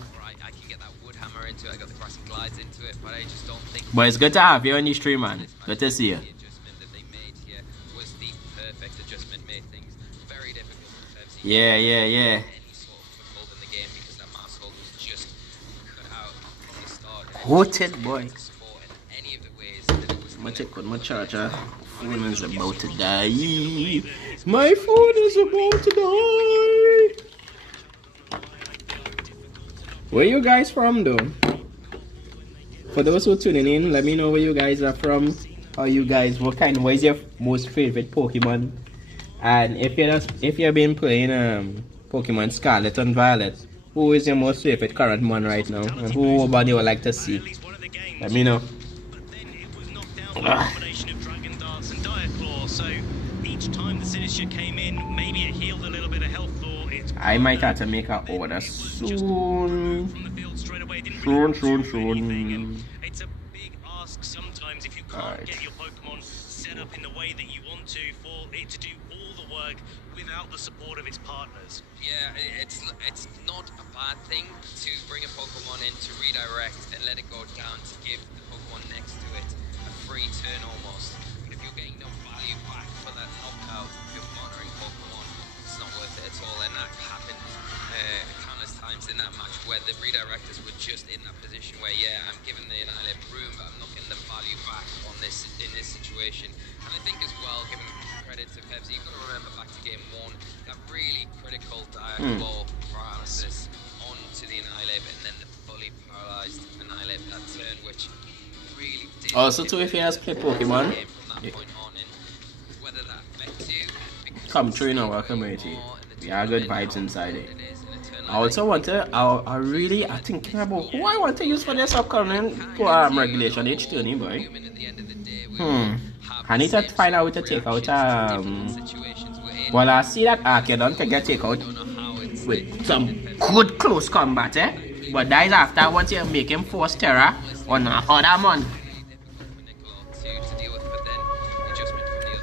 But it's good to have you on the stream, man. Good to see you. Yeah. Hold it, boy. I'm gonna check on my charger. Phone is about to die. My phone is about to die. Where you guys from, though? For those who are tuning in, let me know where you guys are from. How you guys? What is your most favorite Pokemon? And if you've been playing Pokemon Scarlet and Violet, who is your most favorite current one right now? And who you would like to see? Let me know. I might have to make an order soon. Soon. It's a big ask sometimes if you can't get your Pokemon set up in the way that you want to for it to do all the work without the support of its partners. Yeah, it's not a bad thing to bring a Pokemon in to redirect and let it go down to give the Pokemon next to it a free turn almost. But if you're getting no value back for that knockout, if you're partnering Pokemon, it's not worth it at all. And that happened countless times in that match where the redirectors were just in that position where, yeah, I'm giving the Annihilate room, but I'm not getting the value back on this in this situation. And I think as well, giving credit to Pepsi, you've got to remember back to game 1, that really critical diagonal paralysis onto the Annihilate, and then the fully paralyzed Annihilate that turn, which really did. Also, too, if you guys play Pokemon, whether that affects you, come through in our community. We are good vibes inside it. I also want to, I think about who I want to use for this upcoming regulation H2, boy. I need to find out to take out, well, I see that Archidon can get take out with some good close combat, but that is after once you make him force terror on another month.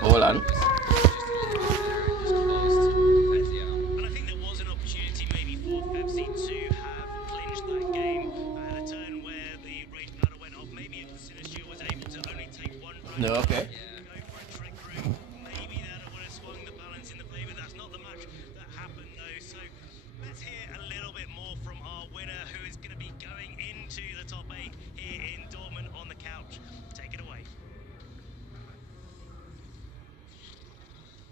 Hold on. No, okay. Maybe that would have swung the balance in the favor. That's not the match that happened though. So let's hear a little bit more from our winner, who is going to be going into the top 8 here in Dortmund on the couch. Take it away.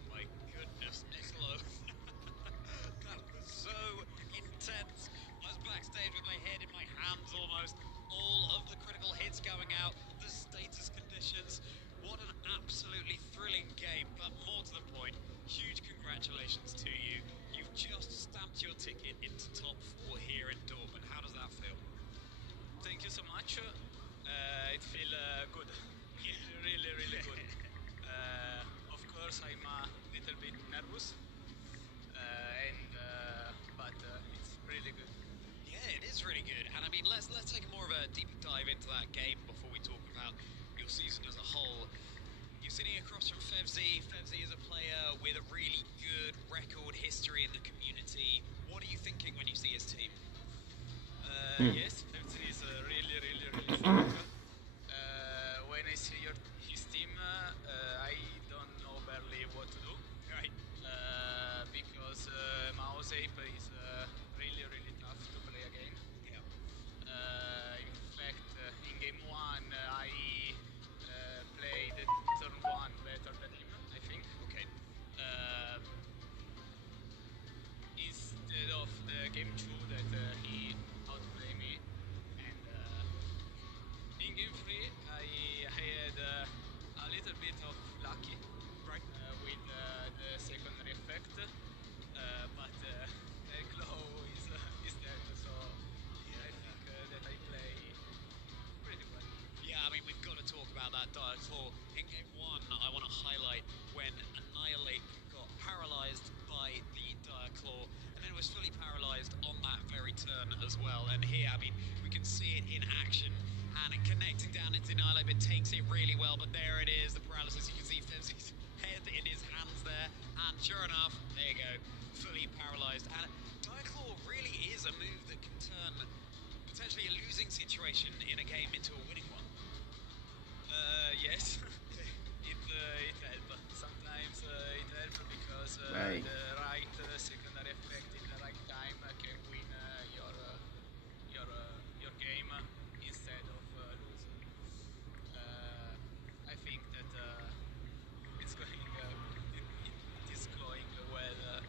My goodness, Niccolo. That was so intense. I was backstage with my head in my hands almost. All of the critical hits going out, the status conditions. What an absolutely thrilling game, but more to the point, huge congratulations to you. You've just stamped your ticket into top 4 here in Dortmund. How does that feel? Thank you so much. It feels good. Really, really good. Of course, I'm a little bit nervous, but it's really good. Yeah, it is really good. And I mean, let's take more of a deeper dive into that game before we talk about your season as a whole. You're sitting across from Vgc. Vgc is a player with a really good record history in the community. What are you thinking when you see his team? Yes, Vgc is really, really, really strong. When I see his team, I don't know barely what to do. Right. Because mouse ape is really, really tough to play again. Yeah. In fact, in game 1, I played turn 1 better than him, I think. Okay. Instead of the game 2 that he outplayed me, and in game 3 I had a little bit of lucky, right, with the secondary effect, but glow is dead, so I think that I play pretty well. Yeah, I mean, we've got to talk about that Dire Claw. In game 1, I want to highlight when Annihilate got paralyzed by the Dire Claw, and then it was fully paralyzed on that very turn as well. And here, I mean, we can see it in action, and connecting down into Annihilate, it takes it really well, but there it is, the paralysis. You can see Vgc's head in his hands there, and sure enough, there you go, fully paralyzed. And Dire Claw really is a move that can turn potentially a losing situation in a game into a winning one. Yes, it helps. Sometimes it helps because Right. the right secondary effect in the right time can win your game instead of losing. I think that it's going it is going well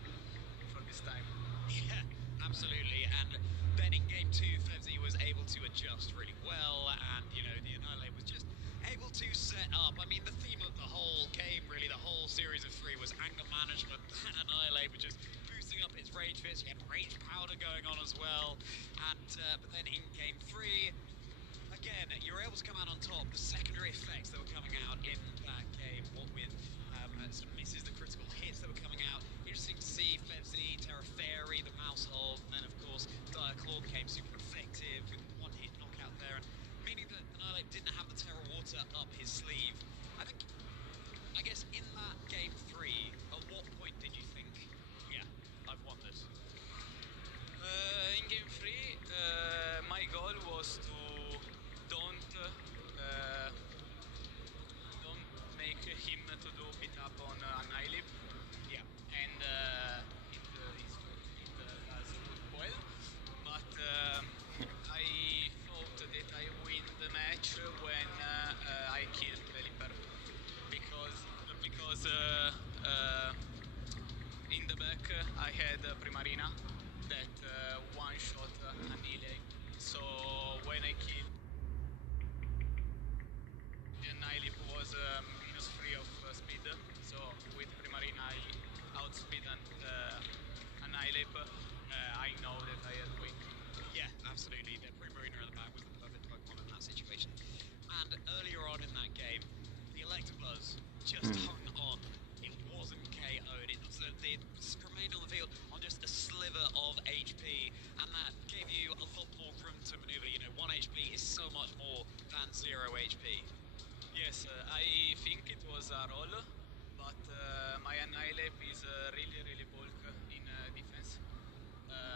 for this time. Yeah, absolutely. And then in game 2, Vgc was able to adjust really well, and you know, the Annihilate was just able to set up. I mean, the theme of the whole game, really, the whole series of 3 was anger management. And Annihilate was just boosting up its rage fist. You had rage powder going on as well. And but then in game 3, again, you were able to come out on top. The secondary effects that were coming out in that game, what with some misses, the critical hits that were coming out. Interesting to see Vgc, Terra Fairy, the Mouse Hole, and then of course Dire Claw became super effective with one hit knockout there, and meaning that Annihilate didn't have the Terra Water up his sleeve. I guess in that game 3, at what point did you think, yeah, I've won this? In game 3, my goal was to don't make him to do beat up on Annihilate. Yeah, and it does well. But I thought that I win the match when I killed Veliper because in the back I had Primarina that one-shot Annihilate. So when I killed the Annihilate was -3 of speed. So with Primarina I outspeed Annihilate. I know that I had win. Yeah, absolutely. The Primarina in the back was the perfect Pokemon in that situation. And earlier on in that game, the Electabuzz just hung on. It wasn't KO'd. It remained on the field on just a sliver of HP, and that gave you a lot more room to maneuver. You know, 1 HP is so much more than 0 HP. Yes, I think it was a roll, but my Annihilate is really bulk in defense.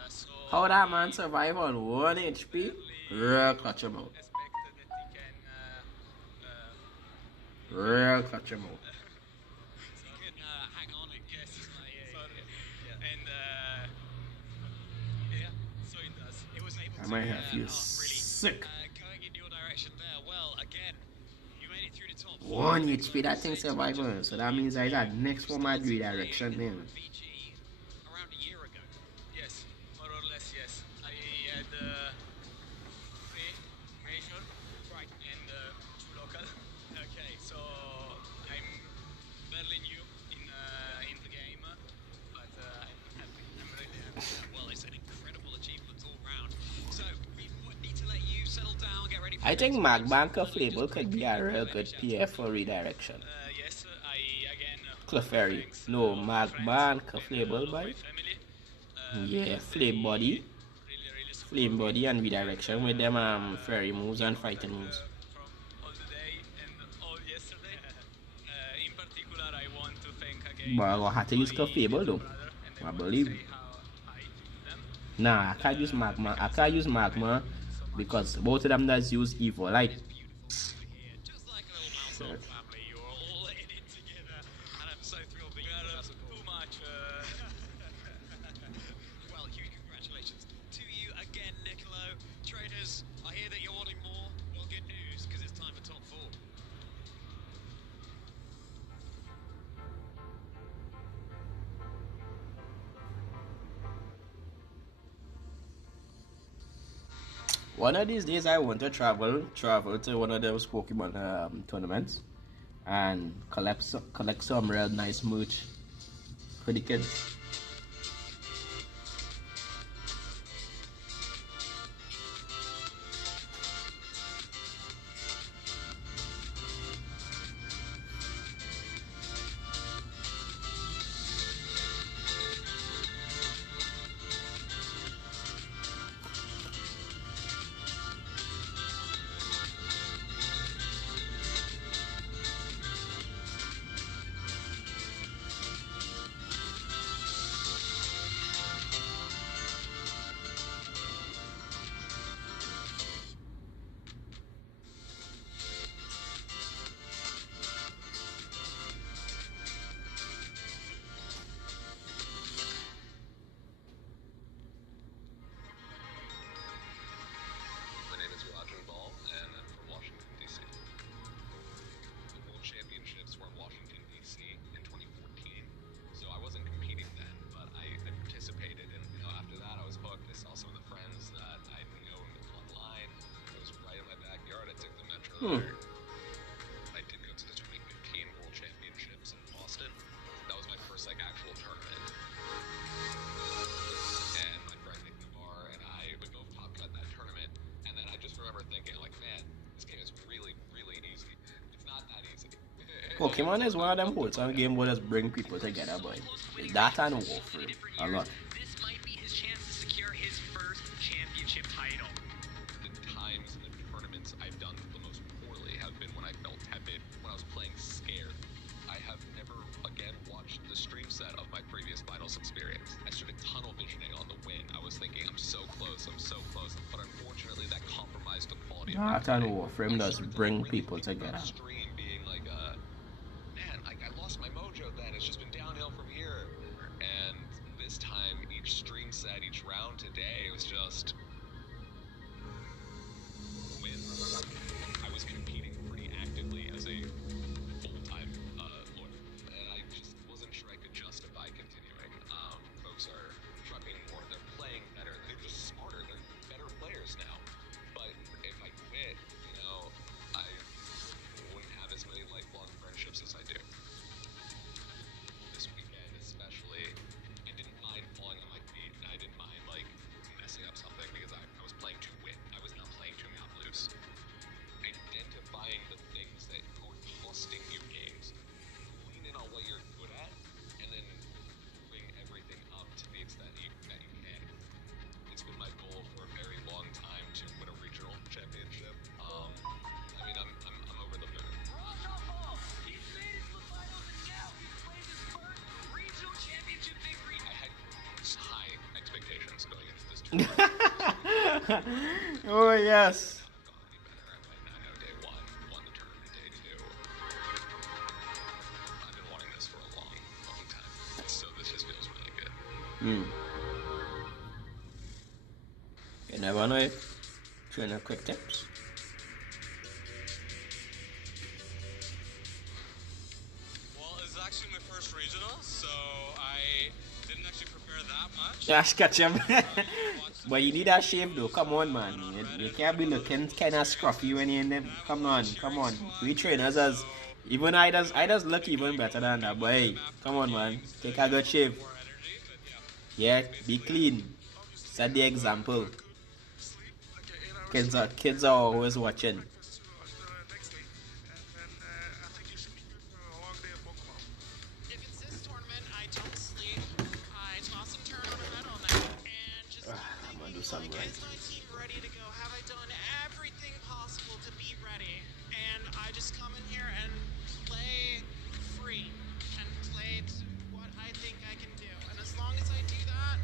So How that man survive on 1 HP? Real clutch him out. Expect that he can Real clutch him out. You can hang on and guess. And yeah, so it does. It was able I to might have you really sick. going in your direction there. Well, again, you made it through the top 1 HP, that thing survivor. So that means I got next for my redirection then. VG around a year ago. Yes, more or less, yes. I had 3 major, right, and 2 local. Okay. So I'm barely new in the game, but I'm happy. I'm really happy. Well, it's an incredible achievement all round. So we need to let you settle down, get ready for I think Magbank Fable could be a real good PF for redirection. Yes, I again. Clefairy. No, Magbank Fable by. Yeah, Flame Body. Flame Body and redirection with them fairy moves and fighting moves. From all the day and all yesterday. In particular, I want to thank again. But I had to use Fable though. I believe. Nah, I can't use Magma. I can't use Magma because both of them does use Evil Light. just like a little mouse family. You're all in it together, and I'm so thrilled that you got too much. Well, huge congratulations to you again, Nicolo. Trainers, I hear that you're wanting more. Well, good news, because it's time for top 4. One of these days I want to travel to one of those Pokemon tournaments and collect some real nice merch for the kids. I did go to the 2015 World Championships in Boston. That was my first actual tournament. And my friend Nick Navarre and I, we both top cut that tournament. And then I just remember thinking, man, this game is really easy. It's not that easy. Pokemon is one of them wholesome games where just bring people together, boy. That and Warfare a lot. This might be his chance to secure his first championship title. The times and the tournaments I've done the most poorly have been when I felt tepid, when Heart and Warframe does bring people together. Stream being like, man, I lost my mojo then. It's just been downhill from here. And this time, each stream set, each round today, it was just win. I was competing pretty actively as a full-time lawyer, and I just wasn't sure I could justify continuing. Folks are prepping more, they're playing better, they're just smarter, they're better players now. But if I quit, you know, I wouldn't have as many lifelong friendships as I do. This weekend especially, I didn't mind falling on my feet, and I didn't mind, like, messing up something because I was playing to win. I was not playing to not lose. Identifying the things that are costing you games, lean in on what you're good at, and then bring everything up to the extent that you can. It's been my goal for a very long time to win a regional championship. I mean, I'm over the moon. He's made it to the finals, and now he's played his first regional championship victory. I had high expectations going into this tournament. Oh yes. I know day one, won the tournament day two. I've been wanting this for a long, long time, so this just feels really good. You never know it. Trainer quick tips. Well, it's actually my first regional, so I didn't actually prepare that much. Gosh, catch him. But you need that shave though. Come on, man. You can't be looking kind of scruffy when you're in them. Come on. We trainers as even I does look even better than that. But hey, come on, man. Take a good shave. Yeah, be clean. Set the example. Kids are always watching. If it's this tournament, I don't sleep. I toss and turn on a red all night, and just I'm gonna do something right. is my team ready to go? Have I done everything possible to be ready? And I just come in here and play free and play to what I think I can do. And as long as I do that,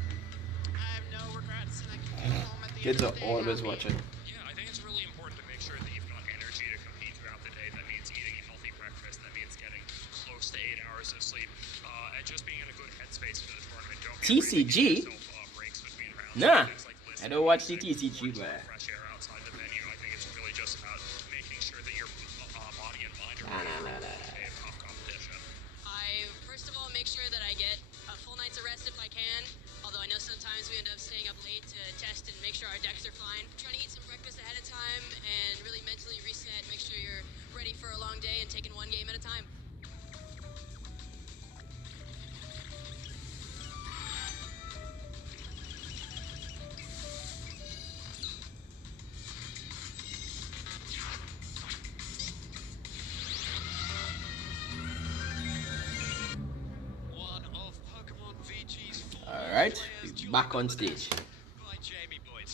I have no regrets, and I can go home at the Kids end are of the day always happy. watching. Yeah, I think it's really important to make sure that you've got energy to compete throughout the day. That means eating a healthy breakfast. That means getting close to 8 hours of sleep, and just being in a good headspace for the tournament. Don't be afraid to TCG? give yourself, breaks between rounds. Nah, Things like I don't watch the listening, TCG, or but fresh air outside the venue. I think it's really just about making sure that your body and mind are ready for a tough competition. I, first of all, make sure that I get a full night's of rest if I can. Although I know sometimes we end up staying up late to test and make sure our decks are fine. Trying to eat some breakfast ahead of time and really mentally reset, make sure you're ready for a long day and taking one game at a time. One of Pokemon VG's four alright, players back on stage. by Jamie Boyd.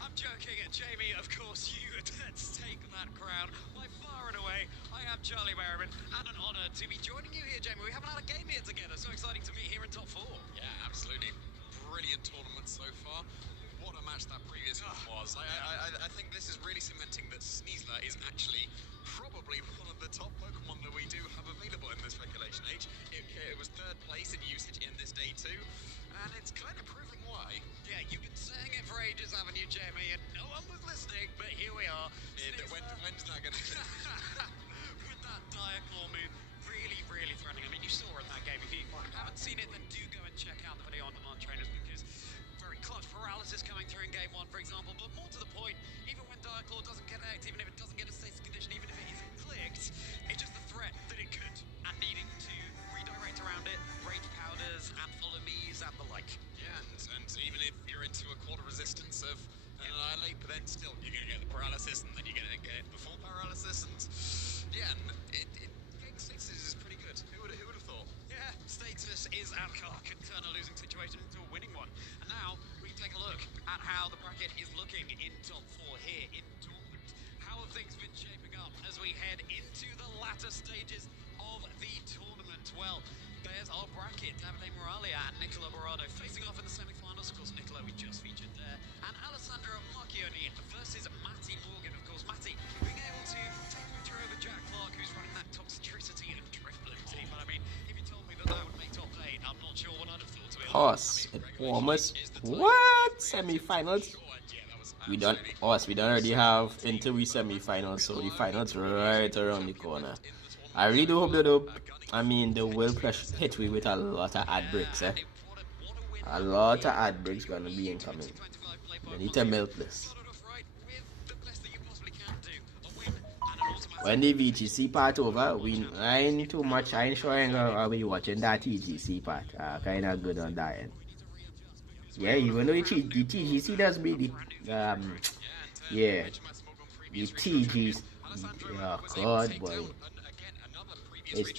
I'm joking, Jamie, of course you take that crown by far and away. I am Charlie Merriman, and an honour to be joining you here, Jamie. We haven't had a game here together, so exciting to meet here in top 4. Yeah, absolutely brilliant tournament so far. What a match that previous one was. I think this is really cementing that Sneasler is actually probably one of the top Pokemon that we do have available in this regulation age. It was third place in usage in this day too, and it's kind of proving why. Yeah, you've been saying it for ages, haven't you, Jamie? And no one was listening, but here we are. When's that going to With that Diaclaw move, really threatening. I mean, you saw in that game. If you haven't seen it, then do go and check out the video on demand trainers, because very clutch paralysis coming through in game 1, for example. But more to the point, even when Diaclaw doesn't connect, even if it doesn't get a status condition, even if it isn't clicked, it's just the threat that it could, and needing to redirect around it, rage powders and follow me's and the like. Yeah, and even if you're into a quarter resistance of an Annihilate, but then still you're going to get the paralysis, and then you're going to get the full paralysis, and yeah, game 6 is pretty good. Who would have thought? Yeah, status is Adcar, can turn a losing situation into a winning one. And now we take a look at how the bracket is looking in top 4 here in Dortmund. How have things been shaping up as we head into the latter stages of the tournament? Well, there's our bracket. Davide Moralia and Nicola Borrado facing off in the semi-finals. Of course, Nicola we just featured there. And Alessandro Marchioni versus Matty Morgan. Of course, course, Matty being able to take a picture over Jack Clark, who's running that Toxicity and Drifblim team. But I mean, if you told me that that would make top 8, I'm not sure what I'd have thought to be Horse, almost what semi-finals? We don't already have into we semi-finals, so the finals right around the corner. I really do hope they will hit me with a lot of ad breaks, eh? A lot of ad breaks gonna be incoming. They need to milk this. When the VGC part over, we ain't too much. I ain't sure I'll be watching that TGC part. Kinda good on that end. Yeah, even though the TGC does be the the TGC. Oh God, boy, it's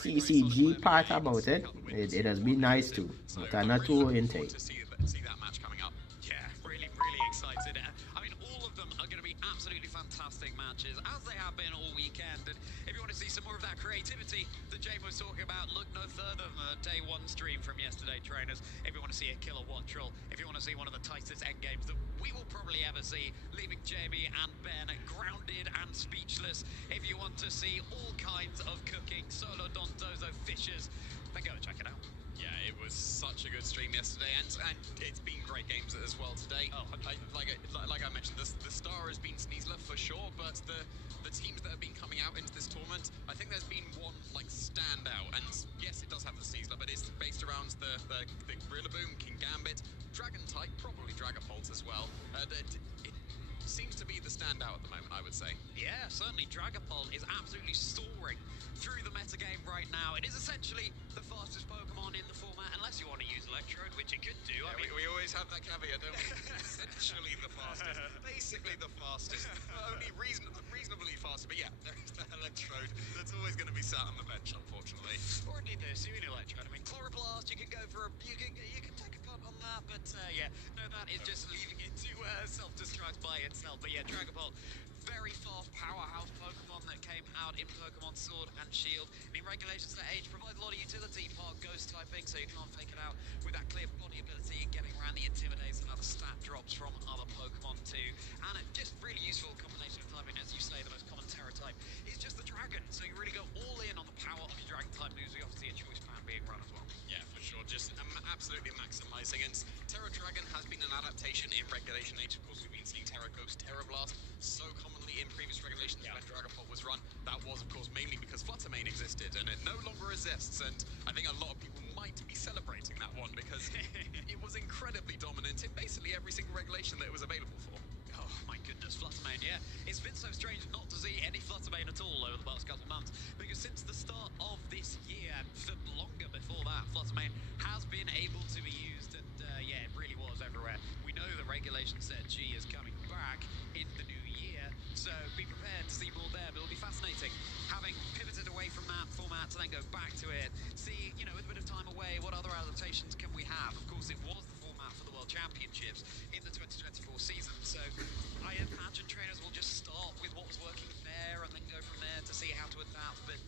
TCG part about it. It has been nice too, but not too intense. See that match coming up. Yeah, really excited. I mean, all of them are going to be absolutely fantastic matches, as they have been all weekend. And if you want to see some more of that creativity that Jame was talking about, look no further than the day one stream from yesterday, trainers. If you want to see a killer watch roll, if you want to see one of the tightest end games that we will probably ever see, leaving Jamie and Ben grounded and speechless. If you want to see all kinds of cooking, solo dontozo fishes, then go and check it out. Yeah, it was such a good stream yesterday, and it's been great games as well today. Oh, like I mentioned, the star has been Sneasler for sure, but the teams that have been coming out into this tournament, I think there's been one like standout, and yes, it does have the Sneasler, but it's based around the Rillaboom, King Gambit, Dragon type, probably Dragapult as well. It seems to be the standout at the moment, I would say. Yeah, certainly Dragapult is absolutely soaring through the metagame right now. It is essentially the fastest Pokemon in the format, unless you want to use Electrode, which it could do. Yeah, I mean, we always have that caveat, don't we? Essentially the fastest, basically the fastest, only reasonably faster, but yeah, there's that Electrode that's always going to be sat on the bench, unfortunately. Or indeed the Sewing Electrode. I mean, Chloroblast, you can go for you can take a punt on that, but yeah, no, that is just leaving it to self-destruct by itself. But yeah, Dragapult, very fast powerhouse Pokemon that came out in Pokemon Sword and Shield. In Regulations to Age, provides a lot of utility, part ghost typing, so you can't fake it out with that clear body ability, getting around the Intimidates and other stat drops from other Pokemon too. And a just really useful combination of typing, as you say, the most common Terra type is just the Dragon, so you really go all in on the power of your Dragon type moves. We often see a choice plan being run as well. Yeah, for sure, just absolutely maximizing. And Terra Dragon has been an adaptation in Regulation Age. Of course, we've been seeing Terra Ghost, Terra Blast so commonly in previous regulations when Dragapult was run. That was, of course, mainly because Fluttermane existed, and it no longer exists. And I think a lot of people might be celebrating that one because it was incredibly dominant in basically every single regulation that it was available for. Oh my goodness, Fluttermane, yeah. It's been so strange not to see any Fluttermane at all over the past couple of months, because since the start of this year, for longer before that, Fluttermane has been able to be used, and yeah, it really was everywhere. We know the Regulation Set G is coming back in the new year, so be prepared to see more there, but it'll be fascinating having pivoted away from that format to then go back to it, see, you know, with a bit of time away, what other adaptations can we have? Of course, it was the format for the World Championships in the 2024 season, so I imagine trainers will just start with what was working there and then go from there to see how to adapt, but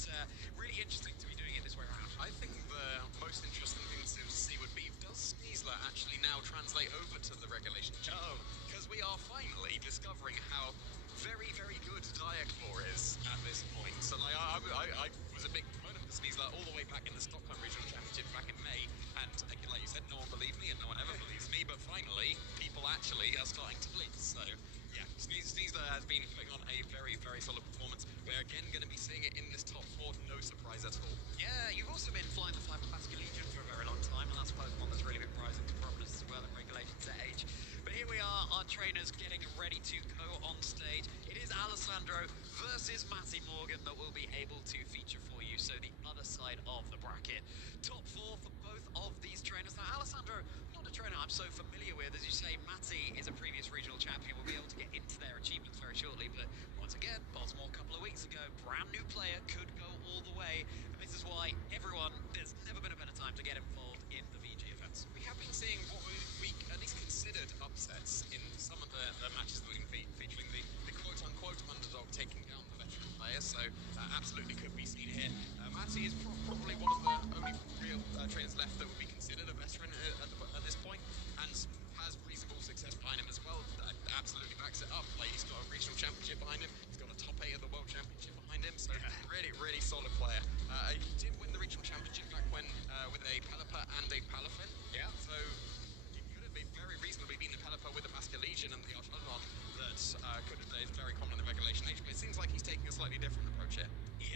really interesting to be doing it this way around. I think the most interesting thing to see would be, does Sneasler actually now translate over to the regulation channel? Because we are finally discovering how very, very good Diaclaw is at this point. So like, I was a big proponent of Sneasler all the way back in the Stockholm Regional Championship back in May, and again, like you said, no one believed me and no one ever believes me, but finally, people actually are starting to believe. So yeah, Sneasler has been putting on a very, very solid performance. We're again going to be seeing it in this top 4, no surprise at all. Yeah, you've also been flying the Hyperplastic Legion for a very long time, and that's a Pokemon that's really been rising to prominence as well in Regulations at Age. But here we are, our trainers getting ready to go on stage. It is Alessandro versus Matty Morgan that will be able to feature for you, so the other side of the bracket. Top 4 for both of these trainers. Now, Alessandro, not a trainer I'm so familiar with. As you say, Matty is a previous regional champion. We'll be able to get into their achievements very shortly, but once again, Baltimore a couple of weeks ago, brand new player, could go all the way. And this is why there's never been a better time to get involved in the VG events. We have been seeing what we at least considered upsets in some of the matches that we've been featuring the quote-unquote underdog taking down the veteran players, so absolutely could be seen here. Matty is probably one of the only real trainers left that would be considered a veteran at this point, and has reasonable success behind him as well. Absolutely backs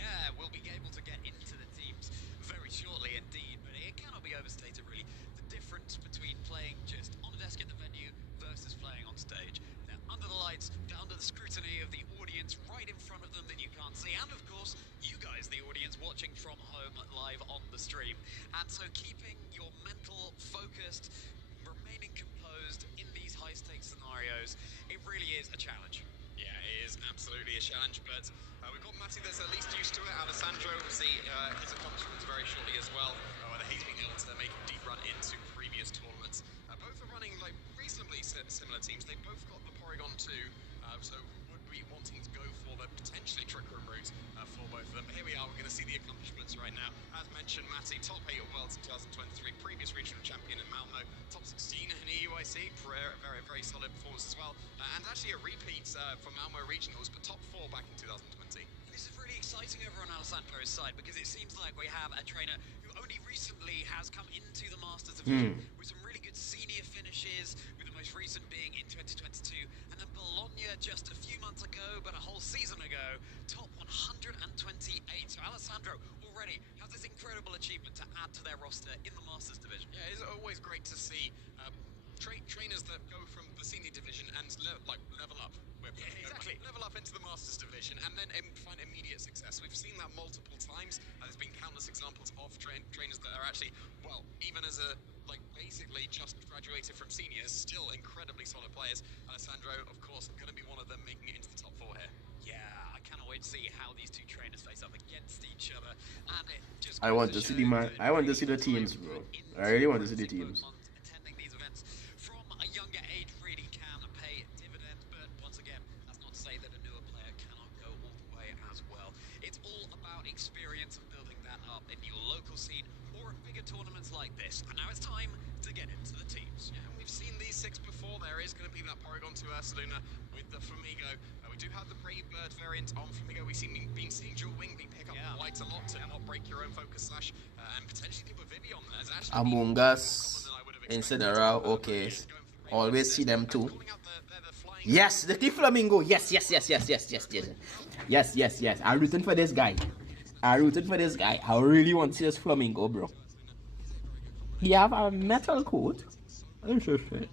Yeah, we'll be able to get into the teams very shortly indeed, but it cannot be overstated really. The difference between playing just on a desk in the venue versus playing on stage. They're under the lights, they're under the scrutiny of the audience right in front of them that you can't see, and of course, you guys, the audience, watching from home live on the stream. And so keeping your mental focused, remaining composed in these high-stakes scenarios, it really is a challenge. Yeah, it is absolutely a challenge, but we've got Matty that's at least used to it. Alessandro, we'll see his accomplishments very shortly as well, whether he's been able to make a deep run into previous tournaments. Both are running like reasonably similar teams. They've both got the Porygon 2, so would be wanting to go for the potentially Trick Room route for both of them. But here we are, we're going to see the accomplishments right now. As mentioned, Matty, top 8 of Worlds in 2023, previous regional champion in Malmo, top 16 in the UIC, very, very solid performance as well. And actually a repeat from Malmo Regionals, but top 4 back in 2020. This is really exciting over on Alessandro's side because it seems like we have a trainer who only recently has come into the Masters division with some really good senior finishes, with the most recent being in 2022, and then Bologna just a few months ago, but a whole season ago, top 128. So Alessandro already has this incredible achievement to add to their roster in the Masters division. Yeah, it's always great to see trainers that go from the senior division and level up. Yeah, exactly. Level up into the Masters division and then find immediate success. We've seen that multiple times. There's been countless examples of trainers that are actually, well, even as a basically just graduated from seniors, still incredibly solid players. Alessandro, of course, going to be one of them making it into the top 4 here. Yeah, I cannot wait to see how these two trainers face up against each other. And it just I want to see I want to see the teams, bro. I really want to see the teams. Attending these events from a younger age really can pay dividends, but once again, that's not to say that a newer player cannot go all the way as well. It's all about experience and building that up in your local scene or at bigger tournaments like this. And now it's time to get into the teams. Yeah, we've seen these 6 before. There is going to be that Porygon 2 Ursaluna with the Flamigo. We do have the Brave Bird variant on Flamigo. We've been seeing Dual Wing be pick up quite a lot to not break your own focus slash and potentially deal with Vivi on there. Among Us, Incineroar, okay. Always see them too. Yes, the Flamingo. Yes. I'm rooting for this guy. I really want to see this Flamingo, bro. He have a metal coat. Interesting.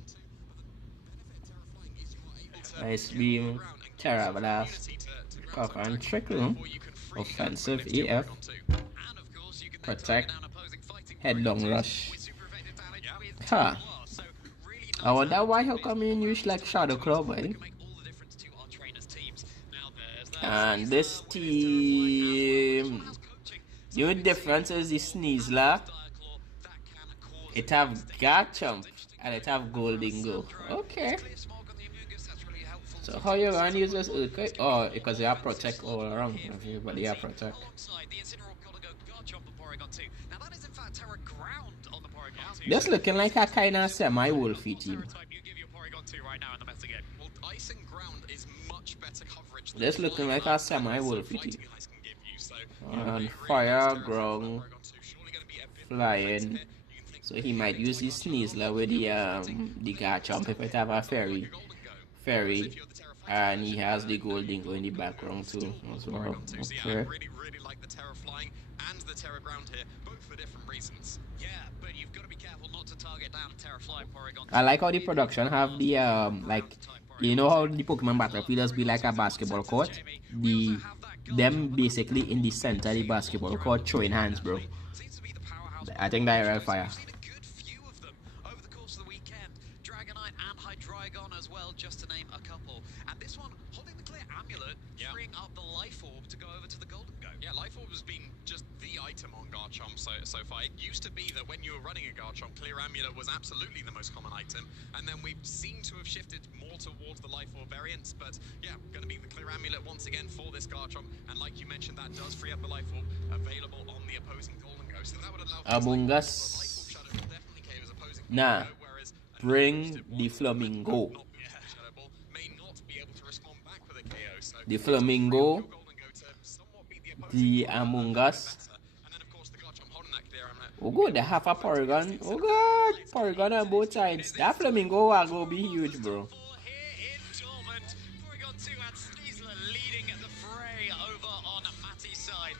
Nice beam, Terra Blast, Cock and Trickle, offensive AF, protect, headlong rush. Huh. I wonder why how come you use like Shadow Club, eh? And this team, the only difference is the Sneasler. It have Garchomp and it have Goldingo. Okay. So how you gonna use this Earthquake? Oh, because they have Protect all around. Everybody have Protect. This looking like a kind of semi-wolfy team. This looking like a semi-wolfy team. And fire, ground, flying. So he might use his Sneasler with the Garchomp if it have a fairy, and he has the Goldingo in the background too as well. Okay. I really like the Terra Flying and the Terra Ground here, both for different reasons. Yeah, but you've got to be careful not to target down Terra Flying Porygon. I like how the production have the like, you know how the Pokemon Battlefielders be like a basketball court? Them basically in the center of the basketball court throwing hands, bro. I think they're real fire. Over the course of the weekend, Dragonite and Hydreigon as well, just to name a couple. And this one, holding the clear amulet, freeing up the Life Orb to go over to the Golden Go. Yeah, Life Orb has been just the item on Garchomp so far. It used to be that when you were running a Garchomp, Clear Amulet was absolutely the most common item, and then we seem to have shifted more towards the Life Orb variants, but yeah, going to be the Clear Amulet once again for this Garchomp, and like you mentioned, that does free up the Life Orb available on the opposing Golden Go, so that would allow Among Us. Nah, bring the Flamingo. The Flamingo, the Among Us. Oh good, they have a Porygon. Oh god, Porygon on both sides. That Flamingo will go be huge, bro. Porygon 2 and Sneasler leading the fray over on Matty's side.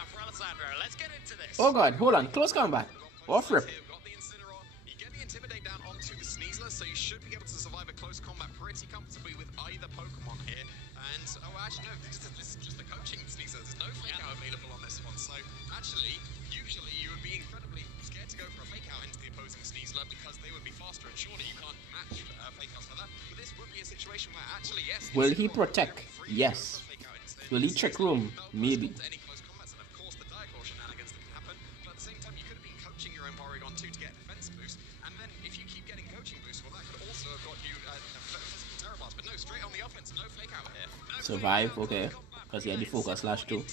now for Alessandro. Let's get into this. Oh god, hold on, close combat. Off rip. Got the Incineroar. You get the Intimidate down onto the Sneasler, so you should be able to survive a close combat pretty comfortably with either Pokemon here. And, oh, actually, no, this is just the coaching Sneasler. There's no fake out available on this one. So, actually, usually you would be incredibly scared to go for a fake out into the opposing Sneasler because they would be faster, and surely you can't match fake outs like that. But this would be a situation where, actually, yes. Will he protect? Yes. Will he trick room? Maybe. Any close combats, and of course the Diaclaw shenanigans that can happen. But at the same time, you could have been coaching your own Porygon 2 to get a defense boost, and then if you keep getting coaching boosts, well, that could also have got you a physical Terra Blast. But no, straight on the offense, no fake out here. Survive, okay. Because he had the focus slash too.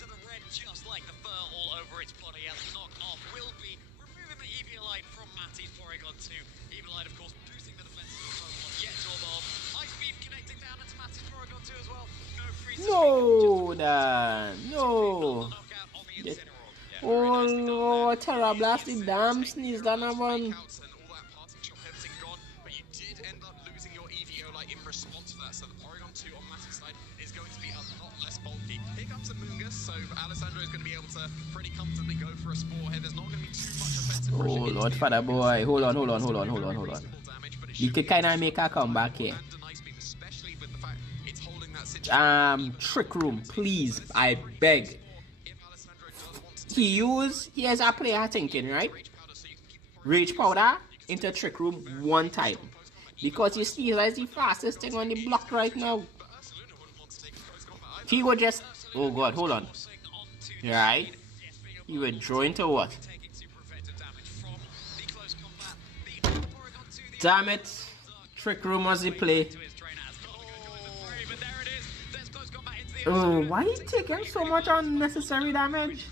Just like the fur all over its body, as knock off will be removing the Eviolite from Matty's Porygon 2. Eviolite, of course, boosting the defenses of Pokemon yet to evolve. Ice Beam connecting down into Matty's Porygon 2 as well. No freeze. No, Dan. No. Oh no, Terra Blast the damn sneeze that one. And all that parting shot everything gone, but you did end up losing your Eviolite in response to that. So the Porygon 2 on Matty's side is going to be a lot less bulky. Here comes a Mungus, so Alessandro is going to be able to pretty comfortably go for a Spore here. There's not going to be too much offensive pressure. Oh Lord, father boy. Hold on. You could kind of make a comeback here. Trick room, please. I beg. He has a player thinking, right? Rage powder into trick room one time. Because you see, that's the fastest thing on the block right now. He would just, oh god, hold on. Right? He would draw into what? Damn it. Trick room was the play. Oh, why he taking so much unnecessary damage?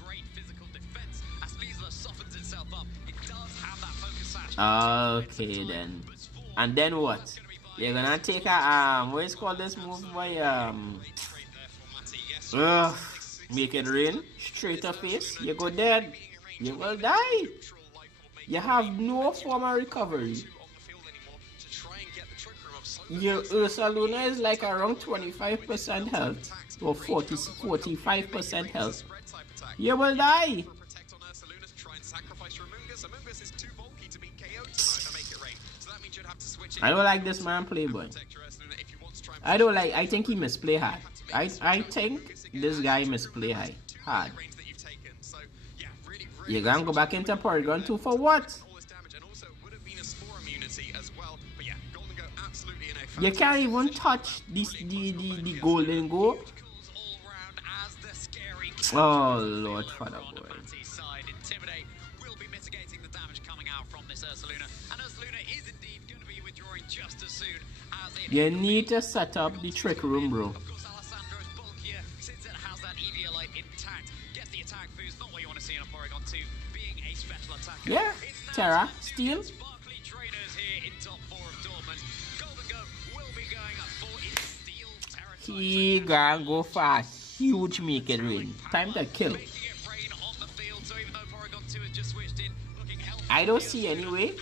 Okay then. And then what? You're gonna take a what is called this move by make it rain straight to face. You go dead. You will die. You have no form of recovery. Your Ursaluna is like around 25% health or 45% health. You will die. I don't like this man play, boy. I think he misplay hard. I think this guy misplay hard. You're gonna go back into Porygon 2 for what? You can't even touch the golden go. Oh Lord, father boy. Intimidate will be mitigating the damage coming out from this Ursaluna, and Ursaluna is indeed going to be withdrawing just as soon as it. You need to set up the trick room, bro. Of course, Alessandro is bulkier since it has that Eviolite intact. Gets the attack boost, not what you want to see in a Porygon 2, being a special attacker. Yeah, Terra, Steel. Sparkly trainers here in top 4 of Dortmund. Golden Go will be going up for its Steel territory. He gonna go for a huge make it rain. Time to kill. I don't see any way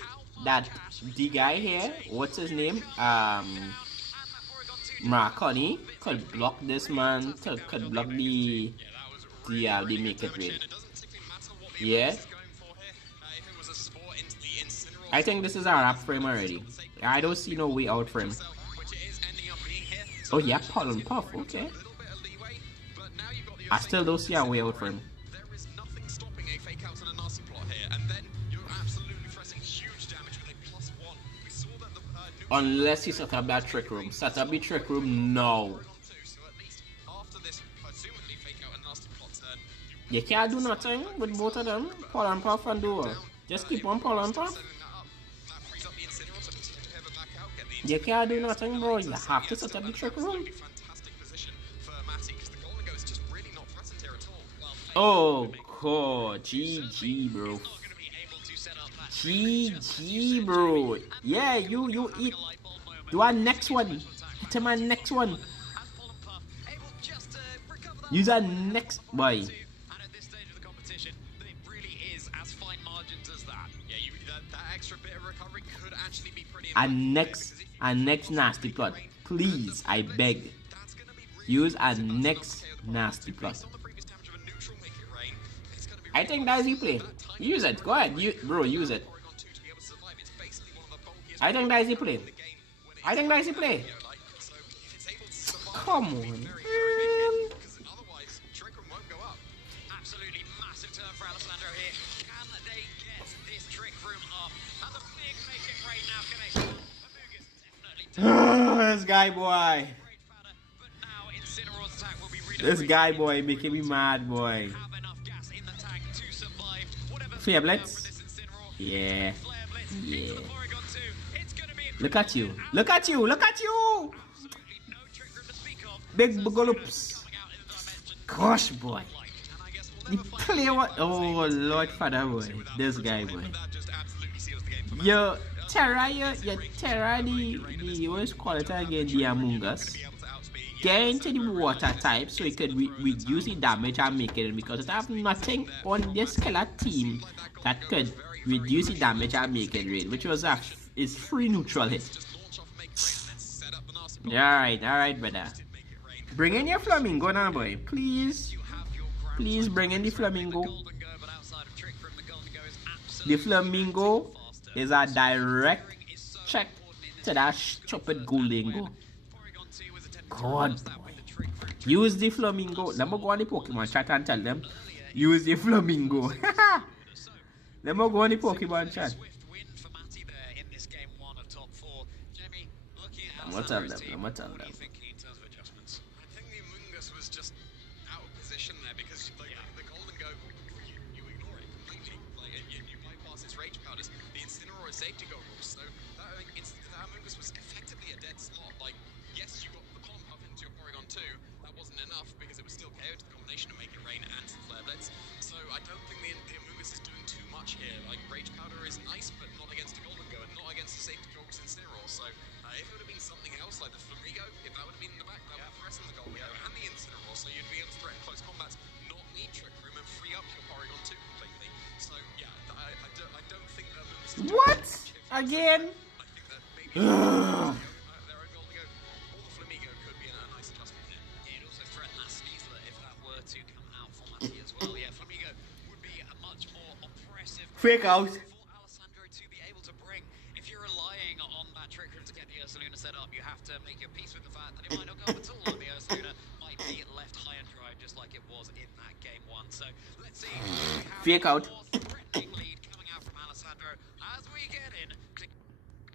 that the guy here, what's his name, Marconi, could block this man, could block the make it rain. Yeah. I think this is our wrap frame already. I don't see no way out for him. Oh yeah, Pollen Puff, okay. I still don't see a way out for him. Unless you set up that trick room. Set up the trick room now. You can't do nothing with both of them. Pollen Puff and Duo. Just keep on Pollen Puff. You can't do nothing, bro. You have to set up the trick room. Oh god, GG, bro. GG, bro. Yeah, you eat. Do our next one. Hit my next one. Use our next boy. Our next nasty plot. Please, I beg. Use our next nasty plot. I think that's the play. Use it. Go ahead, bro. Use it. I think that's the play. I think that's the play. Come on. Absolutely massive turn for Alessandro here. Can they get this trick room up? That's a big make it rain now connection. This guy boy. This guy boy making me mad, boy. Fablets? Yeah. Yeah. Look at you. Look at you. Look at you. Big gullops. Gosh, boy. The player what? Oh, Lord Father, boy. This guy, boy. Yo, Terra, the what is called it again? The Among Us. Get into the water type so it could reduce the damage I'm making, because it have nothing on this killer team that could reduce the damage I'm making rate, which was is free neutral hit. Alright, brother. Bring in your flamingo now, boy. Please bring in the flamingo. The flamingo is a direct check to that stupid Goulingo. God, use the flamingo. Let me go on the Pokemon chat and tell them use the flamingo. Let me go on the Pokemon chat. I'm gonna tell them. I think the Amoongus was just out of position there because the Golden Go, you ignore it completely. Like, you bypass its rage powders. The Incineroar is safety goggles, so that Amoongus was effectively a dead slot. Like, yes, you got the column puff into your Porygon 2. That wasn't enough because it was still KO'd to the combination of Make It Rain and Flare Blitz. So I don't think the Amoongus is doing too much here. Like, rage powder is nice, but not against the Golden Go and not against the safety goggles Incineroar. So if it would have been something else like the Flamigo, if that would have been in the back, that would have threatened the Golden Go and the Incineroar, so you'd be able to threaten close combats, not need Trick Room, and free up your Porygon 2 completely. So yeah, I don't think that moves. What? Again? I think that maybe their own Golden Go or the Flamigo could be a nice adjustment here. Yeah, it'd also threaten that Sneasler if that were to come out for Matty as well. Yeah, Flamigo would be a much more oppressive Fake out. for Alessandro to be able to bring. If you're relying on that Trick Room to get the Ursaluna set up, you have to make your peace with the fact that it might not go up at all, and the Ursaluna might be left high and dry just like it was in that game 1. So let's see. Fake out. Threatening lead coming out from Alessandro as we get in to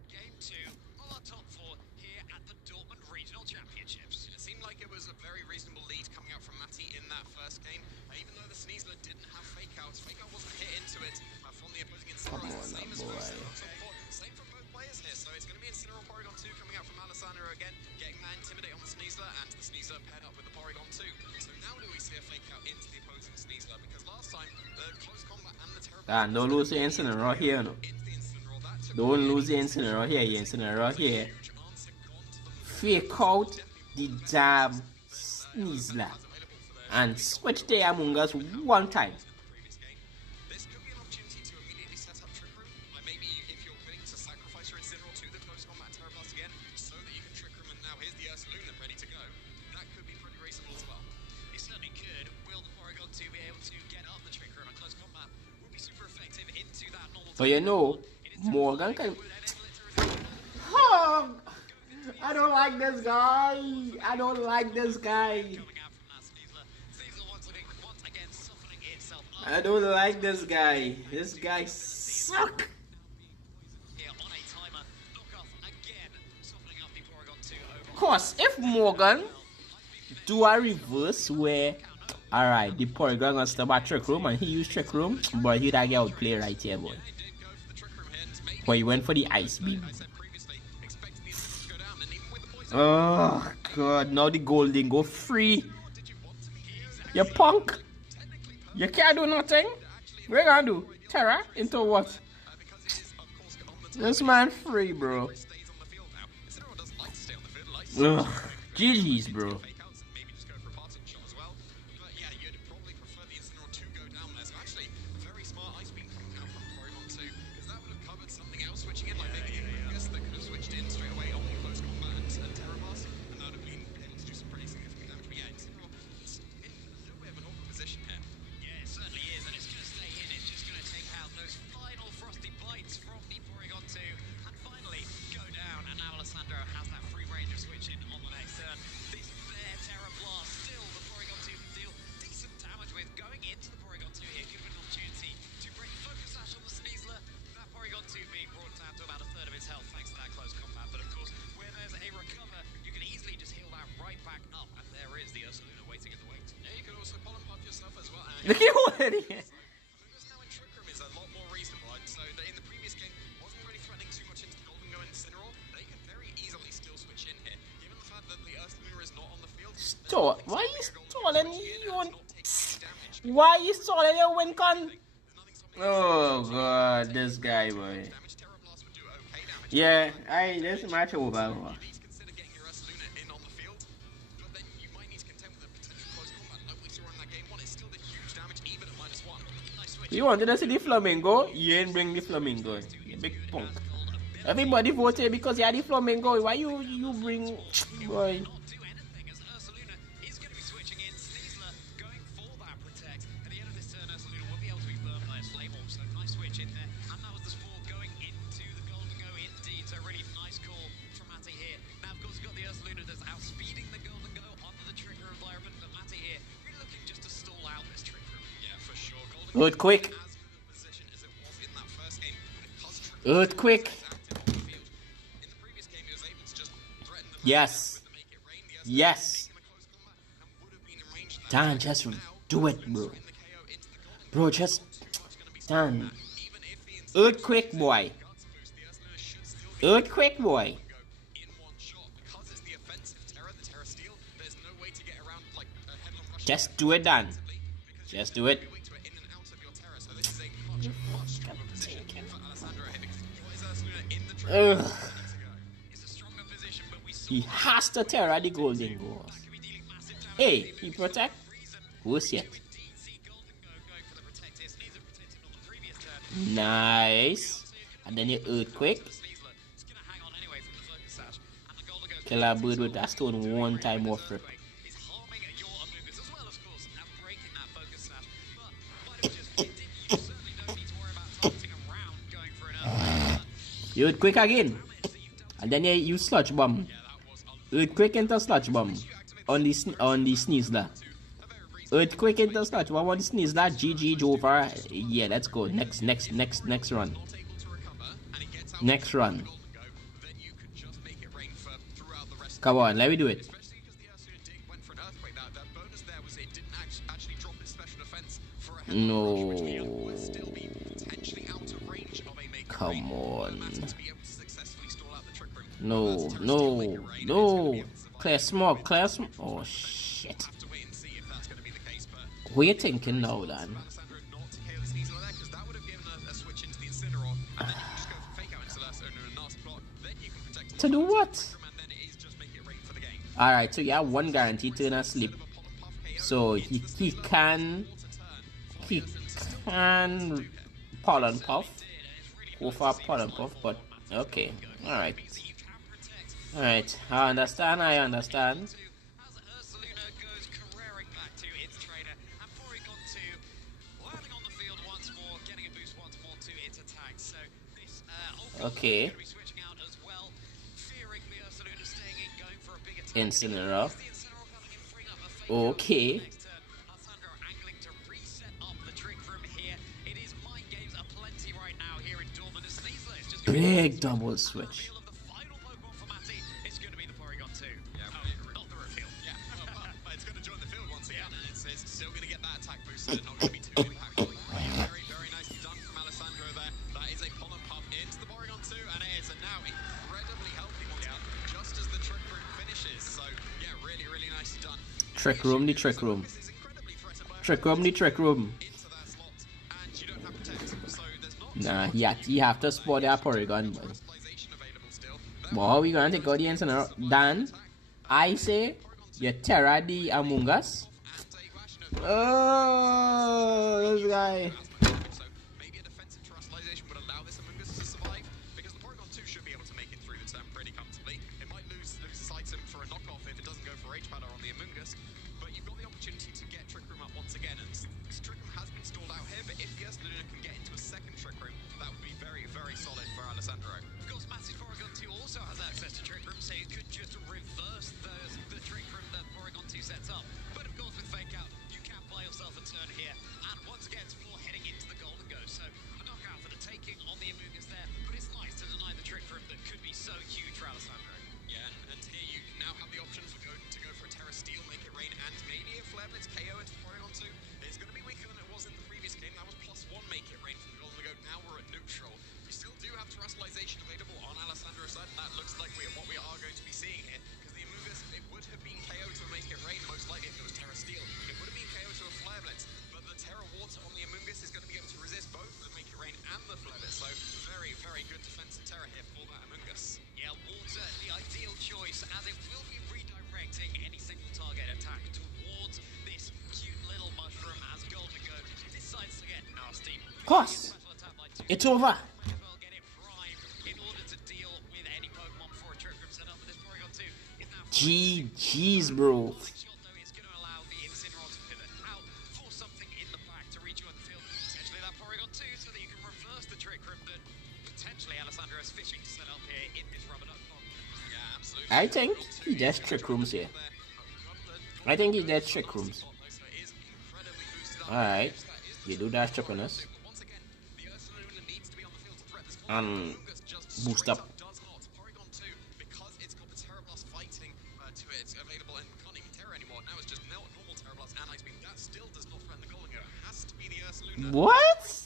game 2 of our top 4 here at the Dortmund Regional Championships. It seemed like it was a very reasonable lead coming out from Matty in that first game, even though the Sneasler didn't have fake outs. Fake out wasn't hit into it from the opposing Incineroar. Same as same from both players here, so it's going to be Incineroar Porygon 2 coming out from Alessandro again, getting that Intimidate on the Sneasler, and the Sneasler paired up with the Porygon 2. So now do we see a fake out into the opposing Sneasler, because last time the close combat and the terrible... Don't lose the Incineroar here, no. Don't lose the Incineroar here, Incineroar here. Fake out the damn Sneasler and switch the Among Us one time. This could be an opportunity to immediately set up Trick Room. Maybe if you're willing to sacrifice your Incineroar to the close combat Terrablast again, so that you can Trick Room, and now here's the Ursaluna ready to go. That could be pretty reasonable as well. It certainly could. Will the Porygon 2 be able to get up the Trick Room? And close combat will be super effective into that normal. So you know, Morgan can... Oh, I don't like this guy. I don't like this guy. I don't like this guy. This guy suck. Of course, if Morgan do a reverse where, alright, the Porygon gonna stop at Trick Room and he used Trick Room, but he that get outplay right here, boy. But he went for the Ice Beam. Oh god, now the Golden go free. You punk. You can't do nothing. What you gonna do? Terra into what? This man free, bro. Ugh. GG's, bro. Look at what it is. Now in Trick Room is a lot more reasonable. So in the previous game, wasn't really threatening too much into Golden Go and Incineroar. They could very easily still switch in here, given the fact that the Earth Luna is not on the field. Why you stalling you on? Why you stalling your win con? Oh god, this guy, boy. Yeah, this match over. Consider getting your Earth Luna in on the field, but then you might need to contend with a potential close combat like we saw in that game one. It's still the huge damage, even at -1. Nice switch. You wanted to see the flamingo? You ain't bring the flamingo. You big punk. Everybody voted because you had the flamingo. Why you bring, boy? Earthquake. Earthquake. Yes. Yes. Dan, just do it, bro. Bro, just Dan. Earthquake, boy. Earthquake, boy. Just do it, Dan. Just do it. Ugh. He has to Terra the golden goals. Hey, he protect? Who's yet? Nice. And then your earthquake. Kill a bird with that stone one time off rip. Earthquake again. And then you sludge bomb. Earthquake into sludge bomb. On the sneeze there. Earthquake into sludge bomb on the sneeze there. GG over. Yeah, let's go. Next run. Next run. Come on, let me do it. No. Come on. No. Clear smoke, Oh shit. What are you thinking now, Dan? To do what? Alright, so you have one guaranteed turn asleep. So he can pollen puff. Go for pollen puff, but okay. Alright. Alright, I understand. Okay. Incineroar. Okay. Big double switch. It's going to join the field once again, and it's still going to get that attack boost, so it's not going to be too impactful. Very nicely done from Alessandro there. That is a pollen puff into the Porygon 2, and it is now incredibly healthy once again, just as the Trick Room finishes. So, yeah, really nicely done. Trick Room. Nah, you have to spot that Porygon, boy. But how we gonna take audience and Dan? I say you Terra the Among Us. Oh, this guy. So maybe a defensive terrestrialization would allow this Among Us to survive, because the Porygon 2 should be able to make it through the turn pretty comfortably. It might lose its item for a knockoff if it doesn't go for H-Padder on the Among Us, but you've got the opportunity to get Trick Room up once again, and Trick Room has been stalled out here, but if the Earth Luna can get into a second Trick Room, that would be very solid for Alessandro. Of course, Massive Porygon 2 also has access to Trick Room, so you could just reverse the Trick Room that Porygon 2 sets up. But of course, with Fake Out, you can buy yourself a turn here. And once again, Spore heading course. It's over. GG's, bro. I think he just trick rooms here. I think he just trick rooms. Alright. You do that trick on us. And boost up. What?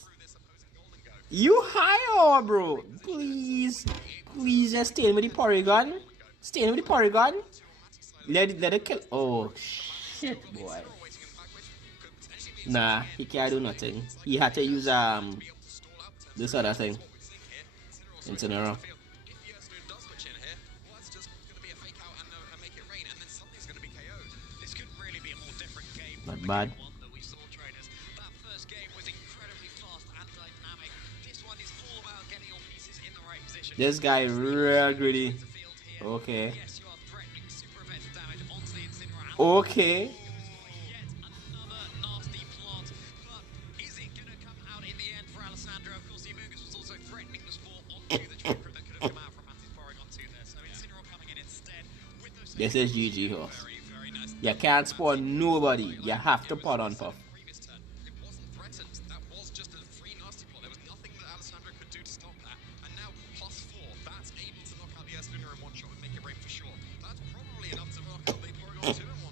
You high or bro? Please just stay with the Porygon. Stay with the Porygon. Let it kill. Oh shit, boy. Nah, he can't do nothing. He had to use this other thing. Incineroar. Not bad. This guy real greedy. Okay. Okay. This is GG horse. You can't spawn nobody. You have to pot on puff.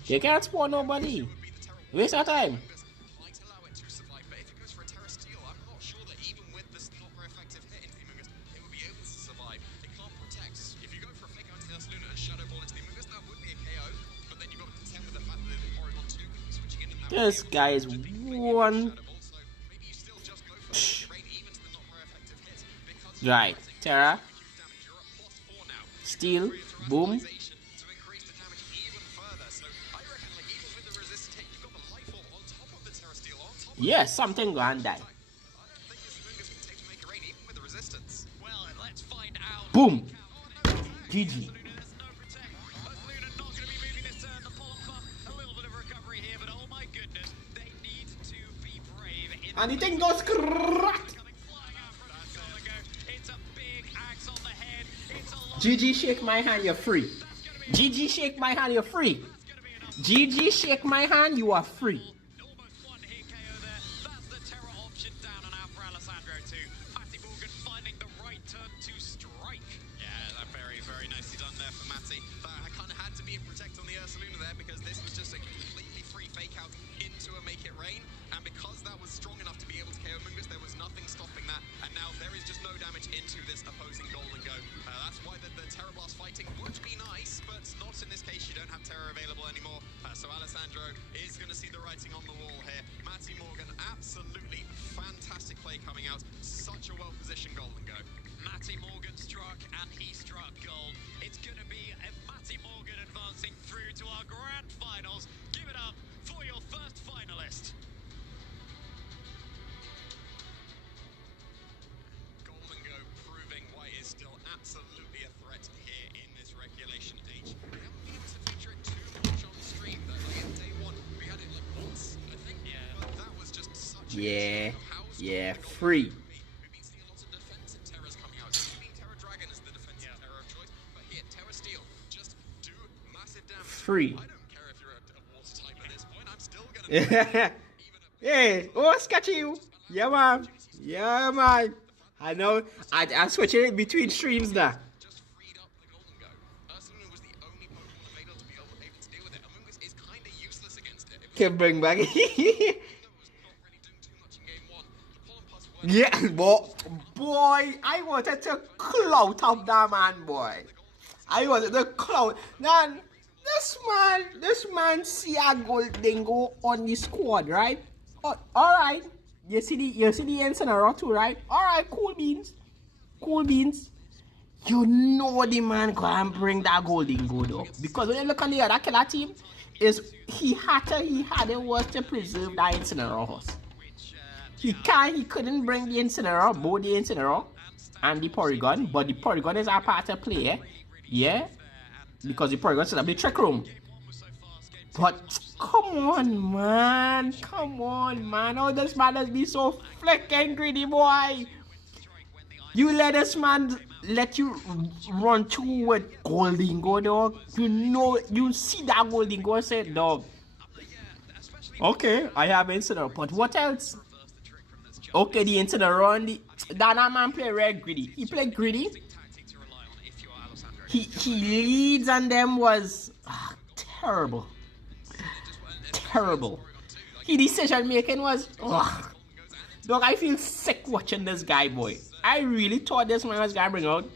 You can't spawn nobody. Waste your time. This guy is one. Right, Terra. Steal. Boom. Yes, something gonna die. Boom. GG. And the thing goes crack. GG, shake my hand, you're free. GG, shake my hand, you're free. GG, shake my hand, you are free. Yeah, free. Free. Hey, oh, sketchy you. Yeah, man. Yeah, man. I know. I'm switching it between streams now. Can bring back. Yeah, boy, I wanted to clout up that man, boy. I wanted to clout. Man, this man see a golden go on the squad, right? Oh, all right. You see the Incineroar too, right? All right, cool beans. You know the man can bring that golden go though, because when you look on the other killer team, is he had to work to preserve that Incineroar horse. He couldn't bring the Incineroar, both the Incineroar and the Porygon, but the Porygon is a part of play, yeah? Because the Porygon still have the Trick Room. But come on, man. Come on, man. Oh, this man has been so flicking greedy, boy. You let this man let you run through with Goldingo, dog. You know, you see that Goldingo said, dog. Okay, I have Incineroar, but what else? Okay, the Incineroar, that man play red greedy. He played greedy. He leads and them was terrible. Terrible. His decision making was dog, I feel sick watching this guy, boy. I really thought this man was gonna bring out.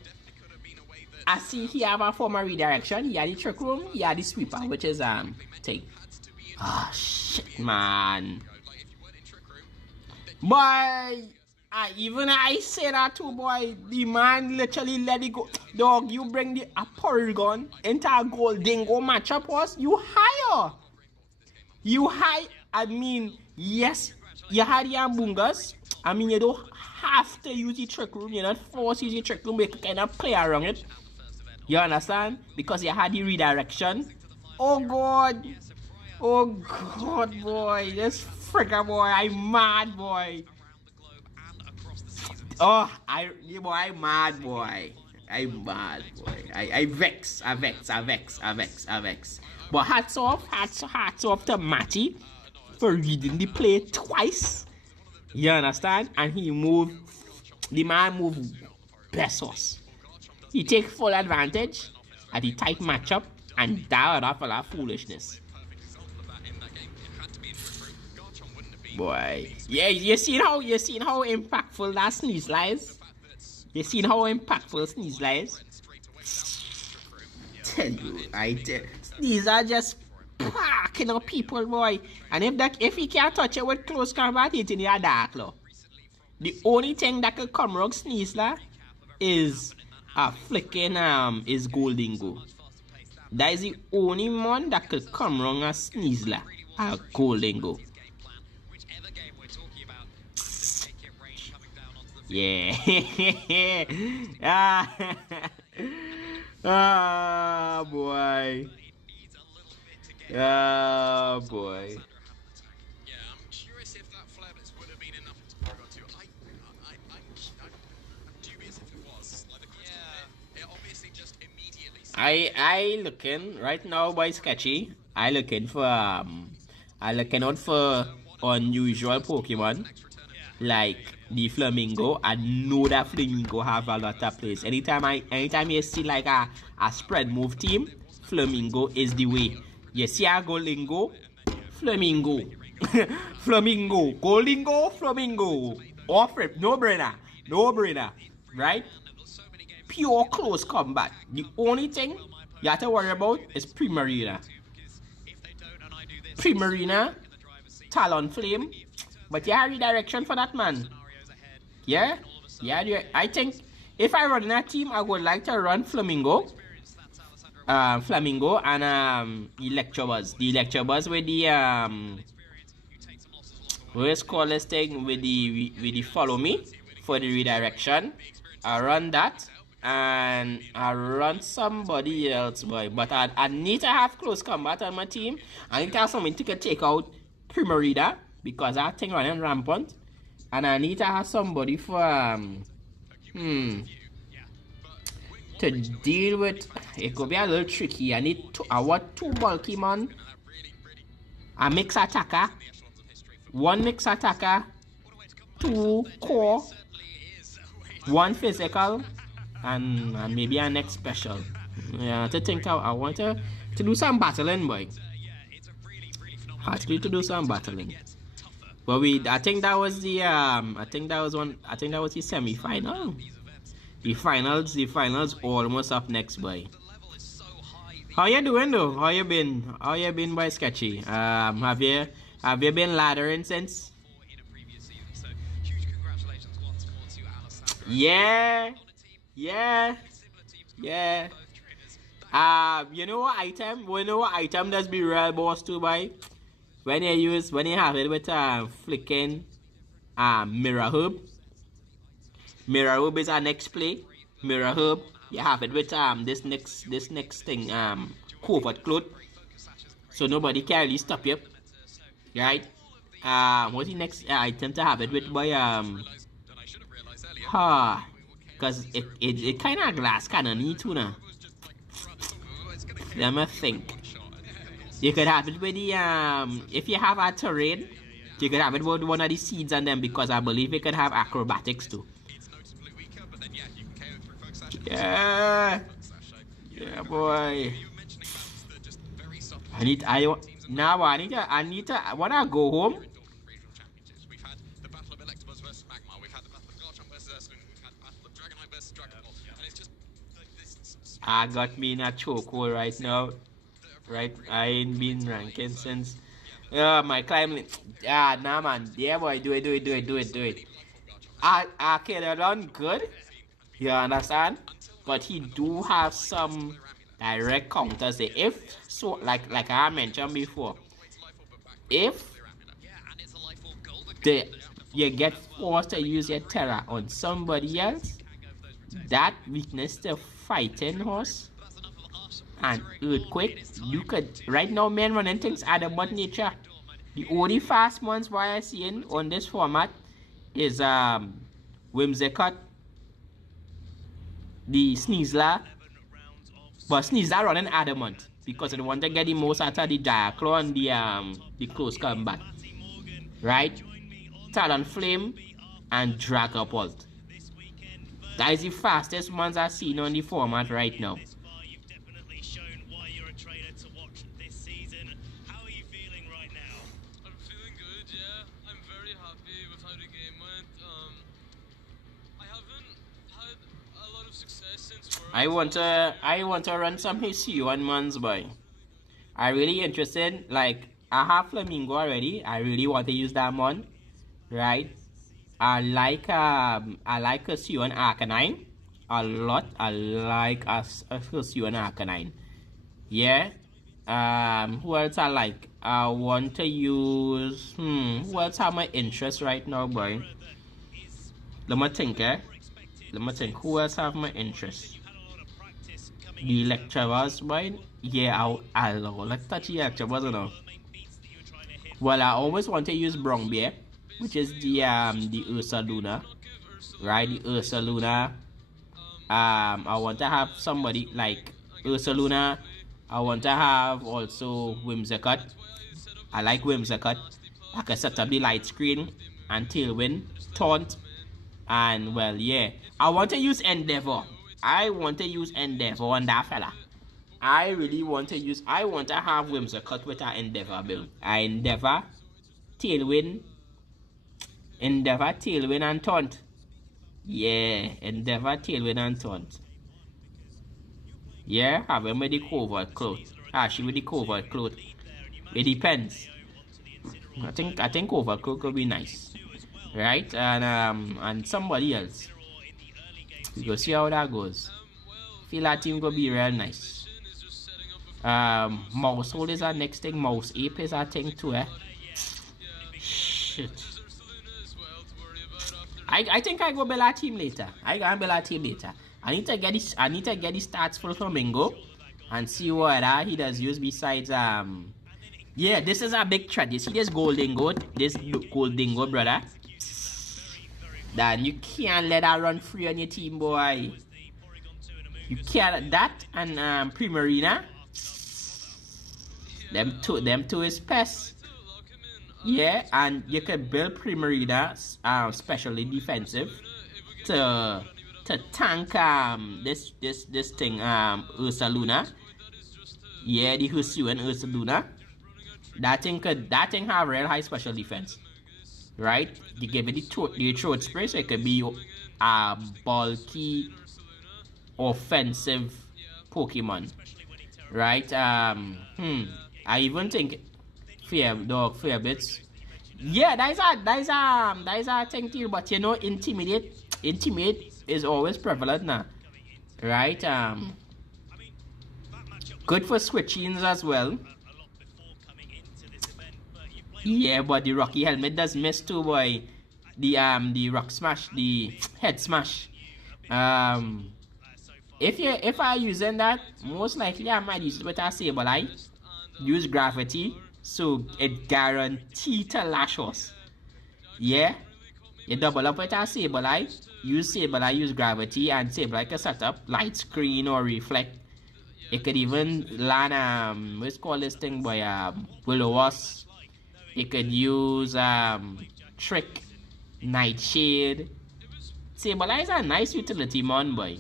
I see he have a form of redirection. He had the Trick Room, he had the Sweeper, which is thing. Shit, man. Boy, even I say that too, boy. The man literally let it go. Dog, you bring the Porygon into a Goldingo matchup was you higher. You high. I mean, yes, you had the Ambungas. I mean, you don't have to use the Trick Room. You're not forced to use the Trick Room. You can kind of play around it. You understand? Because you had the redirection. Oh God. Oh God, boy. This fricka boy. I'm mad, boy. Oh, I'm mad, boy. I'm mad, boy. I vex. But hats off to Matty for reading the play twice. You understand? And the man moved best horse. He take full advantage at the tight matchup and dialed off a lot of foolishness. Boy, yeah, you seen how impactful that sneeze lies? You seen how impactful sneeze lies? Tell you, these are just packing up people, boy. And if he can't touch it with close combat, it's in your dark law. The only thing that could come wrong Sneasler is a flicking is Goldingo. That is the only one that could come wrong as Sneasler, a Goldingo. Yeah. Ah, boy. Ah, boy. Yeah, I'm curious if that flare blitz would have been enough to Porygon 2. I'm dubious if it was. Like the critical hit, it obviously just immediately. I looking right now, boy, sketchy. I looking out for unusual Pokemon like the Flamingo. I know that Flamingo have a lot of plays. Anytime you see like a spread move team, Flamingo is the way. You see a Goldingo, Flamingo. Flamingo, Goldingo, Flamingo. Off rip, no brainer, right? Pure close combat. The only thing you have to worry about is Primarina, Talonflame. But you have redirection for that, man. Yeah. I think if I run that team, I would like to run Flamingo and Electabuzz. The Electabuzz with the let's call this thing with the follow me for the redirection. I run that and I run somebody else, boy. But I need to have close combat on my team. I need to have something to take out Primarina because I think running rampant, and I need to have somebody for to deal with. It could be a little tricky. I want two bulky man, a mix attacker, one mix attacker, two core, one physical, and maybe a next special. Yeah, to think I want to do some battling, boy. Actually, to do some battling. But I think that was the semi-final. The finals almost up next, boy. How you doing though? How you been, boy, sketchy? Have you been laddering since? Yeah. You know what item does be real boss too, boy? When you have it with flicking Mirror Herb. Mirror Herb is our next play. Mirror Herb. You have it with this next thing, covert cloth. So nobody can really stop you. Right? What's the next item to have it with by because it kind of glass cannon too now. Let me think. You could have it with the if you have a terrain, you could have it with one of the seeds on them, because I believe it could have acrobatics too. Yeah, boy. I wanna go home. I got me in a chokehold right now. Right, I ain't been ranking since my climbing. Nah man, yeah boy, do it. I can run good, you understand? But he do have some direct counters there. If so, like I mentioned before, if you get forced to use your terror on somebody else, that weakness to fighting horse and earthquake, you could right now men running things out of mud nature. The only fast ones why I seeing on this format is Whimsicott, the Sneasler, but Sneasler running adamant because they want to get the most out of the Diaclaw and the close combat. Right? Talon Flame and Dragapult. That is the fastest ones I've seen on the format right now. I want to run some HC1 months, boy. I really interested. Like I have Flamingo already. I really want to use that one, right? I like HC1 Arcanine a lot. I like HC1 Arcanine. Yeah. Who else I like? I want to use. Who else have my interest right now, boy? Let me think. Who else have my interest? The Electabuzz, boy. Yeah, I like touchy Electabuzz enough. Well, I always want to use Brongbear, which is the Ursaluna, right? The Ursaluna. I want to have somebody like Ursaluna. I want to have also Whimsicott. I like Whimsicott. I can set up the light screen and Tailwind, Taunt, and well, yeah. I want to use Endeavor. I want to use Endeavor on that fella. I want to have Whimsicott with our Endeavor build. Endeavor, Tailwind, and Taunt. Yeah, Endeavor, Tailwind, and Taunt. Yeah, have him with the covert cloth. She with the covert cloth. It depends. I think covert cloth could be nice, right? And somebody else. We go see how that goes. Feel that team gonna be real nice. Mouse Hole is our next thing. Mouse Ape is our thing too, Shit. I think I go build our team later. I need to get the stats for Flamingo and see what he does use besides yeah, this is a big threat. You see this golden goat, brother. Then you can't let that run free on your team, boy. You can't. That and Primarina. Them two is pests. Yeah, and you can build Primarina, specially defensive, to tank this thing Ursaluna. Yeah, the Husu and Ursaluna. That thing have real high special defense. Right? You give it the throat spray, so it could be a bulky offensive Pokemon. Right? I even think Fear Bits. Yeah, that is a thing too, but you know, intimidate is always prevalent now. Right? Good for switchings as well. Yeah, but the Rocky helmet does miss too, boy. the rock smash, the head smash. If I using that, most likely I might use it with a Sableye. Use gravity, so it guaranteed to lash us. Yeah, you double up with a Sableye, use Sableye, use gravity, and Sableye can set up light screen or reflect. It could even land what's called this thing by Will-O-Wisp. It could use Trick, Nightshade. Sableye is a nice utility mon, boy.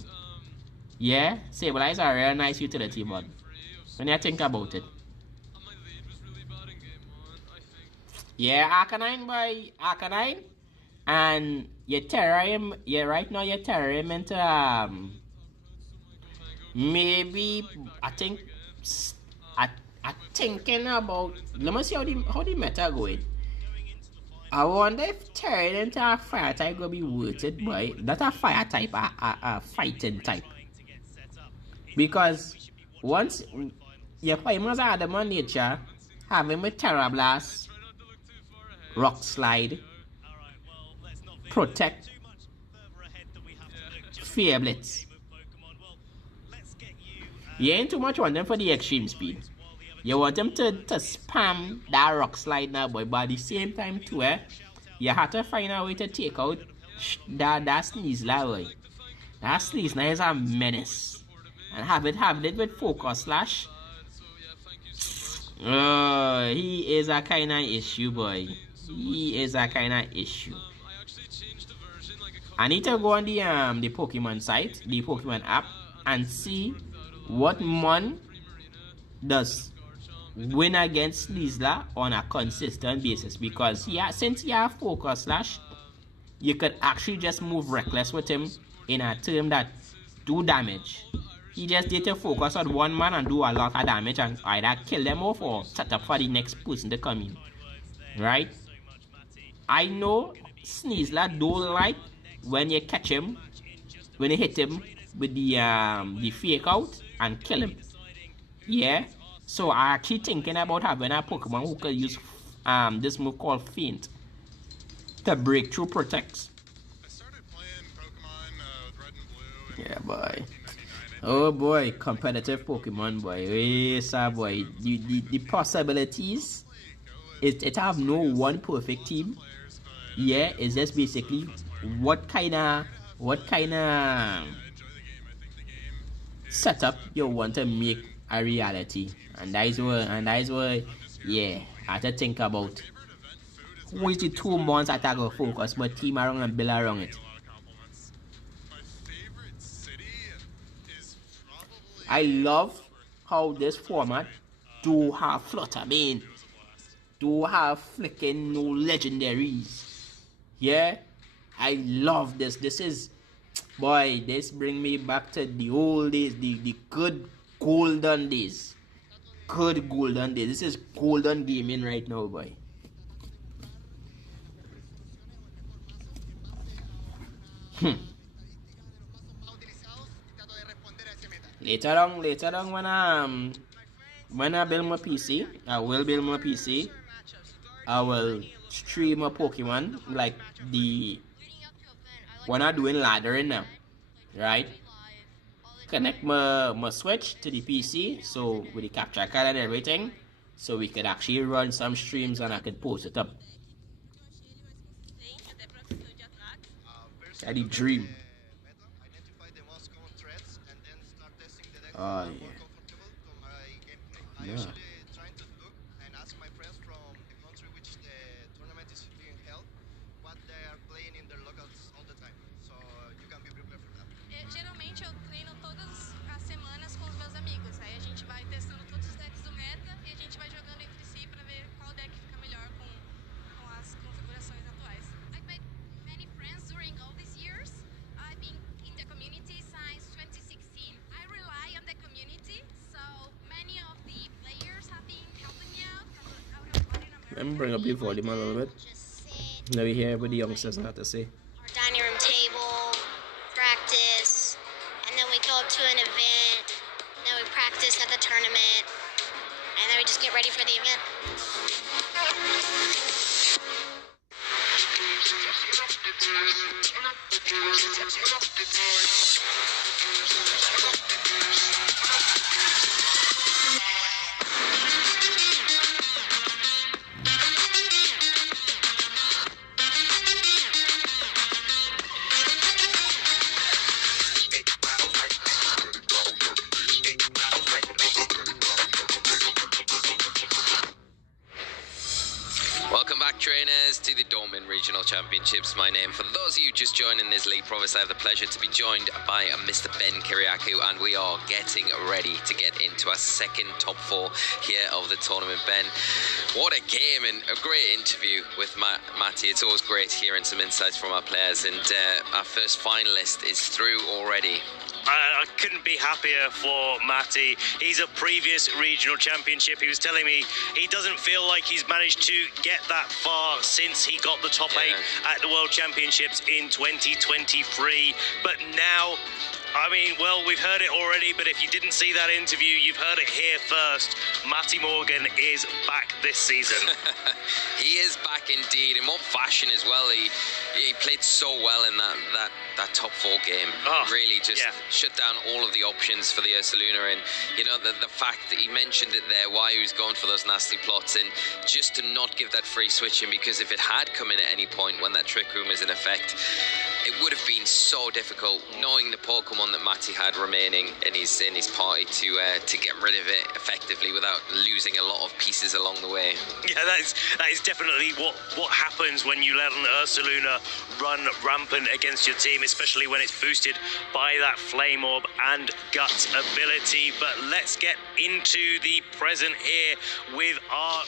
Yeah, Sableye is a real nice utility mon. When you think about it. Yeah, Arcanine, boy, Arcanine. And you terrarium, yeah, right now you terrarium into maybe I thinking about, let me see how the meta going. I wonder if turning into a fire type gonna be worth it, boy. Not a fire type, a fighting type. Because once your Paimons are the man nature, having with Terra Blast, Rock Slide, Protect, Fear Blitz. You ain't too much want them for the extreme speed. You want them to spam that Rock Slide now, boy, but at the same time too, you have to find a way to take out that Sneasler, boy. That Sneasler is a menace. And have it with Focus Slash. He is a kind of issue, boy. He is a kind of issue. I need to go on the Pokemon site, the Pokemon app, and see what mon does win against Sneasler on a consistent basis. Because since you have Focus Slash, you could actually just move Reckless with him in a term that do damage. He just did to focus on one man and do a lot of damage and either kill them off or set up for the next person to come in. Right? I know Sneasler don't like when you catch him, when you hit him with the fake out and kill him. Yeah? So I keep thinking about having a Pokemon who could use this move called Feint to break through Protects. Yeah, boy. Oh boy, competitive Pokemon, boy. Yes, boy. The possibilities, it have no one perfect team. Yeah, it's just basically what kind of setup you want to make a reality, and that is what yeah, I have to think about. Who is the 2 months that I go focus, but team around and build around it. I love how this format do have Fluttermane, do have flicking no legendaries. Yeah, I love this. This is, boy, this bring me back to the old days, the good golden days. Good golden days. This is golden gaming right now, boy. Later on when I build my PC, I will build my PC. I will stream a Pokemon like the one I'm doing laddering now, right? Connect my Switch to the PC, so with the capture card and everything, so we could actually run some streams and I could post it up. That's the dream. Oh yeah. Yeah. Trying to look and ask my friends from the country which the tournament is being held, what they are playing in their locals all the time. So you can be prepared for that. Geralmente eu treino todas as semanas com os meus amigos. Aí a gente vai testando todos os decks do meta e a gente vai jogando entre si para ver qual deck fica melhor com as configurações atuais. I've made many friends during all these years. I've been in the community since 2016. I rely on the community, so many of the players have been helping me out from out of Latin America. Let me bring up the volume a little bit. Let me hear what the youngsters have to say. Our dining room table, practice, and then we go up to an event, and then we practice at the tournament, and then we just get ready for the event. Welcome back, trainers, to the Dortmund Regional Championships. My name, for those of you just joining this league, Provost, I have the pleasure to be joined by Mr. Ben Kiriakou, and we are getting ready to get into our second top four here of the tournament. Ben, what a game and a great interview with Matty. It's always great hearing some insights from our players, and our first finalist is through already. I couldn't be happier for Matty. He's a previous regional championship. He was telling me he doesn't feel like he's managed to get that far since he got the top 8 at the World Championships in 2023. But now, I mean, well, we've heard it already, but if you didn't see that interview, you've heard it here first. Matty Morgan is back this season. He is back indeed. In what fashion as well. He played so well in that top 4 game. Really just shut down all of the options for the Ursaluna. And, you know, the fact that he mentioned it there, why he was going for those nasty plots, and just to not give that free switching, because if it had come in at any point when that trick room is in effect, it would have been so difficult, knowing the Pokemon that Matty had remaining in his party, to get rid of it effectively without losing a lot of pieces along the way. Yeah, that is definitely what happens when you let an Ursaluna run rampant against your team, especially when it's boosted by that Flame Orb and Gut ability. But let's get into the present here with our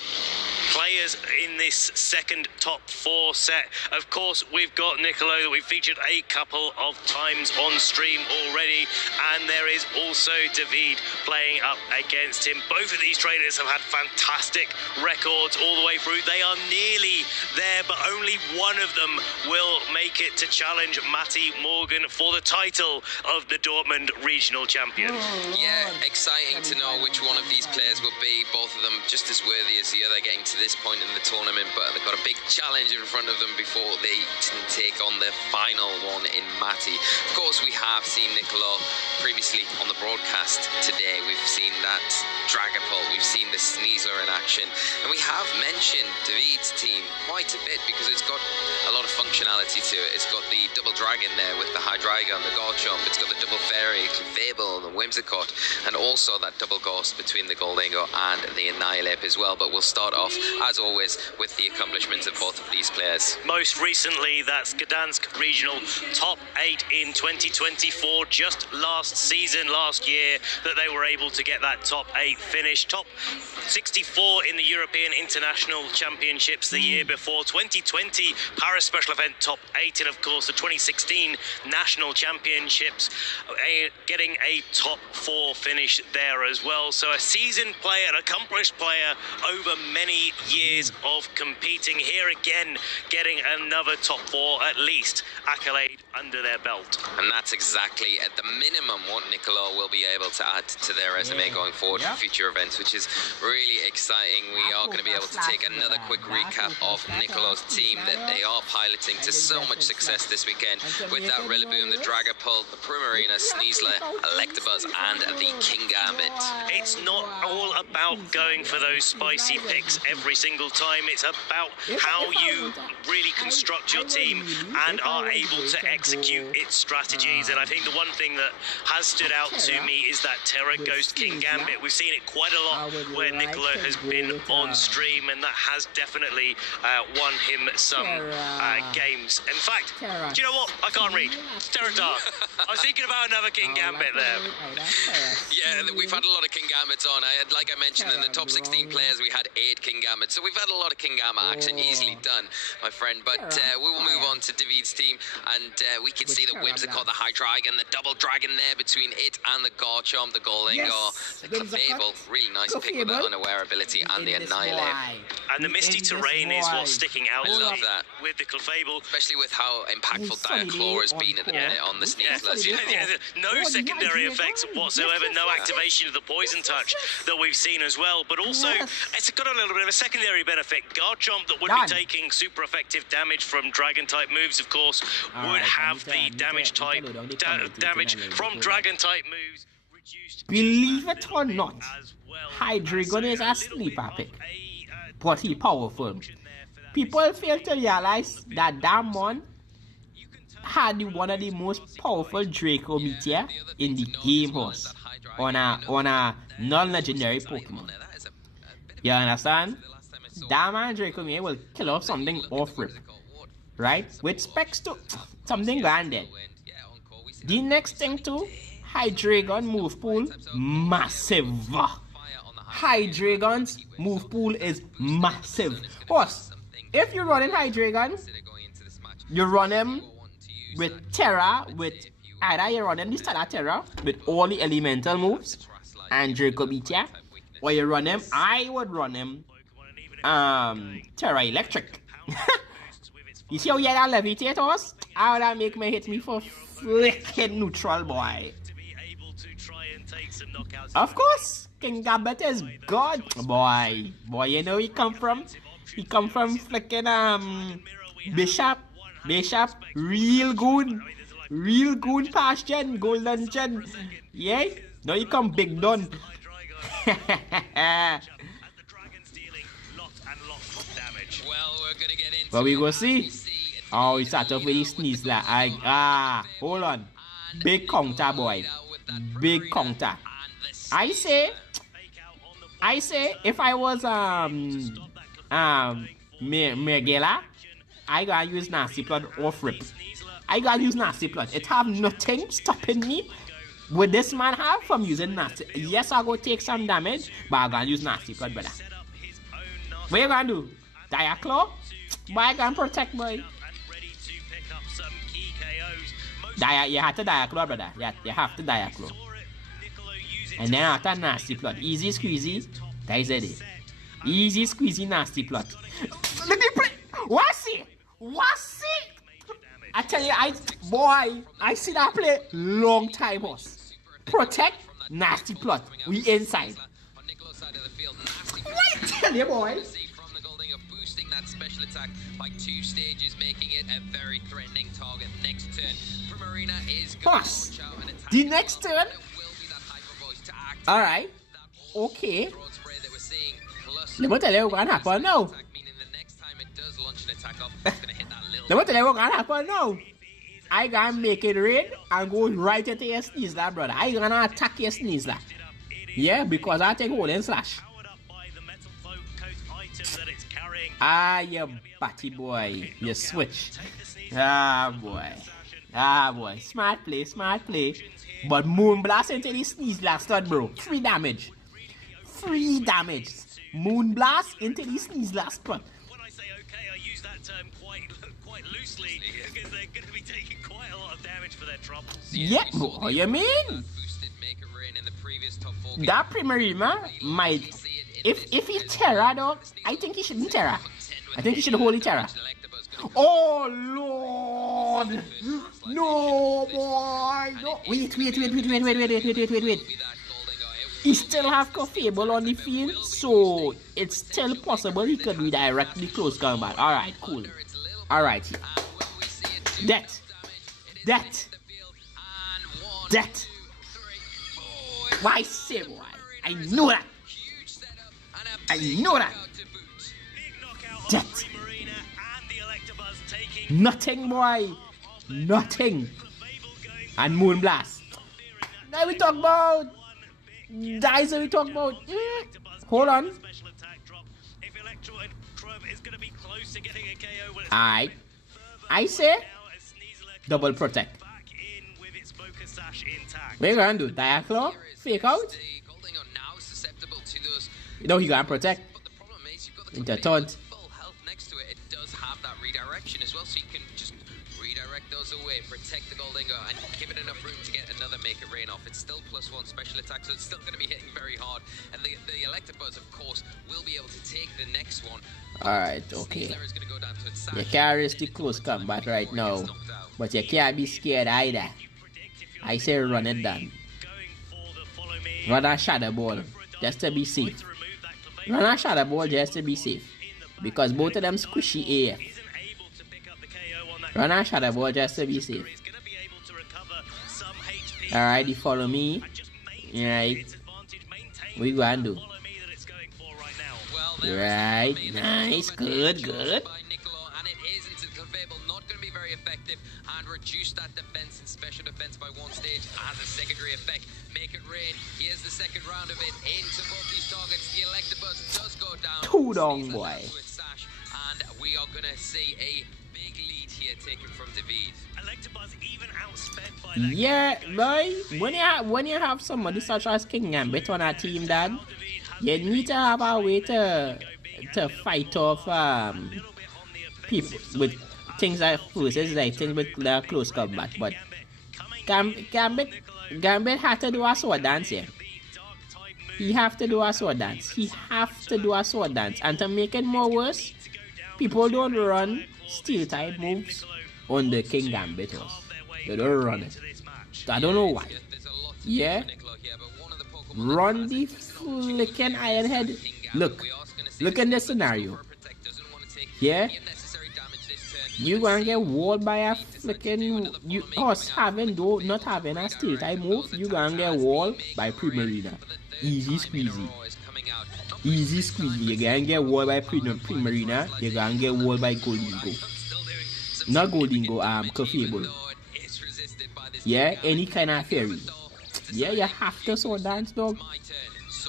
players in this second top 4 set. Of course, we've got Nicolo that we've featured a couple of times on stream already, and there is also David playing up against him. Both of these trainers have had fantastic records all the way through. They are nearly there, but only one of them will make it to challenge Matty Morgan for the title of the Dortmund Regional Champion. Yeah, exciting to know which one of these players will be. Both of them just as worthy as the other getting to this point in the tournament, but they've got a big challenge in front of them before they can take on the final one in Matty. Of course, we have seen Nicolo previously on the broadcast today. We've seen that Dragapult, we've seen the Sneasler in action, and we have mentioned David's team quite a bit because it's got a lot of functionality to it. It's got the double dragon there with the Hydreigon, the Garchomp. It's got the double fairy, Clefable, the Whimsicott, and also that double ghost between the Goldingo and the Annihilate as well. But we'll start off, as always, with the accomplishments of both of these players. Most recently, that's Gdansk Regional top 8 in 2024. Just last year that they were able to get that top 8 finish. Top 64 in the European International Championships the year before. 2020 Paris Special Event top 8, and of course the 2016 National Championships, getting a top 4 finish there as well. So a seasoned player, an accomplished player over many years of competing. Here again, getting another top 4 at least accolade under their belt. And that's exactly at the minimum what Nicolo will be able to add to their resume going forward for future events, which is really exciting. We are going to be able to take another quick recap of Nicolo's team that they are piloting to so much success this weekend with that Rillaboom, the Dragapult, the Primarina, Sneasler, Electabuzz, and the King Gambit. It's not all about going for those spicy picks every single time. It's about how you really construct your team and are able to execute its strategies. And I think the one thing that has stood out to me is that Terra Ghost King Gambit. We've seen it quite a lot where Nicolo has been on stream, and that has definitely won him some games. In fact, do you know what? I can't read. Terra Dark. I was thinking about another King Gambit there. Yeah, we've had a lot of King Gambits on. Like I mentioned, in the top 16 players, we had 8 King Gambits. So we've had a lot of King Gambit action. Easily done, my friend. But we will move on to David's team, and we can see the Whimsicott, the Hydreigon, the double dragon there between it and the Garchomp, the Goldingo, the Clefable, Pole. Really nice pick with that unaware ability and the Annihilate. And the misty terrain is what's sticking out. I love that. With the Clefable. Especially with how impactful Diaclaw has been at the minute on the Sneaseless. No secondary effects whatsoever, no activation of the poison touch that we've seen as well, but also it's got a little bit of a secondary benefit. Guard Jump that would be taking super effective damage from Dragon type moves, of course, would have the damage from Dragon type moves reduced. Believe it or not, Hydreigon is a sleeper pick, but he powerful. People fail to realize that one had one of the most powerful Draco Meteor in the game horse on a non-legendary Pokemon. You understand? That man Draco Meteor will kill off something off rip, right? With specs to something granted. The next thing too, Hydreigon move pool massive. Hydreigon's move pool is massive. Horse, if you're running Hydreigon, you run him with Terra, with either you run him the standard Terra with all the elemental moves and Draco Meteor, or you run him, I would run him Terra Electric. You see how you had that levitate horse? How would that make me hit me for flicking neutral, boy? Of course, King Gambit is God, boy. Boy, you know he come from flicking Bishop, real good past gen, golden gen. Yeah, now you come big done. But we go see. Oh, he start off with his sneeze like hold on. Big counter, boy. Big counter. I say if I was Megala, I gotta use Nasty Plot off rip. I gotta use Nasty Plot. It have nothing stopping me. Would this man have from using Nasty? Yes, I go take some damage, but I gotta use Nasty Plot, brother. What you gonna do? Diaclaw? Boy, I gonna protect, boy. You have to Diaclaw, brother. You have to Diaclaw. And then after Nasty Plot, easy squeezy, that is it. Easy squeezy Nasty Plot. Let me play. What's it? I tell you, I see that play long time, boss. Protect, Nasty Plot. We inside. What I tell you, boy? Boosting that special attack by 2 stages, making it a very threatening target next turn. Primarina is going to launch out an attack. The next turn. Alright. Okay. Let me tell you what's gonna happen now. Let me tell you what's gonna happen now. I gonna make it rain and go right into your Sneasler, brother. I gonna attack your Sneasler. Yeah, because I take hold and slash. You batty boy. You switch. Boy. Smart play. But Moonblast into the Sneasler stud, bro. 3 damage. Moonblast into the Sneasler stud. When I say okay, I use that term quite loosely because they're going to be taking quite a lot of damage for their troubles. Yeah, what you mean? That Primarina might... If he Terra, though, I think he shouldn't Terra. I think he should hold the Terra. Oh, Lord! No, boy! No. Wait. He still have Clefable on the field, so it's still possible he could redirect the close combat. Alright, cool. Alright. That. Why say, boy? I know that. That. Nothing, boy. Nothing. And Moonblast. Now we talk about... Dice we talk about... Hold on. Alright. I say... Double protect. What you gonna do? Diaclaw? Fake out? You know he gonna protect. Into taunt. Next to it does have that redirection as well, so you can just Redirect those away, protect the Goldingo, and give it enough room to get another Make It Rain off. It's still +1 special attack, so it's still going to be hitting very hard. And the Electabuzz, of course, will be able to take the next one. Alright, okay. You can't risk the close combat right now, but you can't be scared either. I say run it down. Run a shadow ball just to be safe. Run a shadow ball just to be safe. Because both of them squishy AF. Run a shadow ball just to be safe. Alright, you follow me. Right. What you gonna do? Right, nice, good. And reduce that defense and special defense by 1 stage as a secondary effect. Make it rain. Here's the second round of it into both these targets. The Electabuzz does go down. Too down, boy. And we are gonna see a big lead here taken from David. Electabuzz even outsped by that. Yeah, boy. When you have somebody such as King Gambit on our team, Dad, you need to have a way to fight off people with things like forces, like things with close combat. But Gambit had to do a sword dance here. He have to do a sword dance. And to make it more worse, people don't run steel type moves on the King Gambit horse. They don't run it. I don't know why. Yeah. Run the flicking Iron Head. Look at this scenario. Yeah. You gonna get walled by a flicking horse not having a steel type move. You gonna get walled by Primarina. Easy squeezy. You gonna get walled by Primarina. You gonna get walled by Goldingo. Not Goldingo, Cafable. Yeah, any kind of fairy. Yeah, you have to sword dance, dog.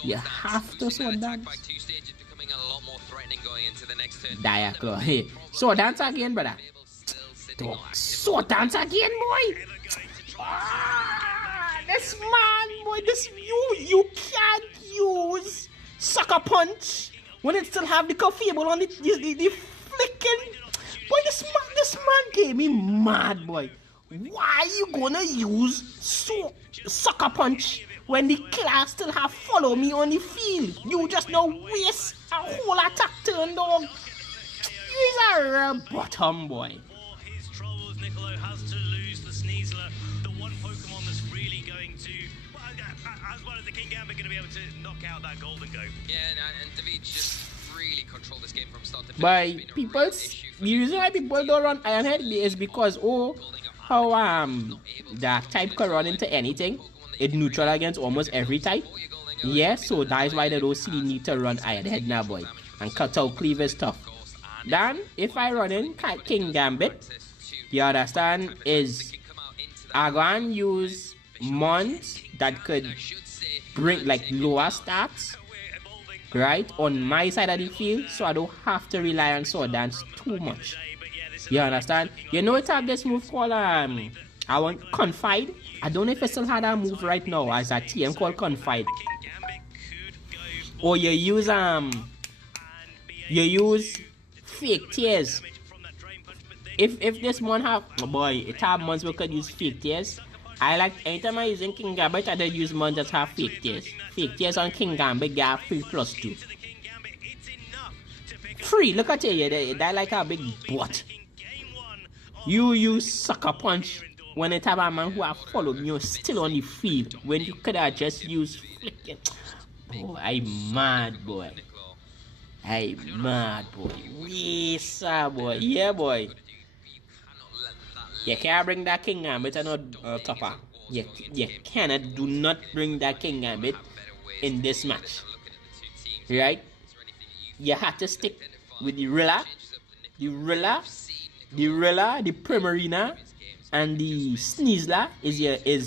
You have to sword dance. Diaclaw. Hey, sword dance again, brother. Dog, sword dance again, boy. This man, boy, you can't use sucker punch when it still have the Cafable on it. The flicking. Boy, this man gave me mad, boy. Why you gonna use sucker punch when the class still have follow me on the field? You just now waste a whole attack turn, dog. You's a real bottom, boy. For his troubles, Niccolo has to lose the Sneasler, the one Pokemon that's really going to, as well as the King Gambit, going to be able to knock out that Goldingo. Yeah, and David just really controlled this game from start to finish. By the reason why people don't run Iron Head is because how that type can run into anything. It neutral against almost every type. Yeah, so that's why they don't see the need to run Iron Head now, boy. And cut out Cleaver stuff. Then, if I run in King Gambit, you understand, is I gonna use mons that could bring like lower stats, right, on my side of the field, so I don't have to rely on sword dance too much. You understand? You know it have this move called I want Confide. I don't know if it still had that move right now as a TM called Confide. Or you use fake tears. If this one have, oh boy, it have mons we could use fake tears. I like anytime I'm using King Gambit, I don't use mons that have fake tears. Fake tears on King Gambit get free +2. Free, look at you, that like a big butt. You use sucker punch when it have a man who have followed you still on the field when you could have just used flicking. Oh, I'm mad, boy. I'm mad, boy. Yes, boy. Yeah, boy. You can't bring that King Gambit and not topper. You cannot, do not bring that King Gambit in this match. Right? You have to stick with the Rilla, the Primarina, and the Sneasler is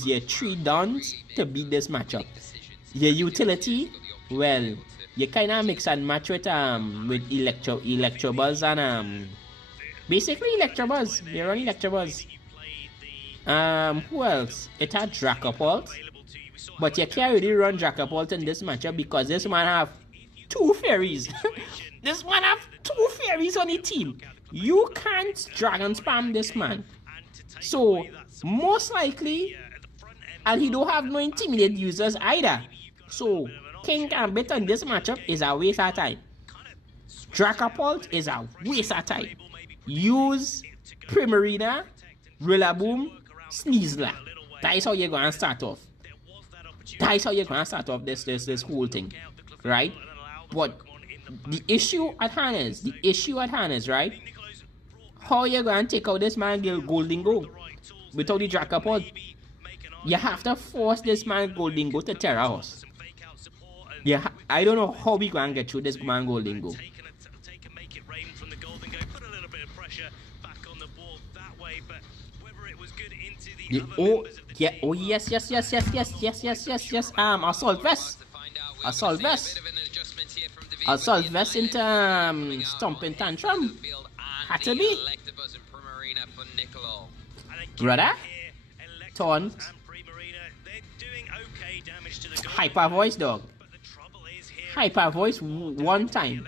your 3 downs to beat this matchup. Your utility, well, you kind of mix and match with Electabuzz and basically Electabuzz. You run Electabuzz. Who else? It had Dracopult, but you can't really run Dracopult in this matchup because this man have 2 fairies. This man have 2 fairies on the team. You can't dragon spam this man. So most likely, and he don't have no intimidate users either. So King Gambit on this matchup is a waste of time. Dragapult is a waste of time. Use Primarina, Rillaboom, Sneasler. That is how you're gonna start off. That is how you're gonna start off this whole thing, right? But the issue at hand is, right? How you gonna take out this man Goldingo without the Dragapult? You have to force this man Goldingo to Terra House. Yeah, I don't know how we gonna get through this man Goldingo. Oh yes. Assault vest into stomping tantrum. Had to be. Brother, taunt. Hyper voice, dog. Hyper voice one time.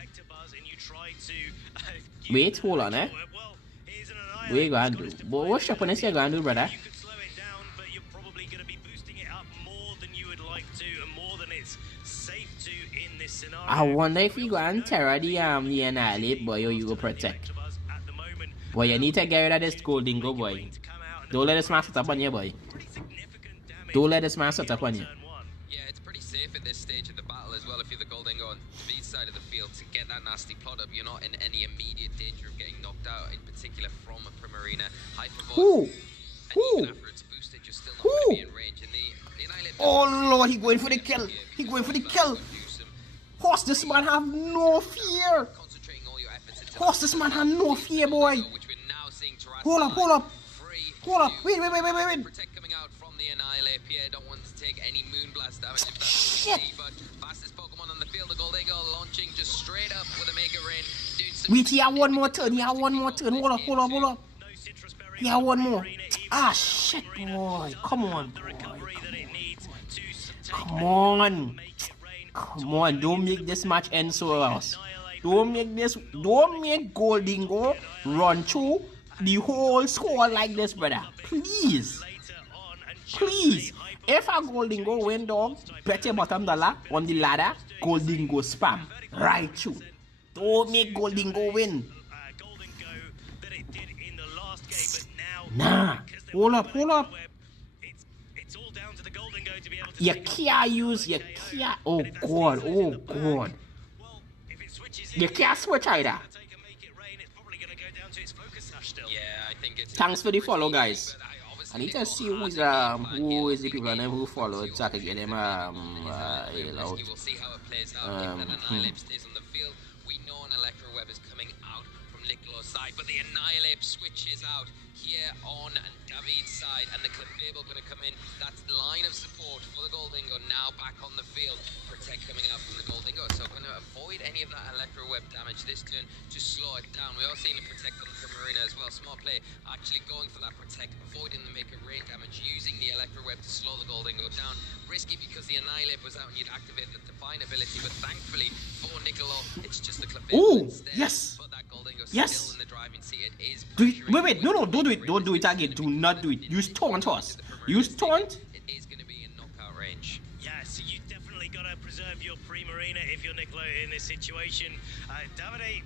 Wait, hold on, eh? What you gonna do? What sharpness you gonna do, brother? I wonder if you go and terror the annihilate, boy, or you go protect. Boy, you need to get rid of this Goldingo, boy. Don't let this man set up on you, boy. Don't let this man set up on you. Yeah, it's pretty safe at this stage of the battle as well. If you're the Goldingo on the side of the field to get that nasty plot up, you're not in any immediate danger of getting knocked out, in particular from a Primarina. Hypervolt. And even after it's boosted, you're still not going to be in range. And the annihilate. Oh lord, he going for the kill. He going for the kill. Horse, this man have no fear. Horse, this man have no fear, boy. Hold up. Wait. Protect coming out from the Annihilate. Pierre don't want to take any Moonblast damage if that's shit. But fastest Pokemon on the field, the Goldingo launching just straight up with a Mega Rain. Wait, he have one more turn. Hold up. He have one more. Ah, shit, boy. Come on, boy. Come on, don't make this match end so else. Don't make Goldingo run through the whole score like this, brother. Please. If a Goldingo win, dog, bet your bottom dollar on the ladder, Goldingo spam. Right through. Don't make Goldingo win. Nah. Hold up. You can't use, oh god. You can't switch either. Thanks for the follow, guys. I need to see who is the people who follow so I can get them out. We'll see how it plays out. If that Annihilate stays on the field, we know an Electro Web is coming out from Nicolo's side, but the Annihilate switches out here on David's side, and the Clefable going to come in. That's the line of support for the Goldingo now back on the field. Protect coming out from the Goldingo, so going to avoid any of that Electro Web damage this turn, just slow it down. We are seeing the Protect on the Primarina as well. Smart play, actually going for that Protect, avoiding the Mega Rain damage, using the Electro Web to slow the Goldingo down. Risky because the Annihilate was out and you'd activate the Define ability, but thankfully for Nicolo, it's just the Clefable instead. Yes. But that Goldingo Yes. still in the driving seat. It is Wait, no, don't do it. Don't do it again. Do not do it. Use taunt us. Use taunt. It is going to be in knockout range. Yeah, so you definitely got to preserve your Primarina if you're Nicolo in this situation. Davide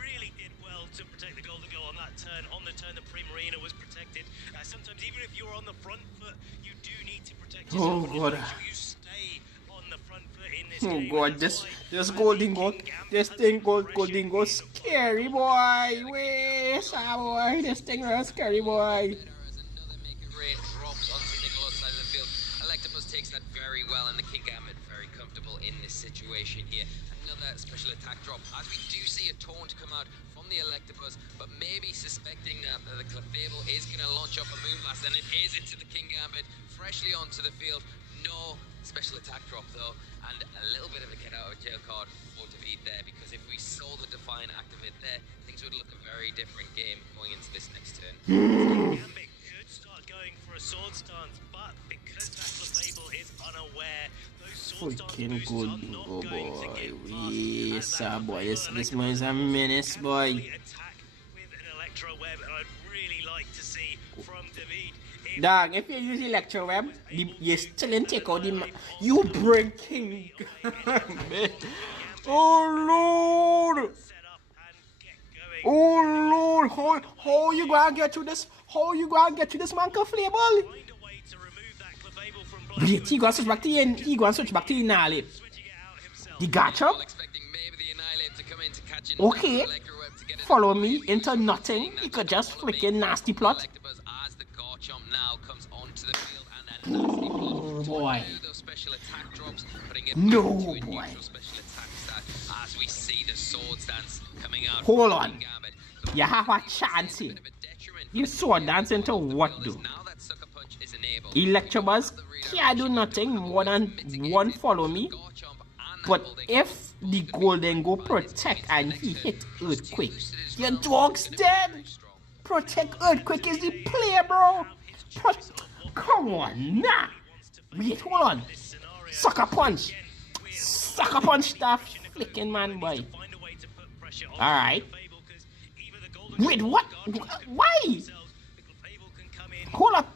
really did well to protect the Goldingo on that turn. On the turn, the Primarina was protected. Sometimes even if you're on the front foot, you do need to protect yourself. Oh god. You stay on the front foot in this Oh game. god, this Goldingo, this thing Goldingo scary, boy. Wait, boy, this thing real scary, boy. Rain drops onto Nicolo's side of the field. Electabuzz takes that very well, and the King Gambit very comfortable in this situation here. Another special attack drop, as we do see a taunt come out from the Electabuzz, but maybe suspecting that the Clefable is going to launch off a Moonblast, and it is into the King Gambit, freshly onto the field. No special attack drop though, and a little bit of a get out of jail card for David there, because if we saw the Define activate there, things would look a very different game going into this next turn. Gambit could start going for a sword stance, but because that Clefable is unaware, those sword stance Fucking boosts are not Goldingo, going to boy. get Yes, boy. This man is a menace, boy. attack with an Electro Web, and I I'd really like to see from David. Dog, if you use Electro Web, you still in take out the you bring King. Oh Lord! Oh Lord! How you gonna get to this? How you gonna get to this man Clefable? Wait, he gonna switch back to the end. He gonna switch back to the Annihilate. The gotcha. Okay. Follow me into nothing. He could just flicking nasty plot. Oh boy. No boy. As we see the swords dance coming out. Hold on. You have a chance here. You sword dance into what do? Electrobuzz can't do nothing more than one follow me. But if the Golden Go protect and he hit Earthquake, your dog's dead. Protect Earthquake is the play, bro. Come on, nah. Wait, hold on. Sucker punch. Sucker punch stuff. Flicking man, boy. Alright. Wait, what? Why? Hold up.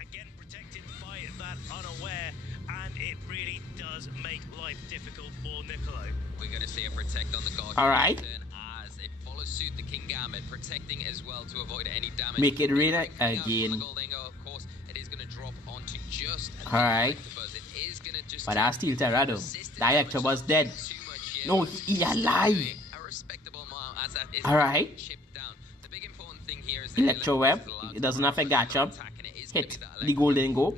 Again, protected by that unaware, and it really does make life difficult for Niccolo. We're going to see a protect on the guard. Alright. As it follows suit the King Gambit, protecting as well to avoid any damage. Make it rain again. Alright. But I still Terrado. The Electrobuzz dead. No, he alive. Alright. Electro Web. It doesn't have a gotcha. Hit the Golden Go.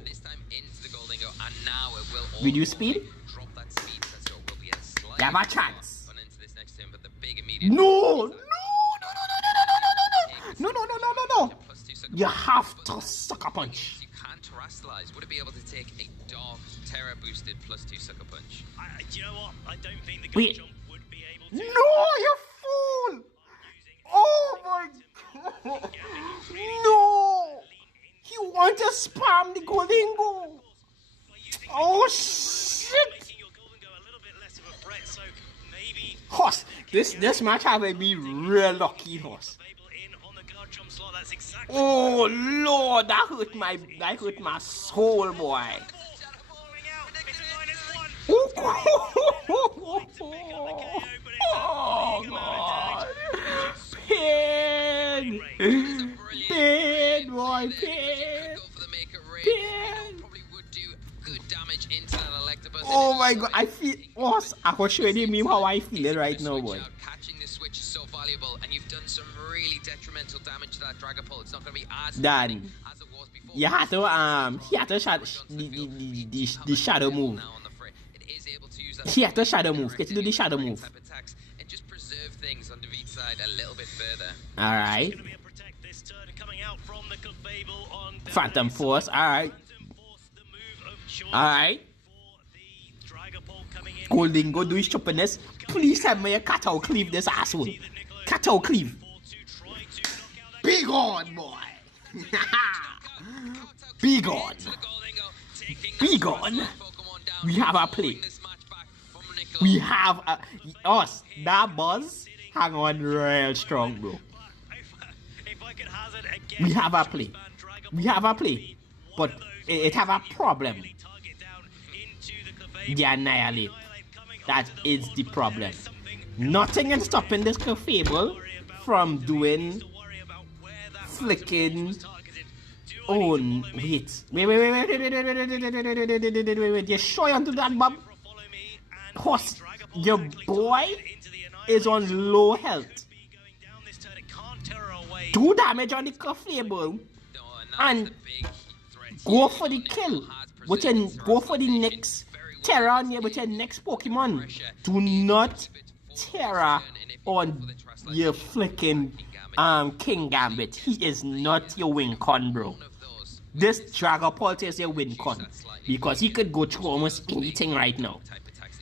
Reduce speed. You have a chance. No! No! You have to sucker punch. Would it be able to take a dark terror boosted +2 sucker punch? Do you know what? I don't think the Wait. jump would be able to. No, you fool! Oh my god! No! You want to spam the Golden Go? Oh shit! Horse, this match have to be real lucky, horse. Oh Lord, that hurt my soul, boy. Oh God, pain, boy, pain. Oh my God, I feel. Horse, I was showing you how I feel it right now, boy. Catching this switch is so valuable, and you've done some really detrimental damage to that Dragapult. It's not going to be as Dan, you have to the shadow move. He had to shadow move. Get to do the shadow move. And just preserve things on David's side a little bit further. Alright. Phantom Force, alright. Alright. Golden Go do his stupidness. Please have me a Kato cleave this asshole. Kato cleave. Be gone, boy. Be gone. Be gone. We have a play. We have us. That buzz hang on real strong, bro. We have a play. We have a play. But it have a problem. The Annihilate. That is the problem. Nothing is stopping this Clefable from doing flicking. Oh wait. Wait. You sure you onto that, Bob? Horse, your boy is on low health. 2 damage on the Clefable and go for the kill. But then go for the next Terra on here with your next Pokemon. Do not Terra on your flicking King Gambit. He is not your win con, bro. This Dragapult is your win con because he could go through almost anything right now.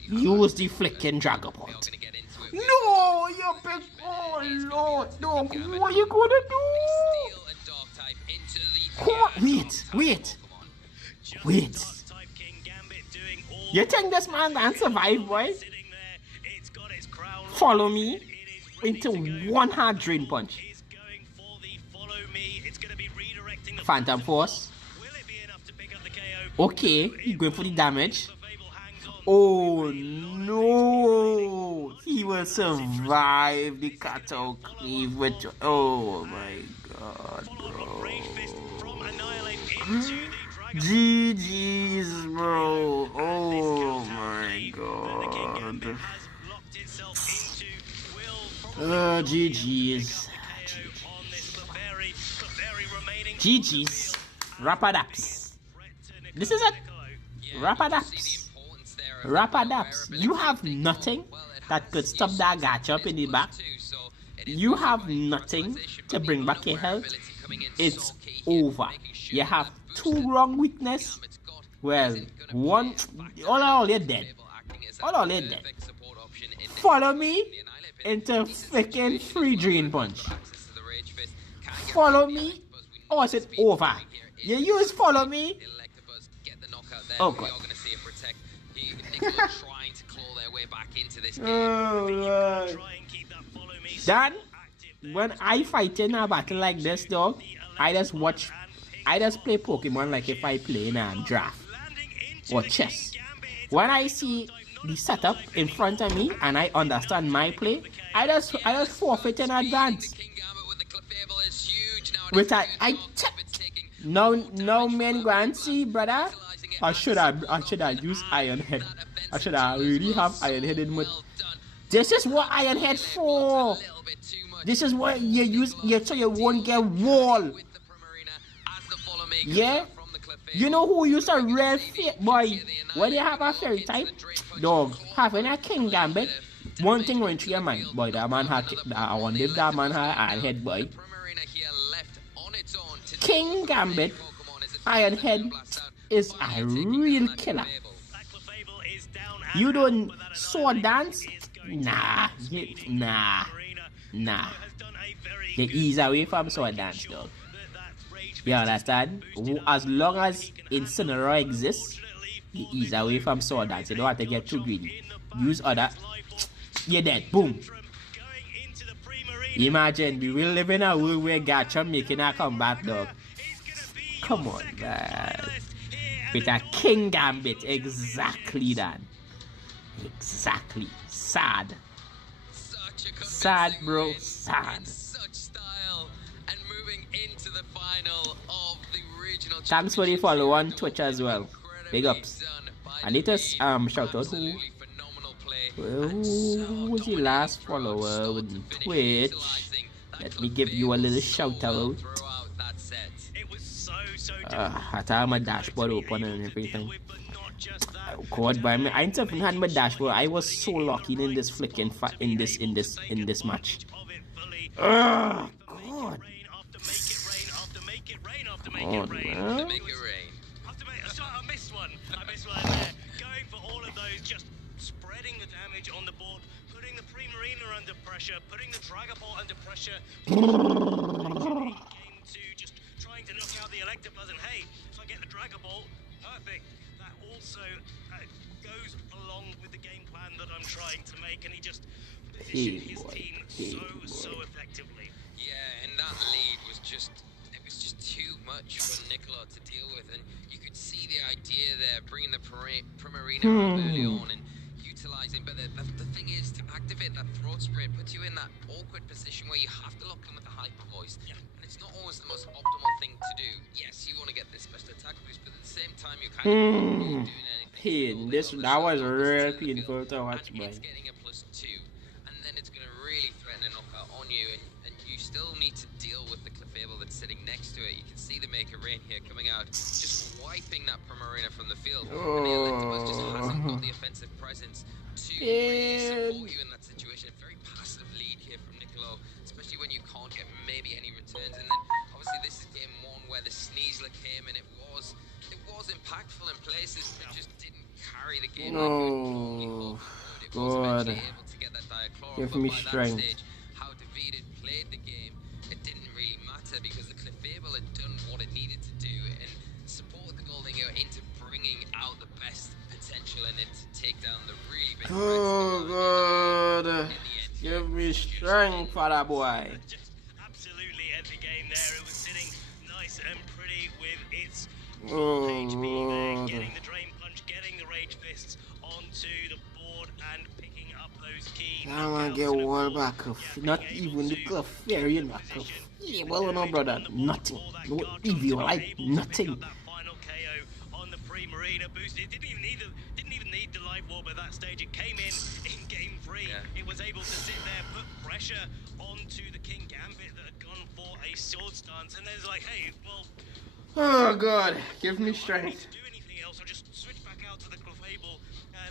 Use the flicking Dragapult. No, you big. Oh Lord, no. What are you gonna do? Wait. You think this man can survive, boy? Follow me into one hard drain punch. Phantom Force. Okay, he's going for the damage. Oh no! He will survive the cutout cleave with. Oh my god, bro. GG's, bro. Oh my god. GG's. GG's. Rapidaps. This is it. Rapidaps. Rapidaps. You have nothing that could stop that gotcha up in the back. You have nothing to bring back your health. It's over. You have 2 wrong weakness. Well, one. All you're dead. All you're dead. Follow me into freaking free drain punch. Follow me. Oh, is it over? You use follow me. Oh god. Oh, Dan, when I fight in a battle like this, dog, I just play Pokemon like if I play in a draft or chess. When I see the setup in front of me and I understand my play, I just forfeit in advance. Which now men go and see, brother. I should have used Iron Head. I should have really have Iron Head in mode. This is what Iron Head for. This is what you use so you won't get wall. Yeah? You know who used a real boy? When you have a fairy type, dog, having a King Gambit, one thing went through your mind, boy, that man had I wonder if that man had Iron Head, boy. King Gambit, Iron Head is a real killer. You don't sword dance? Nah. You ease away from sword dance, dog. You understand? As long as Incineroar exists, you ease away from sword dance. You don't have to get too greedy. Use other. You're dead. Boom. Imagine we will live in a world where Gacha making a comeback, dog. Come on, man. With a King Gambit. Exactly that. Exactly. Sad. Sad, bro. Sad. Thanks for the follow on Twitch as well. Big ups. I need to shout out who was the last follower with Twitch. Let me give you a little shout out. I have my dashboard open and everything. Oh god, but I ain't even had my dashboard. I was so lucky in this flicking in this match. Oh god. Oh, man. I missed one there. Going for all of those, just spreading the damage on the board, putting the Primarina under pressure, putting the Dragapult under pressure. Game to just trying to knock out the Electabuzz, and hey, if I get the Dragapult, perfect. That also goes along with the game plan that I'm trying to make, and he just positioned his team so effectively. Yeah, and that lead was just too much for Nicola to deal with, and you could see the idea there, bringing the Primarina up early on and utilizing, but the thing is, to activate that throat spray puts you in that awkward position where you have to lock in with the hyper voice, and it's not always the most optimal thing to do. Yes, you want to get this special attack boost, but at the same time you're kind of not really doing anything. That was real painful to watch, boy. It's getting a +2, and then it's going to really threaten a knockout on you, and you still need to deal with the Clefable that's sitting next to it. You can see the Maker Rain here coming out, just wiping that Primarina from the field. And the Electabuzz just hasn't got the offensive presence to really support you in that situation. A very passive lead here from Niccolo, especially when you can't get maybe any returns. And then obviously this is game 1 where the Sneasler came, and it was impactful in places, but just didn't carry the game. No, God, give me strength. How David had played the game, it didn't really matter because the Clefable had done what it needed to do and support the Goldingo into bringing out the best potential in it to take down the really big threats. Oh God, give me strength for that boy. Absolutely, every game there, it was sitting nice and pretty with its Oh, getting the drain punch, getting the rage fists onto the board and picking up those key. I want to get wall back off. Not even the Clefairy back off. Yeah, well, no, brother. Nothing. No EV, like nothing. Final KO on the pre-Marina boost. It didn't even need the live warp at that stage. It came in game 3. It was able to sit there, put pressure onto the King Gambit that had gone for a sword stance, and then it's like, hey, well, oh god, give me strength. do anything else, or just switch back out to the Clefable,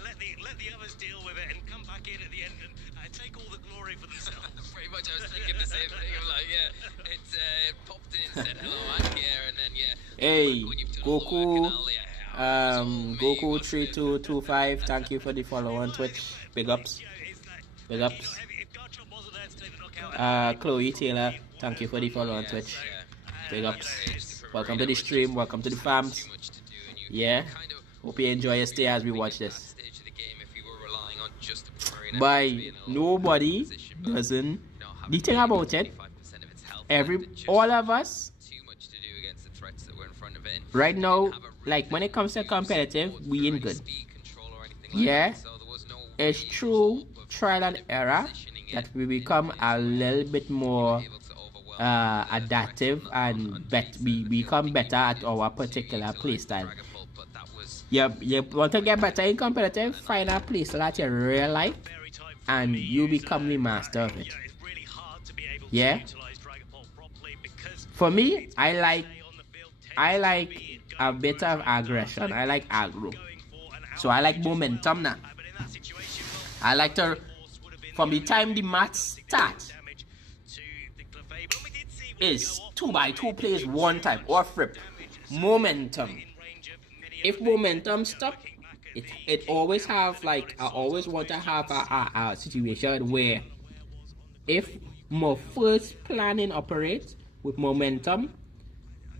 let the others deal with it, and come back in at the end and take all the glory for themselves. Pretty much, I was thinking the same thing. I'm like, yeah, it popped in, said hello, I'm here, and then Hey, Goku, Goku 3225, thank you for the follow on Twitch. Big ups, big ups. Chloe Taylor, thank you for the follow on Twitch. Big ups. Welcome to the stream, welcome to the farms. Yeah, hope you enjoy your stay as we watch this. But nobody doesn't. The thing about it, all of us right now, like when it comes to competitive, we in good. Yeah, it's true trial and error that we become a little bit more adaptive and we become better at our particular playstyle. You want to get better in competitive, find a playstyle that you really like and you become the master of it. Yeah, for me, I like a bit of aggression. I like aggro, so I like momentum now. I like to, from the time the match starts, is 2x2 plays one time or flip. Momentum. If momentum stop, it always have like, I always want to have a situation where if my first planning operates with momentum,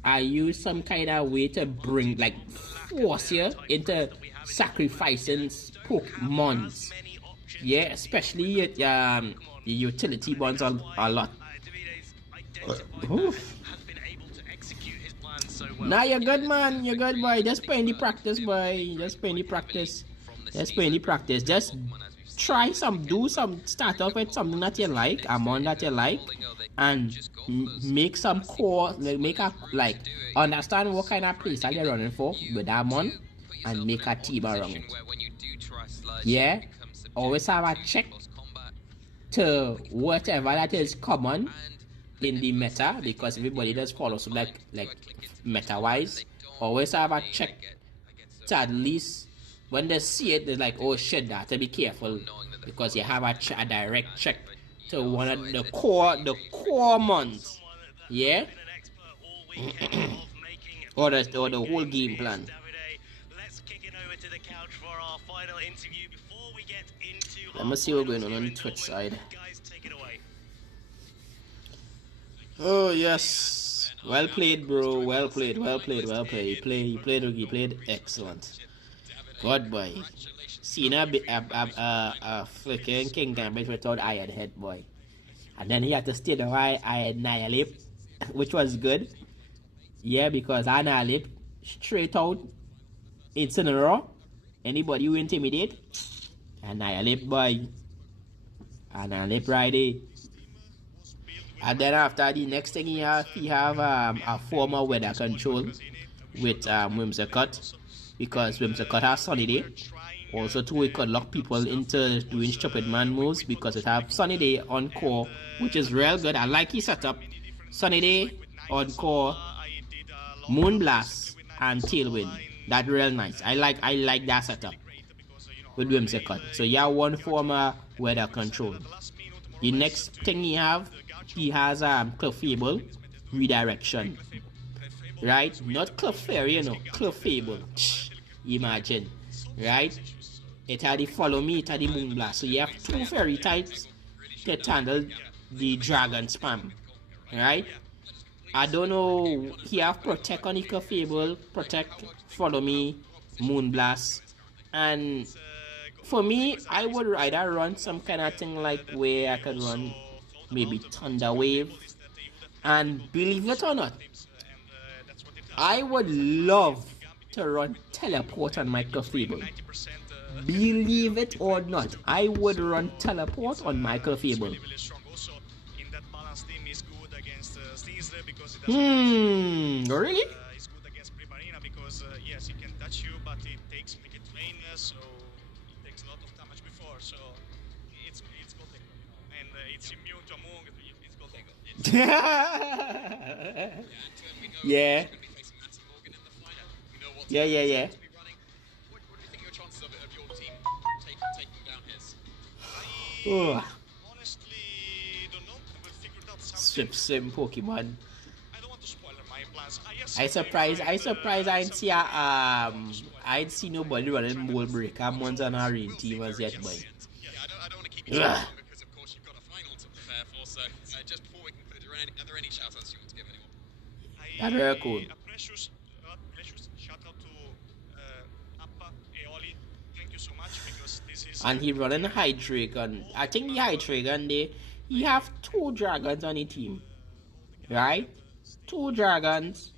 I use some kind of way to bring, like, force you into sacrificing Pokemons. Yeah, especially the utility ones a lot. Nah, you're good, man. You're good, boy. Just playing the practice, boy. Just playing the practice. Just playing the practice. Just try do some, start off with something that you like, a mon that you like, and make some core, like, understand what kind of playstyle you're running for with that mon, and make a team around it. Yeah, always have a check to whatever that is common in the meta, because everybody does follow, so like meta wise, always have a check to at least when they see it, they're like, oh shit, that to be careful, because you have a direct check to one of the core mons. Yeah. or the whole game plan. Let's kick it over to the couch for our final interview before we get into. Let me see what's going on the Twitch side. Guys, take it away. Oh yes, well played, bro. Well played. He played excellent. God, boy. Seen a freaking King Gambit without iron head, boy. And then he had to stay the way I annihilate, which was good. Yeah, because I annihilate straight out Incineroar. Anybody who intimidate, annihilate, boy. Annihilate right there. And then after, the next thing he have a former weather control with Whimsicott, because Whimsicott has Sunny Day. Also too, it could lock people into doing stupid man moves because it have Sunny Day on core, which is real good. I like his setup. Sunny Day on core, Moonblast and Tailwind. That real nice. I like that setup with Whimsicott. So you have one former weather control. The next thing he has Clefable redirection. Right? Not Clefairy, you know, Clefable. Imagine. Right? It had the follow me, it had the Moonblast. So you have two fairy types to handle the dragon spam. Right? I don't know. He have protect on the Clefable, protect, follow me, Moonblast. And for me, I would rather run some kind of thing like where I could run maybe Thunder Wave. And believe it or not, I would love to run teleport on my Clefable. Believe it or not, I would run teleport on my Clefable. Really? It's good against Primarina because yes, he can touch you, but it takes Mickey Twain, so it takes a lot of damage before. So it's gold tackle, and it's immune to Among. It's gold tackle. Yeah. Yeah. What do you think your chances of your team taking down his? Honestly, don't know. We'll figure it out Swift Sim Pokemon. I don't want to spoil my plans. I surprised I'd see nobody running Mold Breaker months on our rain team as yet, boy. Yeah, I don't want to keep you too long because of course you've got a final to prepare for. So just before we conclude, are there any shout outs you want to give anyone? That's very cool. A precious shout out to Appa Eoli. Thank you so much because this is. And he running a Hydreigon. I think the Hydreigon he have 2 dragons on the team, right? 2 dragons,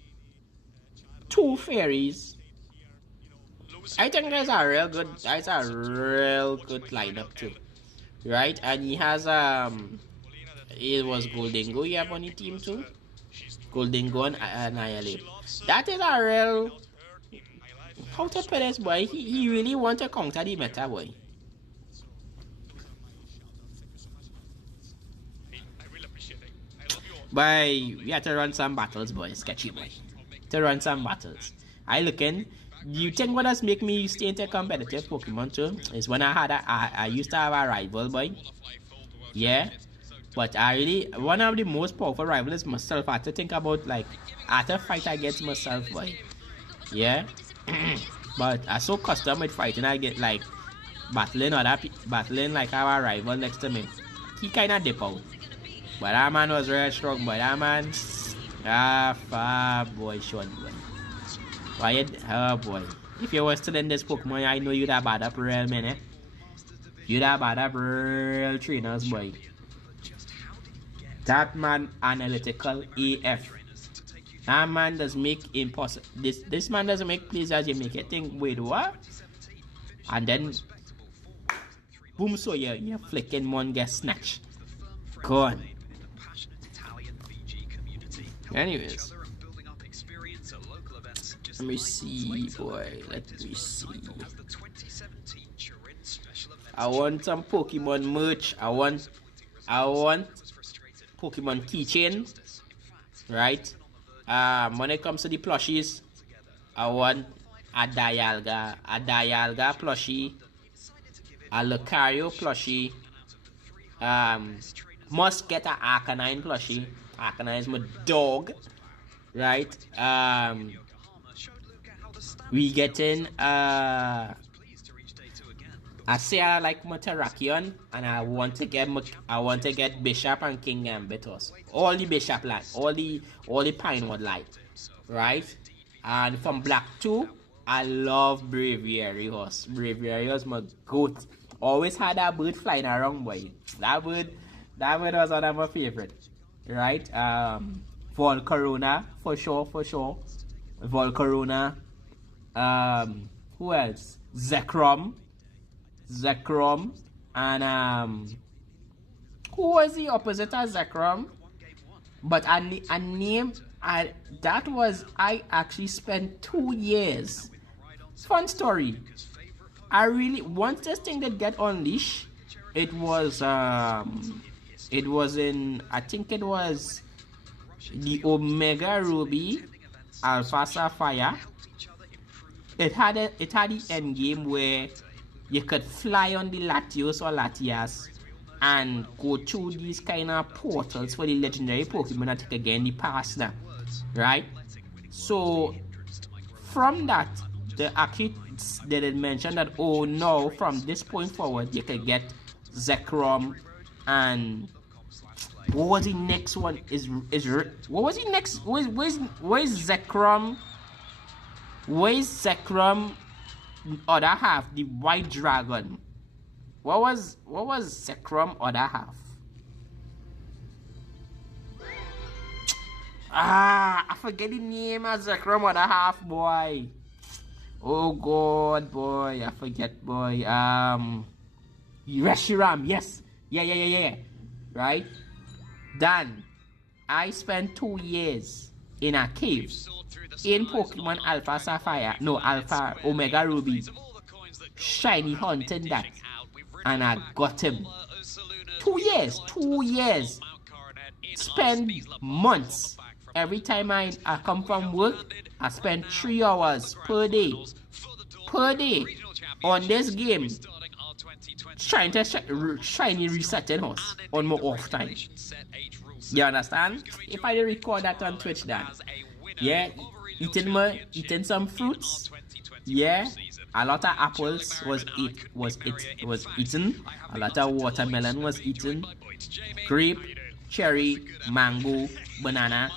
2 fairies. I think that's a real good lineup too, right? And he has it was Goldengo you have on the team too. Goldengo and Annihilate. That is a real, how to put this, boy? He really want to counter the meta, boy. Boy, we have to run some battles, boy. Sketchy, boy. To run some battles. I looking. You think what does make me stay into competitive Pokemon too is when I used to have a rival, boy. Yeah. But one of the most powerful rivals is myself. I have to think about, like, I have to fight against myself, boy. Yeah. But I so custom with fighting, I get like battling like our rival next to me. He kinda dip out. But that man was very strong, boy. That man, far boy, short boy. Oh boy. If you were still in this Pokemon, I know you'd have bad up real, man, eh? You'd have bad up real trainers, boy. That man analytical AF. That man does make impossible. This man doesn't make plays as you make it think, wait, what? And then boom, so your flicking one gets snatched. Gone. Anyways. Let me see, boy. Let me see. I want some Pokemon merch. I want Pokemon keychain. Right? When it comes to the plushies, I want a Dialga plushie, a Lucario plushie. Must get a Arcanine plushie. Arcanine is my dog, right? We getting I say I like Matarakion, and I want to get Bishop and King Gambitos. All the Bishop line, all the Pinewood line, right? And from Black 2, I love Braviary Horse. Braviary Horse my goat. Always had that bird flying around, boy. That bird was one of my favorite. Right? Volcarona for sure. Volcarona. Who else? Zekrom, and who was the opposite of Zekrom? But I actually spent 2 years. Fun story. Once this thing did get unleashed, it was in, I think it was the Omega Ruby Alpha Sapphire. It had the end game where you could fly on the Latios or Latias and go through these kind of portals for the legendary Pokemon that take again the past now, right? So from that, they did mention that, oh no, from this point forward you could get Zekrom, and what was the next one? What was the next? Where's Zekrom? Where's Zekrom other half? The white dragon. What was Zekrom other half? I forget the name of Zekrom other half, boy. Oh God, boy, I forget, boy. Reshiram, yes. Yeah. Right? Dan, I spent 2 years in a cave in Pokemon Alpha Sapphire, no, Alpha Omega Ruby, shiny hunting that, and I got him. 2 years, 2 years. Spend months. Every time I come from work, I spend 3 hours per day on this game trying to shiny resetting us on my off time. You understand? If I record that on Twitch, then yeah, eating some fruits. Yeah, a lot of apples was eaten. A lot of watermelon was eaten. Grape, cherry, mango, banana,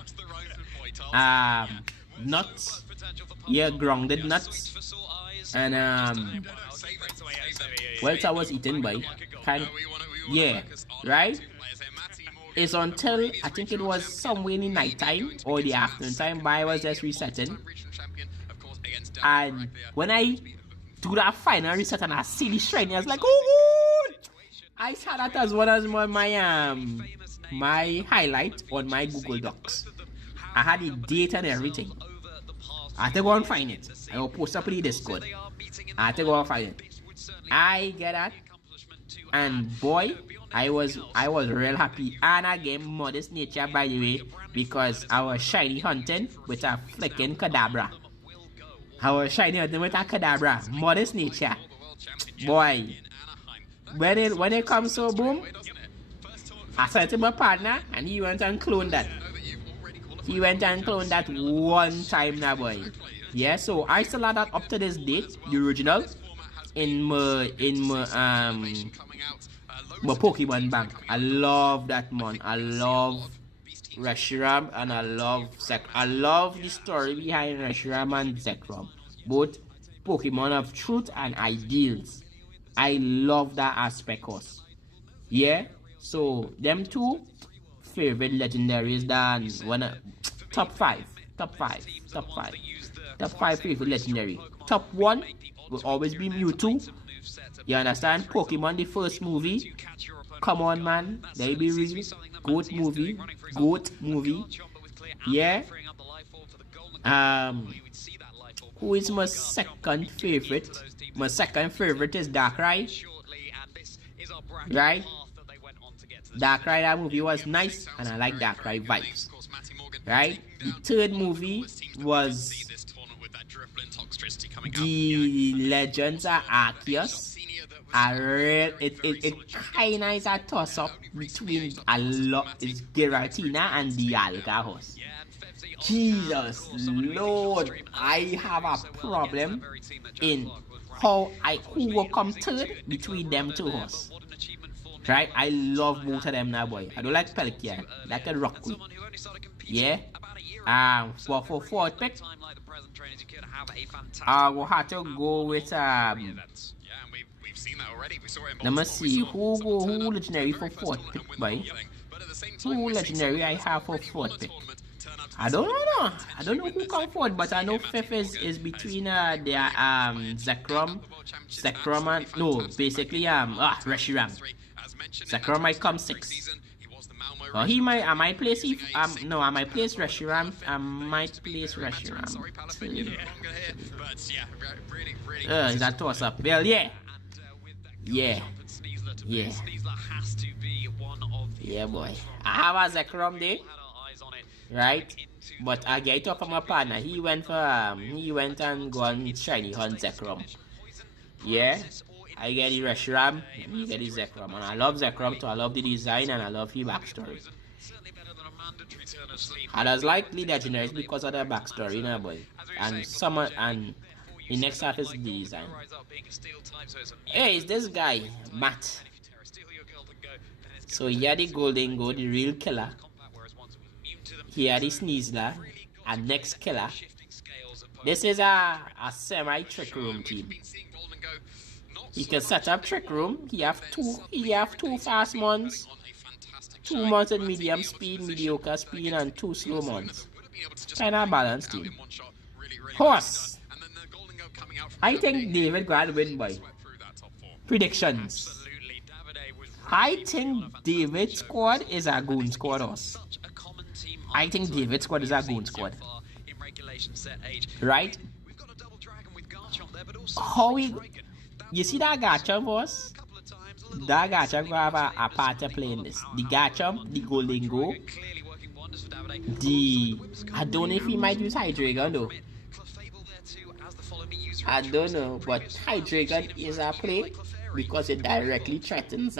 nuts. Yeah, grounded nuts. And what I was eating by yeah, right? It's until I think it was somewhere in the night time or the afternoon time, but I was just resetting. And when I do that final reset and I see the shiny, I was like, oh, I saw that as one of my highlight on my Google Docs. I had the date and everything. I had to go and find it. I will post up in the Discord. I had to go and find it. I get that, and boy, I was real happy. And again, modest nature, by the way, because I was shiny hunting with a flicking Kadabra. I was shiny hunting with a Kadabra. Modest nature, boy. When it comes so boom, I said to my partner, and he went and cloned that. He went and cloned that one time now, boy. Yeah, so I still have that up to this date, the original, in my Pokemon bank. I love that man. I love Reshiram and I love the story behind Reshiram and Zekrom. Both Pokemon of truth and ideals. I love that aspect us. Yeah, so them two favorite legendaries than top five favorite legendary. Top 1 will always be Mewtwo. You understand? Pokemon, the first movie. Come on, man. There be reason. Goat movie. Yeah. Who is my second favorite? My second favorite is Darkrai. Right? Darkrai, that movie was nice, and I like Darkrai vibes. Right? The third movie was The Legends of Arceus. It kinda is a toss up between is Giratina and Dialga horse. Jesus Lord, I have a problem in who will come third between them two horse. Right? I love both of them now, boy. I don't like Pelkia. Like a rock. Yeah. For fourth pick, I will have to go with let me see who legendary for fourth pick, boy. Who legendary I have for fourth pick? I don't know who come forward, but I know fifth is between Zekrom and basically Reshiram. Zekrom might come 6th. Or he might, I might place Reshiram. I might place Reshiram. Is that toss up? Well, yeah, boy. I have a Zekrom there, right? But I get it off from my partner. He went and go and shiny hunt Zekrom. Yeah. I get the Reshiram, he get the Zekrom, and I love Zekrom too. I love the design and I love the backstory. I just like the legendaries because of the backstory, you know, boy. And the next half is the design. Hey, it's this guy, Matt. So he had the Golden Gold, the real killer. He had the Sneasler, a next killer. This is a semi-trick room team. He can set up trick room. He have two fast ones. 2 months with medium speed, mediocre speed, and 2 slow months. Kind of balanced team. Horse. I think David Grant win by predictions. I think David's squad is a goon squad. I think David's squad is a goon squad. Right? How we... You see that Garchomp, boss? That Garchomp will have a part to play in this. The Garchomp, the Golingo, the... I don't know if he might use Hydreigon though. I don't know, but Hydreigon is a play because it directly threatens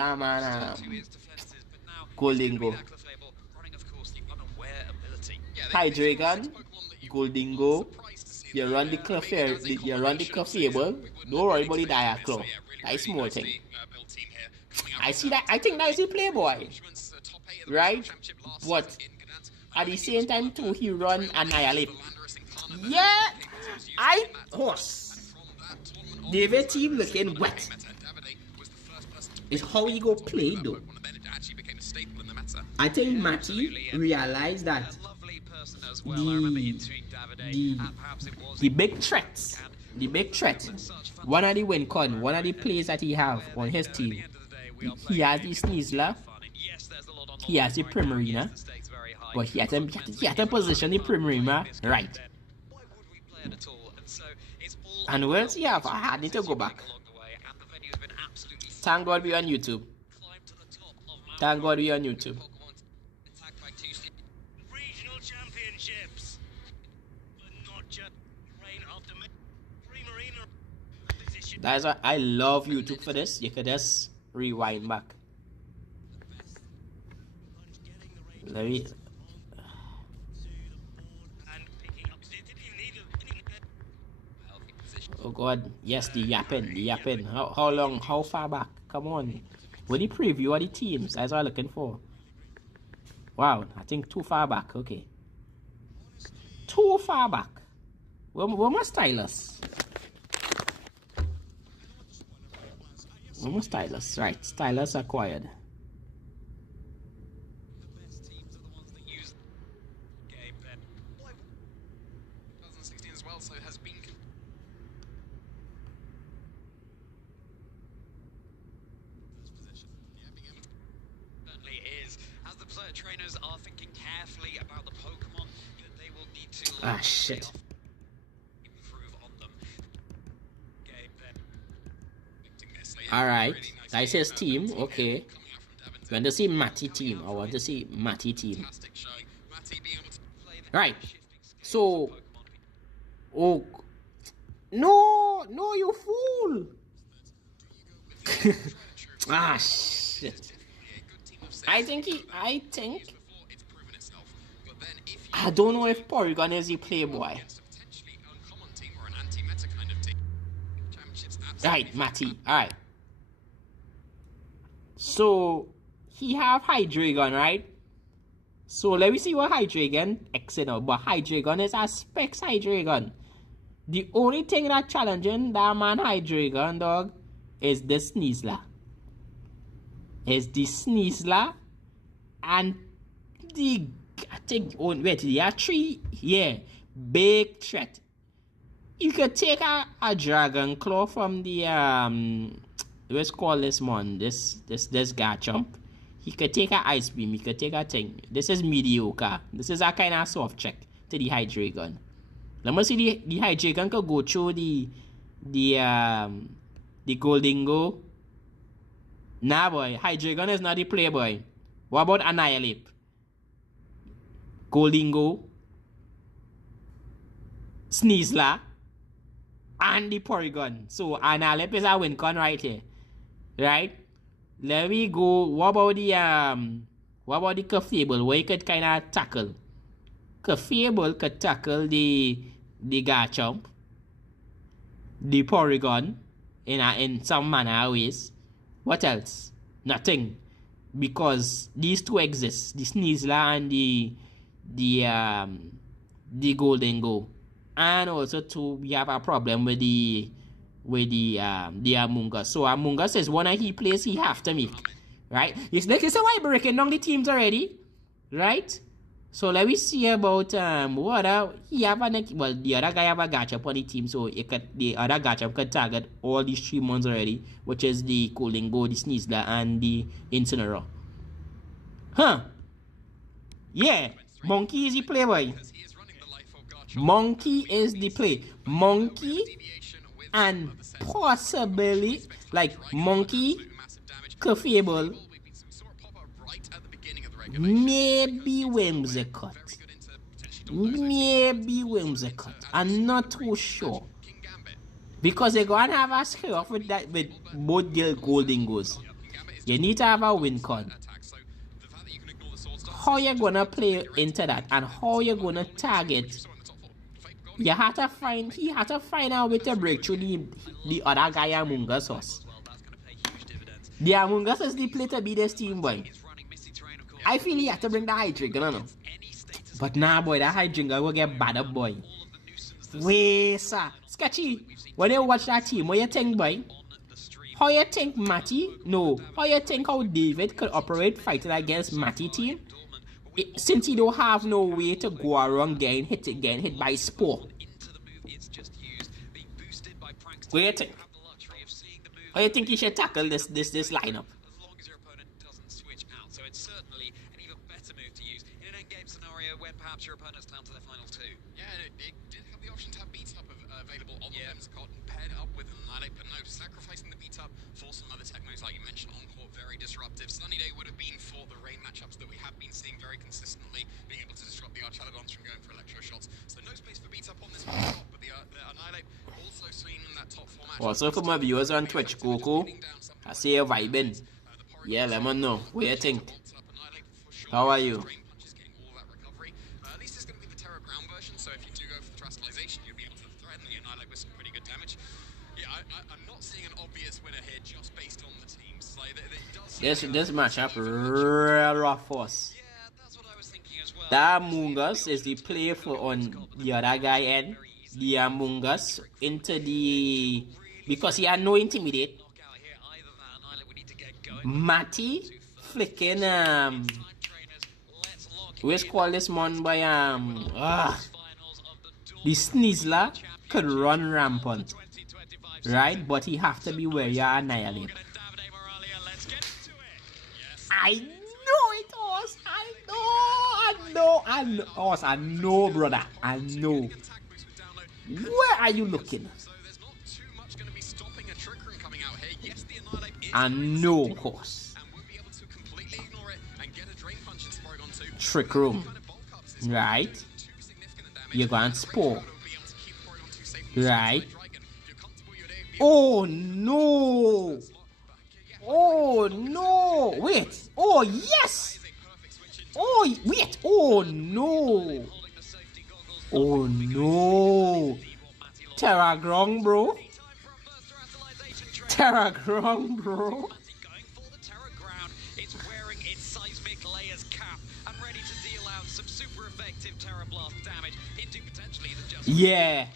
Golingo. Hydreigon, Goldingo, you run the Clefable, don't worry about the Diaclaw. That's small thing. I see that, I think that is a playboy. Right? But at the same time too, he run Annihilate. Yeah! Horse. David team looking wet. It's how he go play though. I think Matty realized that the big threat, one of the win con, one of the players that he have on his team, he has the Sneasler, he has the Primarina, but he has to position the Primarina right. And where else he have? I need to go back. Thank God we're on YouTube. Thank God we're on YouTube. Regional championships, but not just reign of the Primarina position. That's why I love YouTube for this. You could just rewind back. Let me. Oh God, yes, the yapping. How long, how far back? Come on. What the preview of the teams? That's what I'm looking for. Wow, I think too far back, okay. Too far back. Where my stylus? Where my stylus? Right, stylus acquired. Trainers are thinking carefully about the Pokemon that they will need to shit. Improve on them. Alright, that's his team, okay. You want to see Matty team? I want to see Matty team. Right. So no, you fool. Shit. I don't know if Porygon is a playboy. Right, Matty. Alright. So he have Hydreigon, right? So let me see what Hydreigon exit out. But Hydreigon is a specs Hydreigon. The only thing that challenging that man Hydreigon, dog, is the Sneasler. Is the Sneasler and the, I think, there are 3, big threat. You could take a Dragon Claw from the let's call this one, this Garchomp. He could take a Ice Beam, he could take a thing. This is mediocre. This is a kind of soft check to the Hydreigon. Let me see the Hydreigon could go through the Goldingo. Nah boy, Hydreigon is not the playboy. What about Annihilate? Goldingo, Sneasler, and the Porygon. So Annihilate is a win con right here. Right? Let me go. What about the Clefable? Where you could kinda tackle? Clefable could tackle the Garchomp, the Porygon in some manner ways. What else? Nothing. Because these two exist. The Sneasler and the Goldingo. And also too, we have a problem with the Amoonguss. So Amoonguss is one that he plays he have to make. right? It's like it's why breaking down the teams already, right? So let me see about what he have well, the other guy have a gotcha on the team, so the other gotcha could target all these 3 months already, which is the Kolingo, the Sneasler, and the Incineroar. Huh? Yeah, Monkey is the play, boy. Monkey is the play. Monkey and possibly like Monkey, Cafable, maybe Whimsicott. Maybe Whimsicott. I'm not too sure. Because they're going to have a scare off with that with both the Goldingos. You need to have a win con. How you gonna play into that and how you gonna target? You have to find out with to break through the other guy Among Us house. The Among Us is the play to be this team, boy. I feel he have to bring the high trigger, no. But nah, boy, that high trigger will get bad up, boy. Wait, sir. Sketchy, when you watch that team, what you think, boy? How you think Matty? No. How you think how David could operate fighting against Matty team? Since he don't have no way to go around getting hit by Spore. What do you think? How you think he should tackle this lineup? So it's certainly an even better move to use in an endgame scenario when perhaps your opponent's down to their final 2. Yeah, it did have the option to have beat up available on the Whimsicott and paired up with an Annihilate, but no, sacrificing the beat up for some other technos like you mentioned on court, very disruptive. Sunny Day would have been for the rain matchups that we have been seeing very consistently, being able to disrupt the Archaladons from going for electro shots. So no space for beat up on this one, but the Annihilate also seen in that top 4 match. Also for my viewers on Twitch, Coco, I see you vibing. Yeah, let me know. What do you think? How are you? At least it's going to be the Terra ground version, so if you do go for the Terastallization, you'll be able to threaten the Annihilate with some pretty good damage. Yeah, I'm not seeing an obvious winner here just based on the teams. Like, This matchup real rough for us. That Among Us is the play for on the other guy end. The Among Us into the... Because he had no intimidate. Matty flicking where's called this one by the Sneasler could run rampant, right? But he have to be where you annihilate. I know it was. I know, brother. I know. Where are you looking? I know, of course. Trick room. Right? You're going to Spore. Right? Oh no! Oh no! Wait! Oh yes! Oh wait! Oh no! Oh no! Terragrong, bro! Terragrong, bro! It's wearing its seismic layers cap and ready to deal out some super effective Terra Blast damage into potentially the just. Yeah.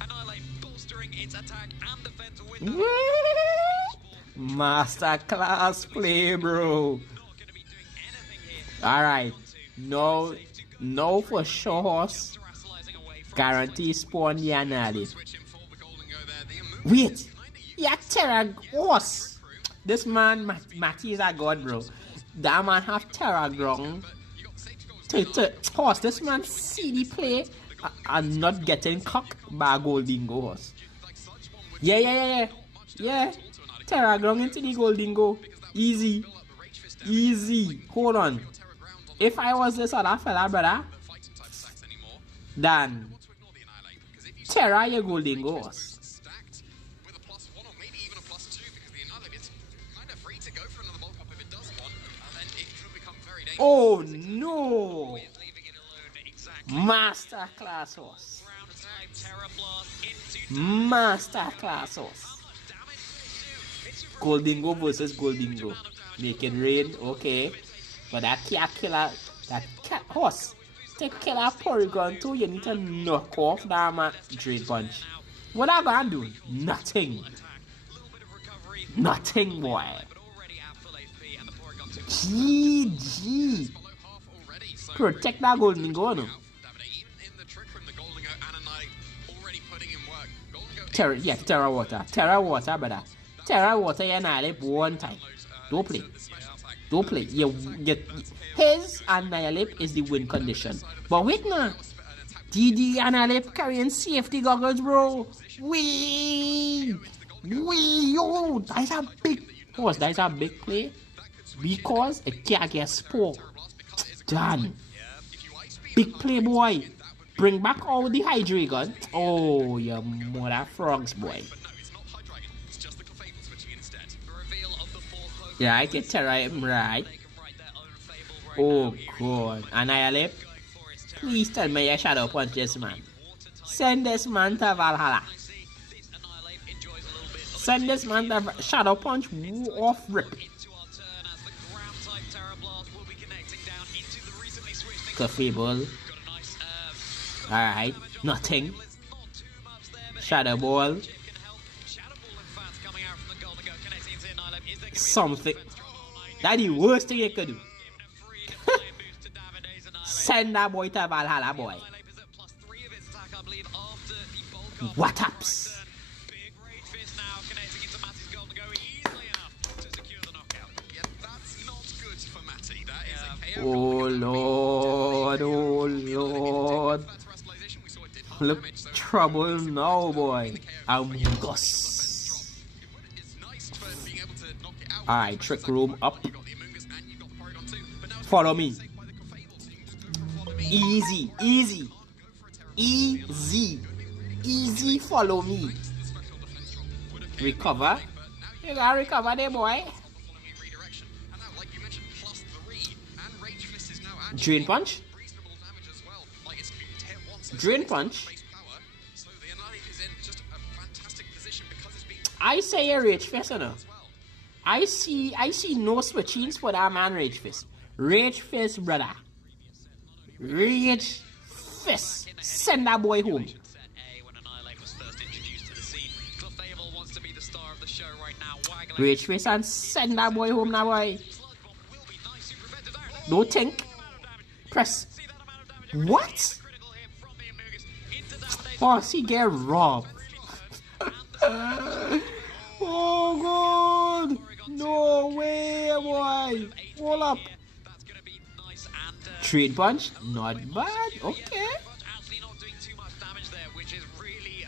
Annihilate bolstering its attack and defense with Masterclass play, bro. Alright. No for sure horse. Guarantee spawn the Annihilate. Wait. Yeah, Terra horse. This man Matty is a god, bro. That man have Terra ground. Horse, this man see the play and not getting cocked by a Goldingo horse. Yeah. Terra ground into the Goldingo. Easy. Hold on. If I was this other fella, brother, then Terra your Goldingo horse. Oh no! Masterclass horse. Masterclass horse. Goldingo versus Goldingo. Make it rain, okay. But that cat killer, that cat horse, take killer Porygon too. You need to knock off that Drain Punch. What are you gonna do? Nothing. Nothing, boy. GG. Protect that golden goal. No? Terra water. Terra water, brother. Terra water, you annihilate one time. Don't play. Don't play. You get his annihilate is the win condition. But wait now. DD annihilate carrying safety goggles, bro. Wee, yo, that's a big horse. That's a big play because it can't get spore. Done. Big play, boy. Bring back all the Hydra gun. Oh, you mother frogs, boy. Yeah, I can Terra him right. Oh, God. Annihilate. Please tell me you shadow punch this man. Send this man to Valhalla. Send this man to shadow punch off rip. Cafable. Alright, nothing. Shadow ball. Something. That's the worst thing you could do. Send that boy to Valhalla, boy. What ups? Oh Lord, oh Lord. Look trouble now, boy. Gus. Alright, trick room up. Follow me. Easy, easy. Easy. Easy, follow me. Recover. You gotta recover there, boy. Drain punch. Drain punch. I say a rage fist, you know. I see no switchings for that man rage fist. Rage fist, brother. Rage fist. Send that boy home. Rage fist and send that boy home now, boy. Don't think. Press. What? Oh, he get robbed. Oh God! No way, boy! Hold up. Trade punch, not bad. Okay.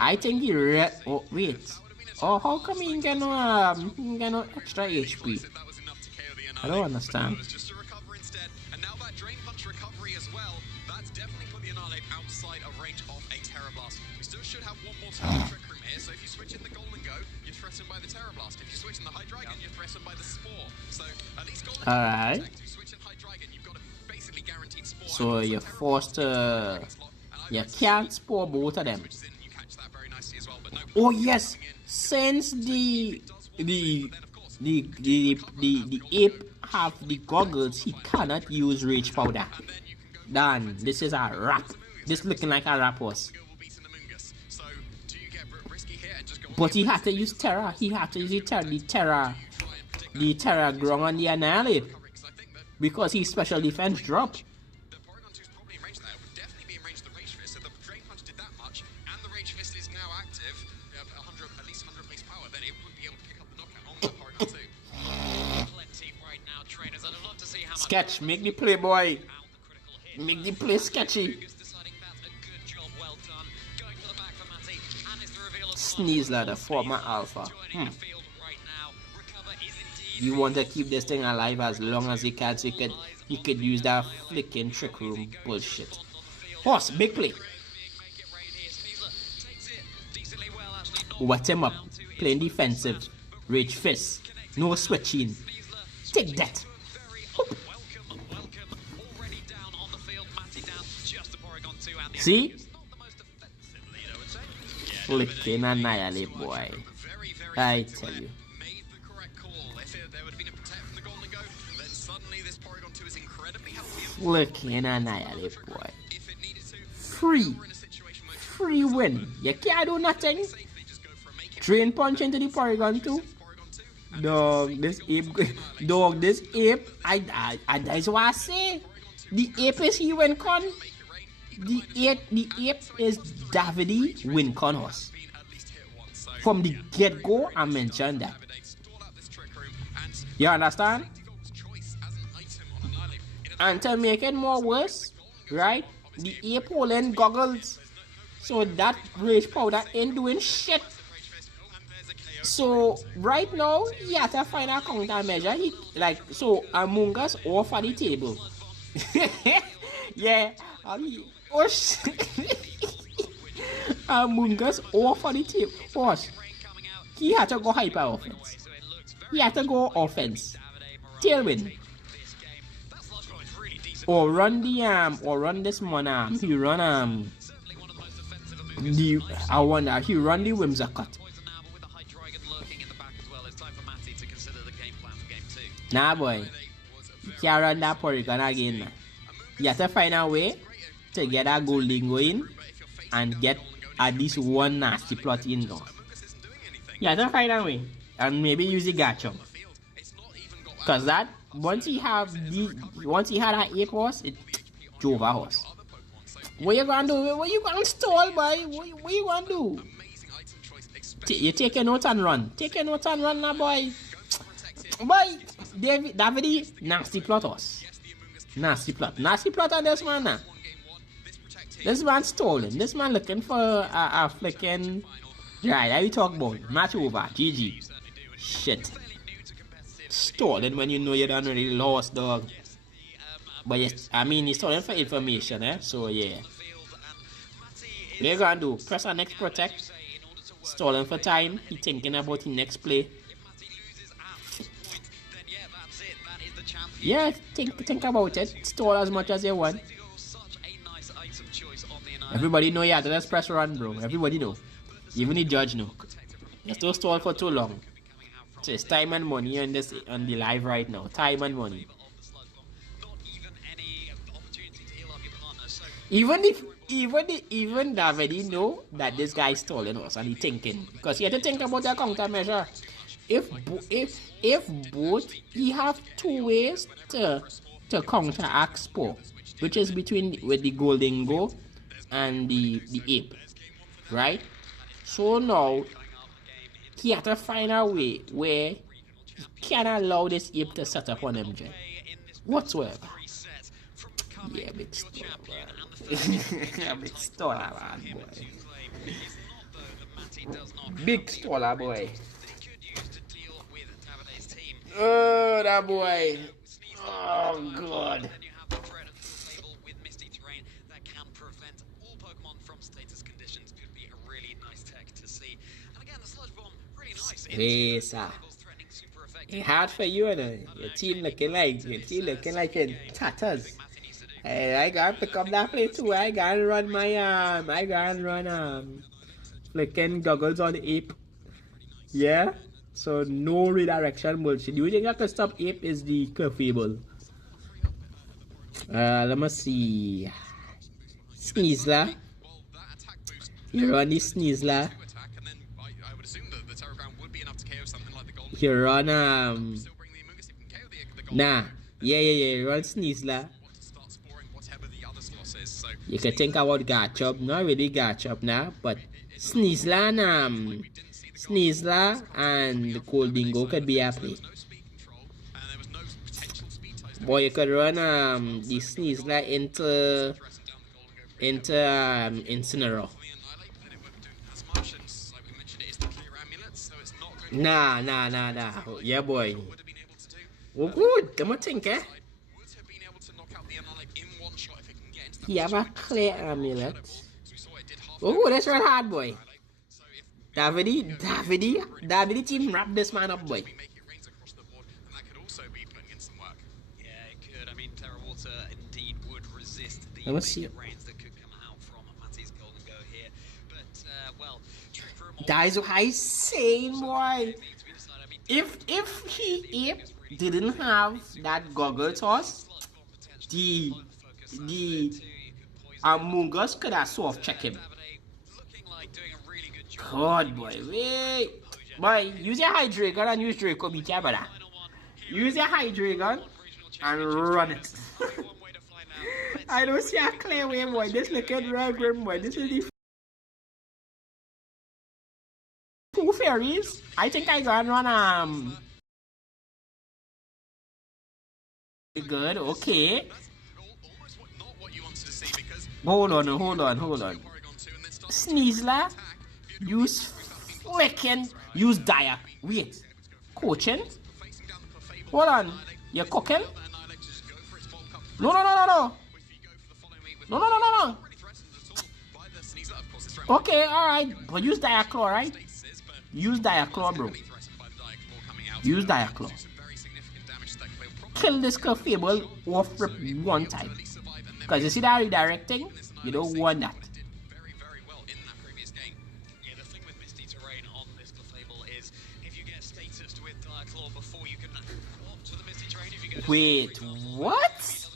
I think he oh wait. Oh, how come he get no extra HP? I don't understand. Alright. So you're forced to... You can't spore both of them. Oh yes! Since the ape have the goggles, he cannot use rage powder. Done. This is a wrap. This looking like a wrap horse. But he had to use Terra. He had to use the Terra ground on the Annihilate. Because his special defense dropped. Sketch, make the play, boy. Make the play sketchy. Sneeze ladder, former alpha. You want to keep this thing alive as long as you can, so you could use that flicking trick room bullshit. Horse, big play. Wet him up, playing defensive. Rage fist, no switching. Take that. See? Flicking annihilate, boy. I tell you. Flicking annihilate, boy. Free win. You can't do nothing. Drain punch into the Porygon too. Dog, this ape, dog, this ape, that's what I say. The ape is he win con. The ape is Davide Wincon horse. From the get-go, I mentioned that. You understand? And to make it more worse, right? The ape holding goggles. So that rage powder ain't doing shit. So right now, he has to find a countermeasure. He like so Among Us off at the table. Yeah. Oh shit. Among Us off at the table. What? He had to go hyper offense. He had to go offense. Tailwind. Or run this one he run I wonder he run the Whimsicott. Nah boy. You can't run that Porygon again now. You have to find a way to get that golden going and get at least one nasty plot in though. You have to find a way. And maybe use the Garchomp. Cause that once he had that ape horse, it drove a horse. What you gonna do? What you gonna stall, boy? What you gonna do? You take your notes and run. Take your notes and run now, boy. Boy, Davide, nasty plot horse. Nasty plot on this man now. This man stolen. This man looking for a flicking. Right, I talk about match over. GG. Shit. Stolen when you know you done already lost, dog. But yes, I mean, he's stolen for information, eh? So yeah. What you gonna do? Press our next protect. Stolen for time. He thinking about his next play. Yeah, think about it. Stall as much as you want. Everybody know you have to just press run, bro. Everybody know. Even the judge know. You still stall for too long. So it's time and money on the live right now. Time and money. Even Davide know that this guy is stalling us and he thinking because he had to think about the countermeasure. If both he have two ways to counteract Spore, which is with the Golden Go and the ape, right? So now he had to find a way where he can't allow this ape to set up on him whatsoever. Yeah, big story, boy. Big story, man, boy. Big story, boy. Oh, that boy. Oh, God. Hey, sir. It's hard for you, your team looking like in tatters. Hey, I gotta pick up that play too. I gotta run flicking goggles on the ape. Yeah? So no redirection bullshit. The only thing that can stop ape is the curvable. Let me see. Sneasler. You run the Sneasler. You run nah. Yeah, you run Sneasler. You can think about Garchomp, not really Garchomp now, but Sneasler and Golden Go could be a play. Boy, you could run the Sneasler into Incineroar. Nah. Yeah, boy. Oh, good. Come on, think, eh? He have a clear amulet. Oh, that's right hard, boy. Davide team wrap this man up, boy. Yeah, it could. I mean, Terrawater indeed would resist the rains that could come out from Matty's Golden Go here. But, well, That's what I say, boy. If he didn't have that goggle toss, the Among Us could have soft check him. God, boy, wait. Boy, use your high dragon and use Draco beat ya, brother. Use your high dragon and run it. I don't see a clear way, boy. This looking real grim, boy. This is the 2 fairies. I think I gonna run good, okay. Hold on. Sneasler, use Dire. Wait, coaching? Hold on, you're cooking? No. Okay, alright, but use Dire Claw, right? Use Dire Claw, bro. Use Dire Claw. Kill this Curfable off rip one time. Because you see that redirecting? You don't want that. Yeah, the thing with Misty Terrain on this Clefable is if you get status with Dire Claw before you can to the Misty Terrain, if you get wait, what?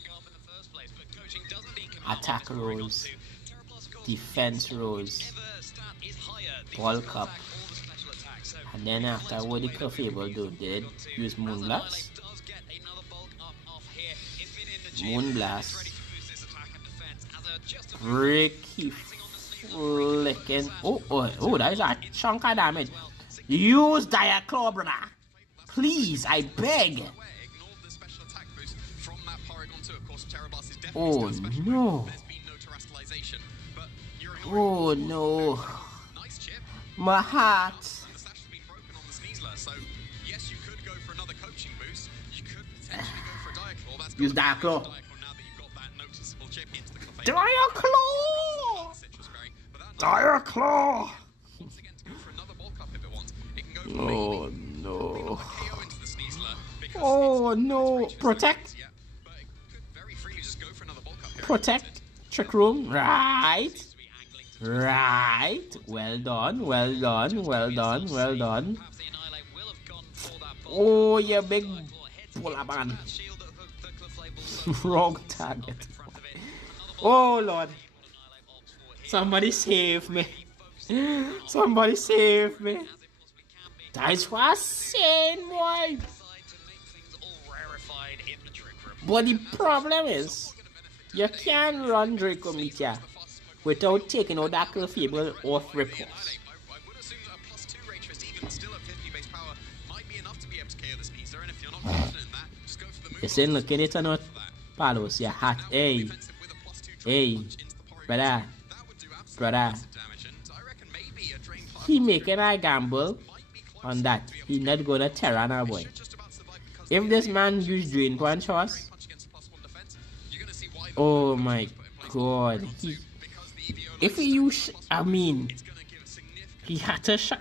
Attack rolls, defense rolls, bulk up, and then after what the Curfable do, did use Moonblast? Moonblast, break, he flicking. Oh, that is a chunk of damage. Use Dire Claw, brother. Please, I beg. Oh no. Oh no. My heart. Use Dire Claw. Dire Claw! Dire Claw! Oh no. Oh no. Protect. Protect. Trick room. Right. Well done. Oh, you big man. Wrong target. Oh Lord. Somebody save me. That's what I'm saying, boy. But the problem is, you can't run Draco Meteor without taking out that Curfable off repulse. You saying looking at it or not? Palos, you're hot. Hey, brother. He making a gamble on that. He not gonna terror now, boy. If this man use Drain Punch horse, oh my god. If he use, he had to shot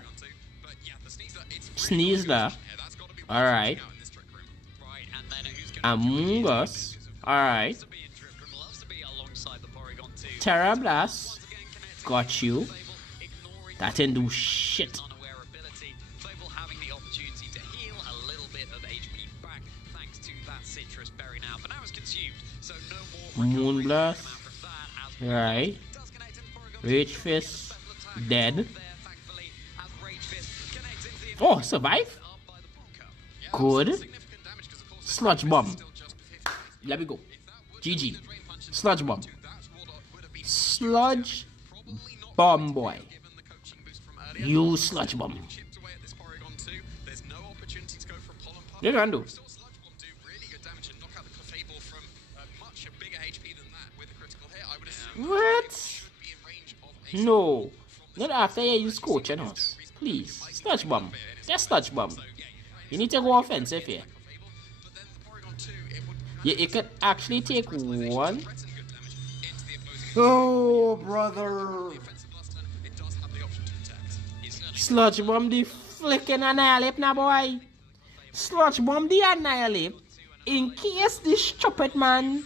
Sneasler. Alright. Among Us. Alright. Terra Blast. Got you. That didn't do shit. Moonblast. Right. Rage Fist. Dead. Oh, survive? Good. Sludge Bomb. Let me go. GG. Sludge Bomb. Sludge Bomb, boy. You Sludge Bomb. You can do. What? No. Not after you use Coaching Horse. Please. Sludge Bomb. Just Sludge Bomb. You need to go offensive here. Yeah, it could actually take one. Oh, brother. Sludge Bomb the flicking annihilate now, boy. Sludge Bomb the annihilate. In case this stupid man,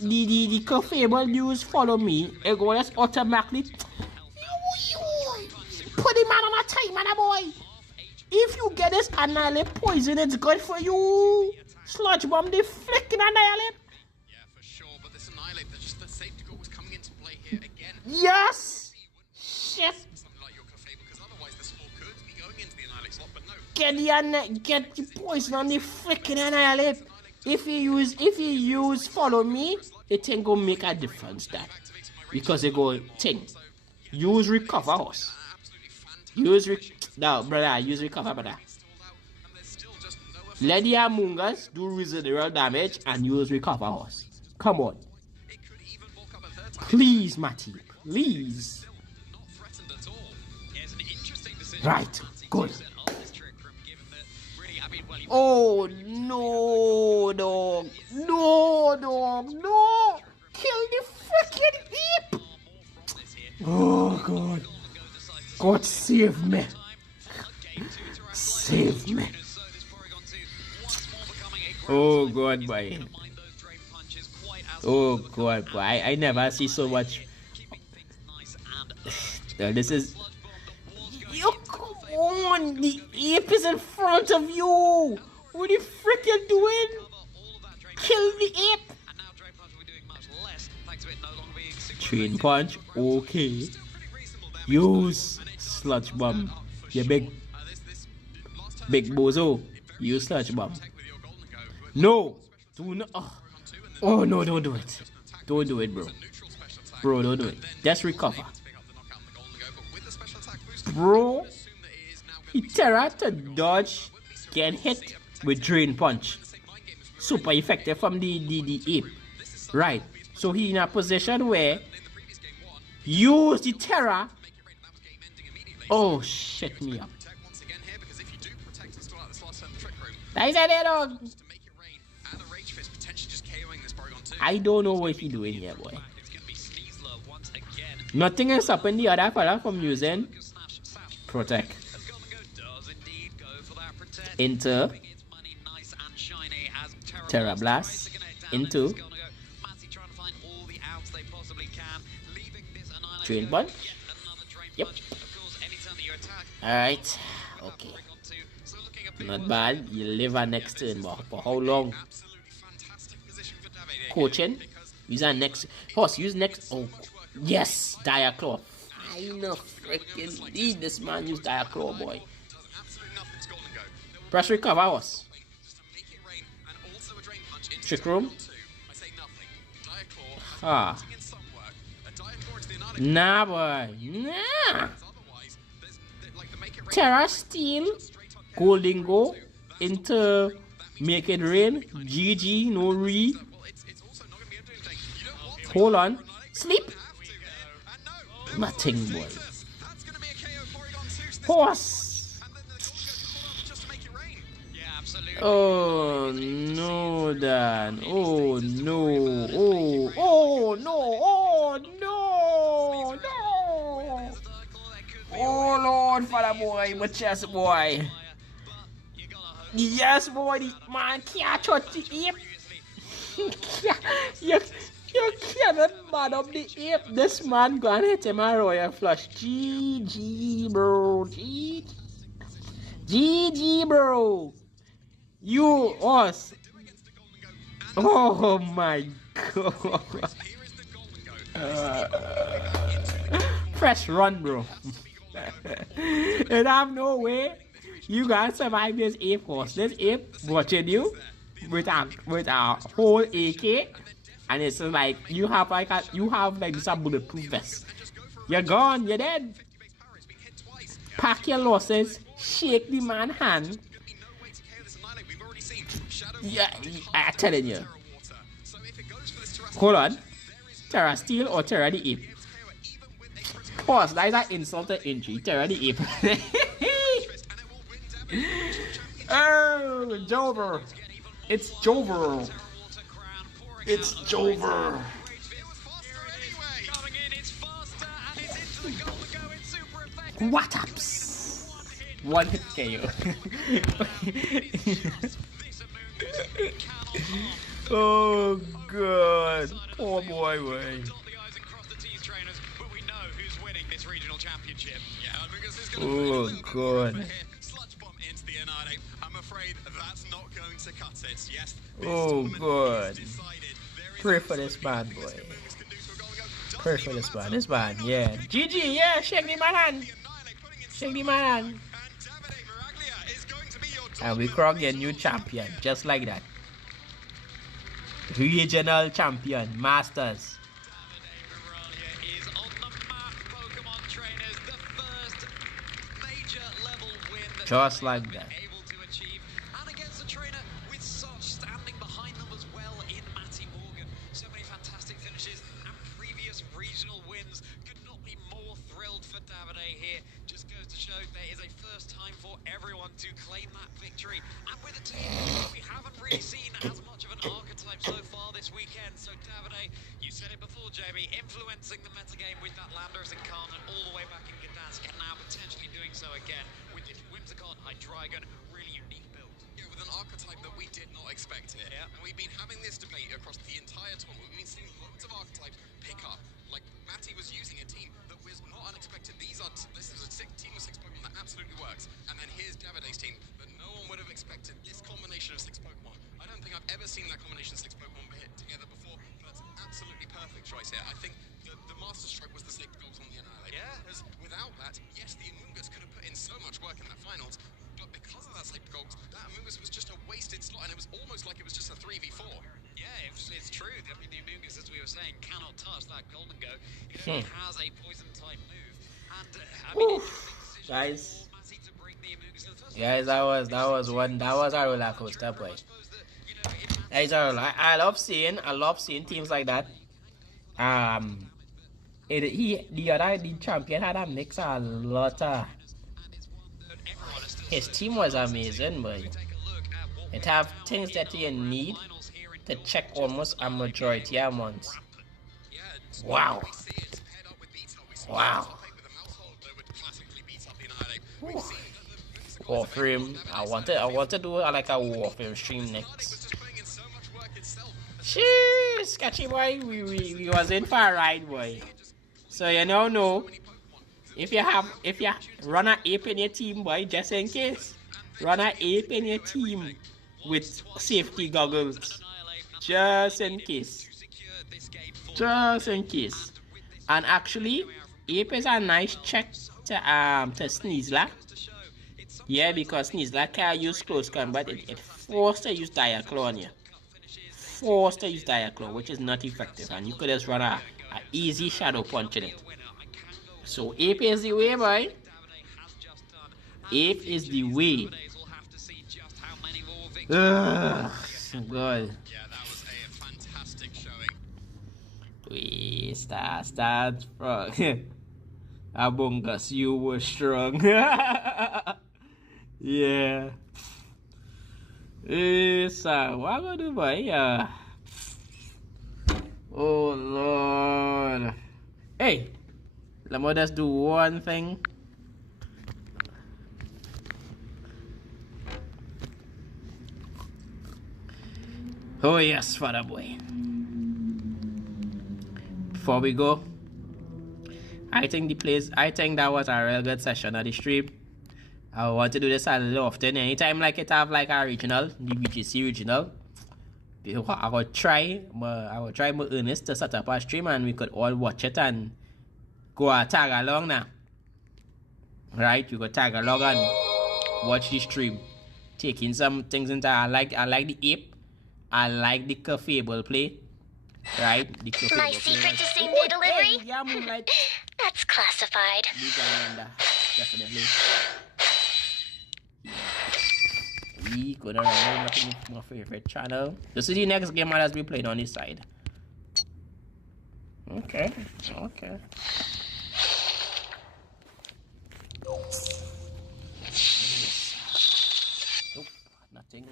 the Curfable use follow me, it go just automatically put the man on a timer, boy. If you get this annihilate poison, it's good for you. Sludge Bomb the flicking annihilate. Yeah, for sure, but this annihilate, just the safety goal was coming into play here again. Yes! Shit! Something like your Curfable, because otherwise the sport could be going into the annihilate slot, but get the poison on the freaking annihilate. If you use follow me, it ain't gonna make a difference that. Because they go thing. Use recover horse. Use recover, brother. Let the Amungas do residual damage and use recover horse. Come on. Please, Matty. Please. Right. Good. Oh, no, dog. No, dog. No. Kill the freaking ape. Oh, God. God, save me. Save me. Oh, God, boy. Oh, God, boy. I never see so much. This is... Yo, come on. The ape is in front of you. What the frick you doing? Kill the ape. Train punch. Okay. Use sludge bomb. You big bozo. Use sludge bomb. No. Do not. Oh no, don't do it. Don't do it, bro. Bro, don't do it. Just recover. Bro, Terra to dodge get hit with drain punch. Super effective from the ape. Right. So he in a position where use the Terra. Oh, shit me up. Nice idea, dog. I don't know what he doing here, boy. Nothing is stopping the other fella from using protect. Into Terra Blast. Into Drain Punch. Yep. Alright. Okay. Not bad. You live our next turn, but for how long? Coaching. Use our next horse. Use next. Oh, yes. Dire Claw. I know freaking need this man use Dire Claw, boy. Press recover horse. Trick room. Ah. Nah, boy. Nah. Terra Steel. Golden Go. Into Make It Rain. GG. No re. Hold on. Sleep. Nothing, boy. Horse. Oh no, Dan. Oh no. Oh no. Oh no. No. Oh Lord, Father boy, my chest boy. Yes, boy. The man can't touch the ape. You cannot man up the ape. This man gonna hit him a royal flush. GG, bro. GG, bro. You us. Oh my god. Fresh run, bro. And I have no way you guys survive this ape horse. This ape watching you with a whole AK. And it's like you have like this a bulletproof vest. You're gone, you're dead. Pack your losses, shake the man hand. Yeah, I'm telling you. Hold on. Terra Steel or Terra the Ape? Pause, that is an insult to injury. Terra the Ape. Oh, Jover. It's Jover. It's Jover. What ups? One hit KO. Oh god. Poor boy, way. Oh god. Oh god. Pray for this man, boy. Pray for this man. This man, yeah. GG, yeah. Shake the man hand. Shake the man hand. And we crown a new champion, just like that. Regional champion, Masters. Is on the map, Pokemon trainers, the first major level win that Just like that. able to achieve, and against a trainer with such standing behind them as well in Matty Morgan. So many fantastic finishes and previous regional wins. Could not be more thrilled for Davide here. Just goes to show there is a first time for everyone to claim that victory. And with a team we haven't really seen as much of an archetype so far this weekend. So Davide, you said it before, Jamie, influencing the metagame with that Landorus Incarnate all the way back in Gdansk, and now potentially doing so again with this Whimsicott Hydreigon, really unique build. Yeah, with an archetype that we did not expect here. Yeah. And we've been having this debate across the entire tournament. We've been seeing loads of archetypes pick up. Like, Matty was using a team that was not unexpected. This is a team of 6 Pokemon that absolutely works. And then here's Davide's team that no one would have expected. This combination of 6 Pokemon. I don't think I've ever seen that combination of 6 Pokemon hit together before. That's absolutely perfect choice here. I think the Master Stroke was the 6 goals on the Annihilate. Yeah. Because without that, yes, the Amoonguss could have put in so much work in that finals. But because of that 6 goals, that Amoonguss was just a wasted slot, and it was almost like it was just a 3v4. Yeah, it's true. I mean, the Amoonguss, as we were saying, cannot touch that Golden Go. It only has a poison type move. And I mean, guys, Matty to bring the Amoonguss in the first guys, that was a roller coaster, boy. I love seeing teams like that. The champion had a mix a lot of. His team was amazing, boy. It have things that you need to check almost a majority of months. Wow. Wow. Warframe. I want to do like a Warframe stream next. Sheesh, sketchy boy. We was in for a ride, boy. So you know, if you run an ape in your team, boy, just in case, run an ape in your team with safety goggles, just in case. And actually, ape is a nice check to Sneasler. Yeah, because Sneasler can't use close combat. It forced to use Diaclaw on you. Forced to use Diaclaw, which is not effective, and you could just run a easy shadow punch in it. So ape is the way, boy. Ape is the way. God. Yeah, that was a fantastic showing. We start from Abungus, you were strong. Yeah. So what gonna do, boy? Oh Lord. Hey, let me just do one thing. Oh yes, father boy. Before we go, I think that was a real good session of the stream. I want to do this a little often. Anytime like it have like a regional, the Vgc regional, I will try my earnest to set up a stream and we could all watch it and go tag along now. Right, you go tag along and watch the stream. Taking some things into I like the ape. I like the Cafable play. Right? The Cafable My secret to same-day delivery? Hey, yeah, Moonlight. That's classified. Definitely. We gonna run my favorite channel. This is the next game that has been played on this side. Okay. Nope, nothing.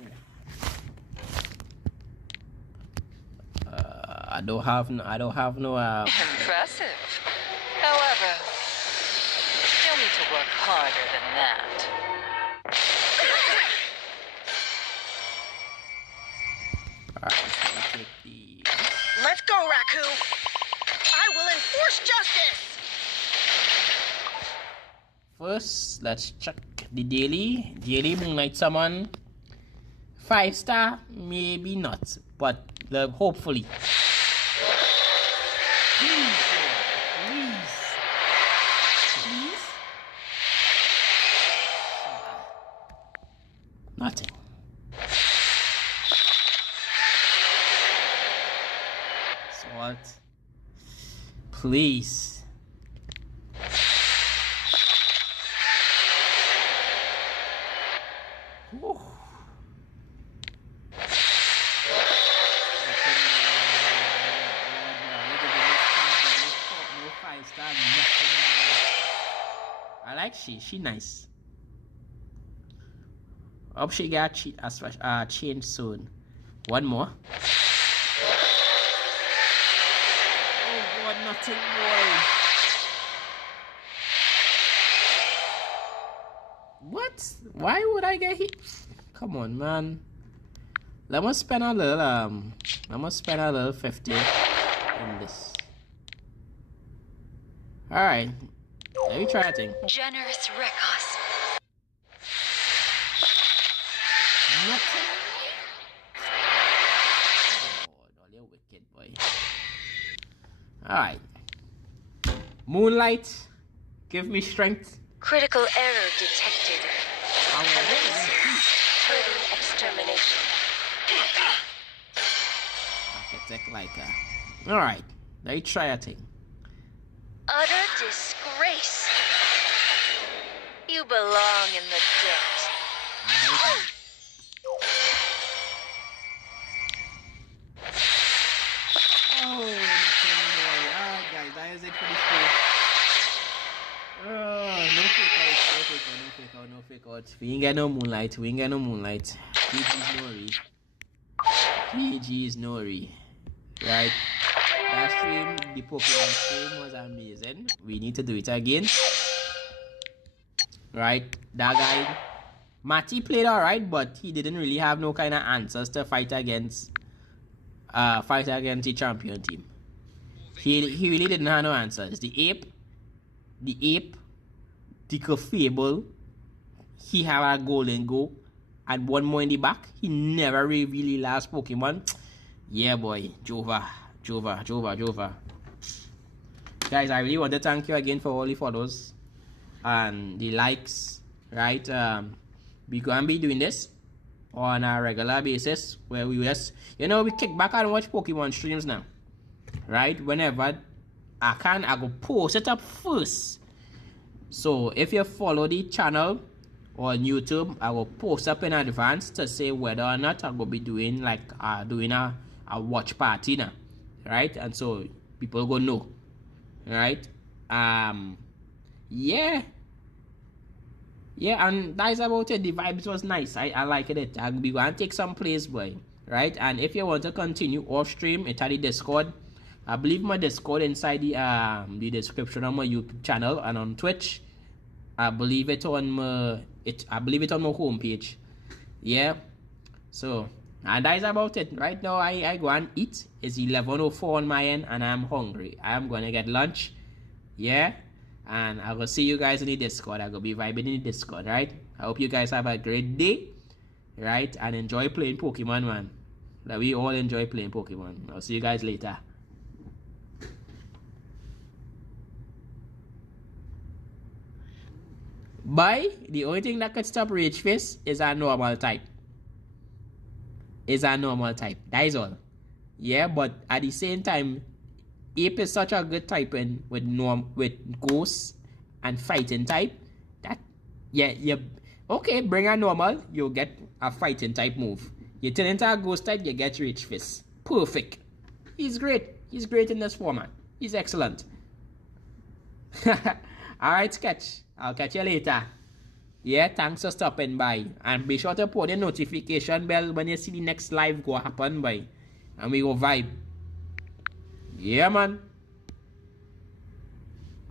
I don't have no. Impressive. However, you'll need to work harder than that. Alright, so we take the. Let's go, Raccoon. I will enforce justice. First, let's check the daily. Daily Moonlight Summon. 5-star, maybe not, but hopefully. Please. Nothing. Please. Whew. I like she nice. Hope she got change soon. One more. Oh God, nothing more. What? Why would I get hit? Come on, man. Let me spend a little 50 in this. Alright. Let me try a thing. Generous Rekos. Nothing. Oh, you're wicked, boy. Alright. Moonlight. Give me strength. Critical error detected. Total extermination. Architect like alright. Let me try a thing. Utter disgrace. You belong in the dirt. Oh, nothing more. Alright, guys, that is it for this show. No fake out. We ain't got no moonlight. PG is Nori. Right? That stream, the Pokemon stream was amazing. We need to do it again. Right? That guy, Matty played alright, but he didn't really have no kind of answers to fight against the champion team. He really didn't have no answers. The ape, the Fable, he had a golden go, and one more in the back. He never really lost Pokemon. Yeah, boy, Jova. Guys, I really want to thank you again for all the follows and the likes. Right? We gonna be doing this on a regular basis where we just, we kick back and watch Pokemon streams now. Right? Whenever I can, I go post it up first. So if you follow the channel on YouTube, I will post up in advance to say whether or not I will be doing like doing a watch party now. Right? And so people go know. Right? Yeah, and that's about it. The vibes was nice. I liked it. I'll be going to take some plays, boy. Right? And if you want to continue off stream, it's at the Discord. I believe my Discord inside the description of my YouTube channel and on Twitch. I believe it on my homepage. Yeah. So, and that's about it. Right now I go and eat. It's 11:04 on my end and I'm hungry. I am gonna get lunch. Yeah. And I will see you guys in the Discord. I will be vibing in the Discord, right? I hope you guys have a great day. Right? And enjoy playing Pokemon, man. That we all enjoy playing Pokemon. I'll see you guys later. The only thing that could stop Rage Face is a normal type. That is all. Yeah, but at the same time, Ape is such a good typing with Ghost and Fighting type that okay, bring a normal, you'll get a Fighting type move. You turn into a Ghost type, you get Rage Fist. Perfect. He's great. He's great in this format. He's excellent. Alright, Sketch. I'll catch you later. Yeah, thanks for stopping by. And be sure to put the notification bell when you see the next live go happen, boy. And we go vibe. Yeah, man.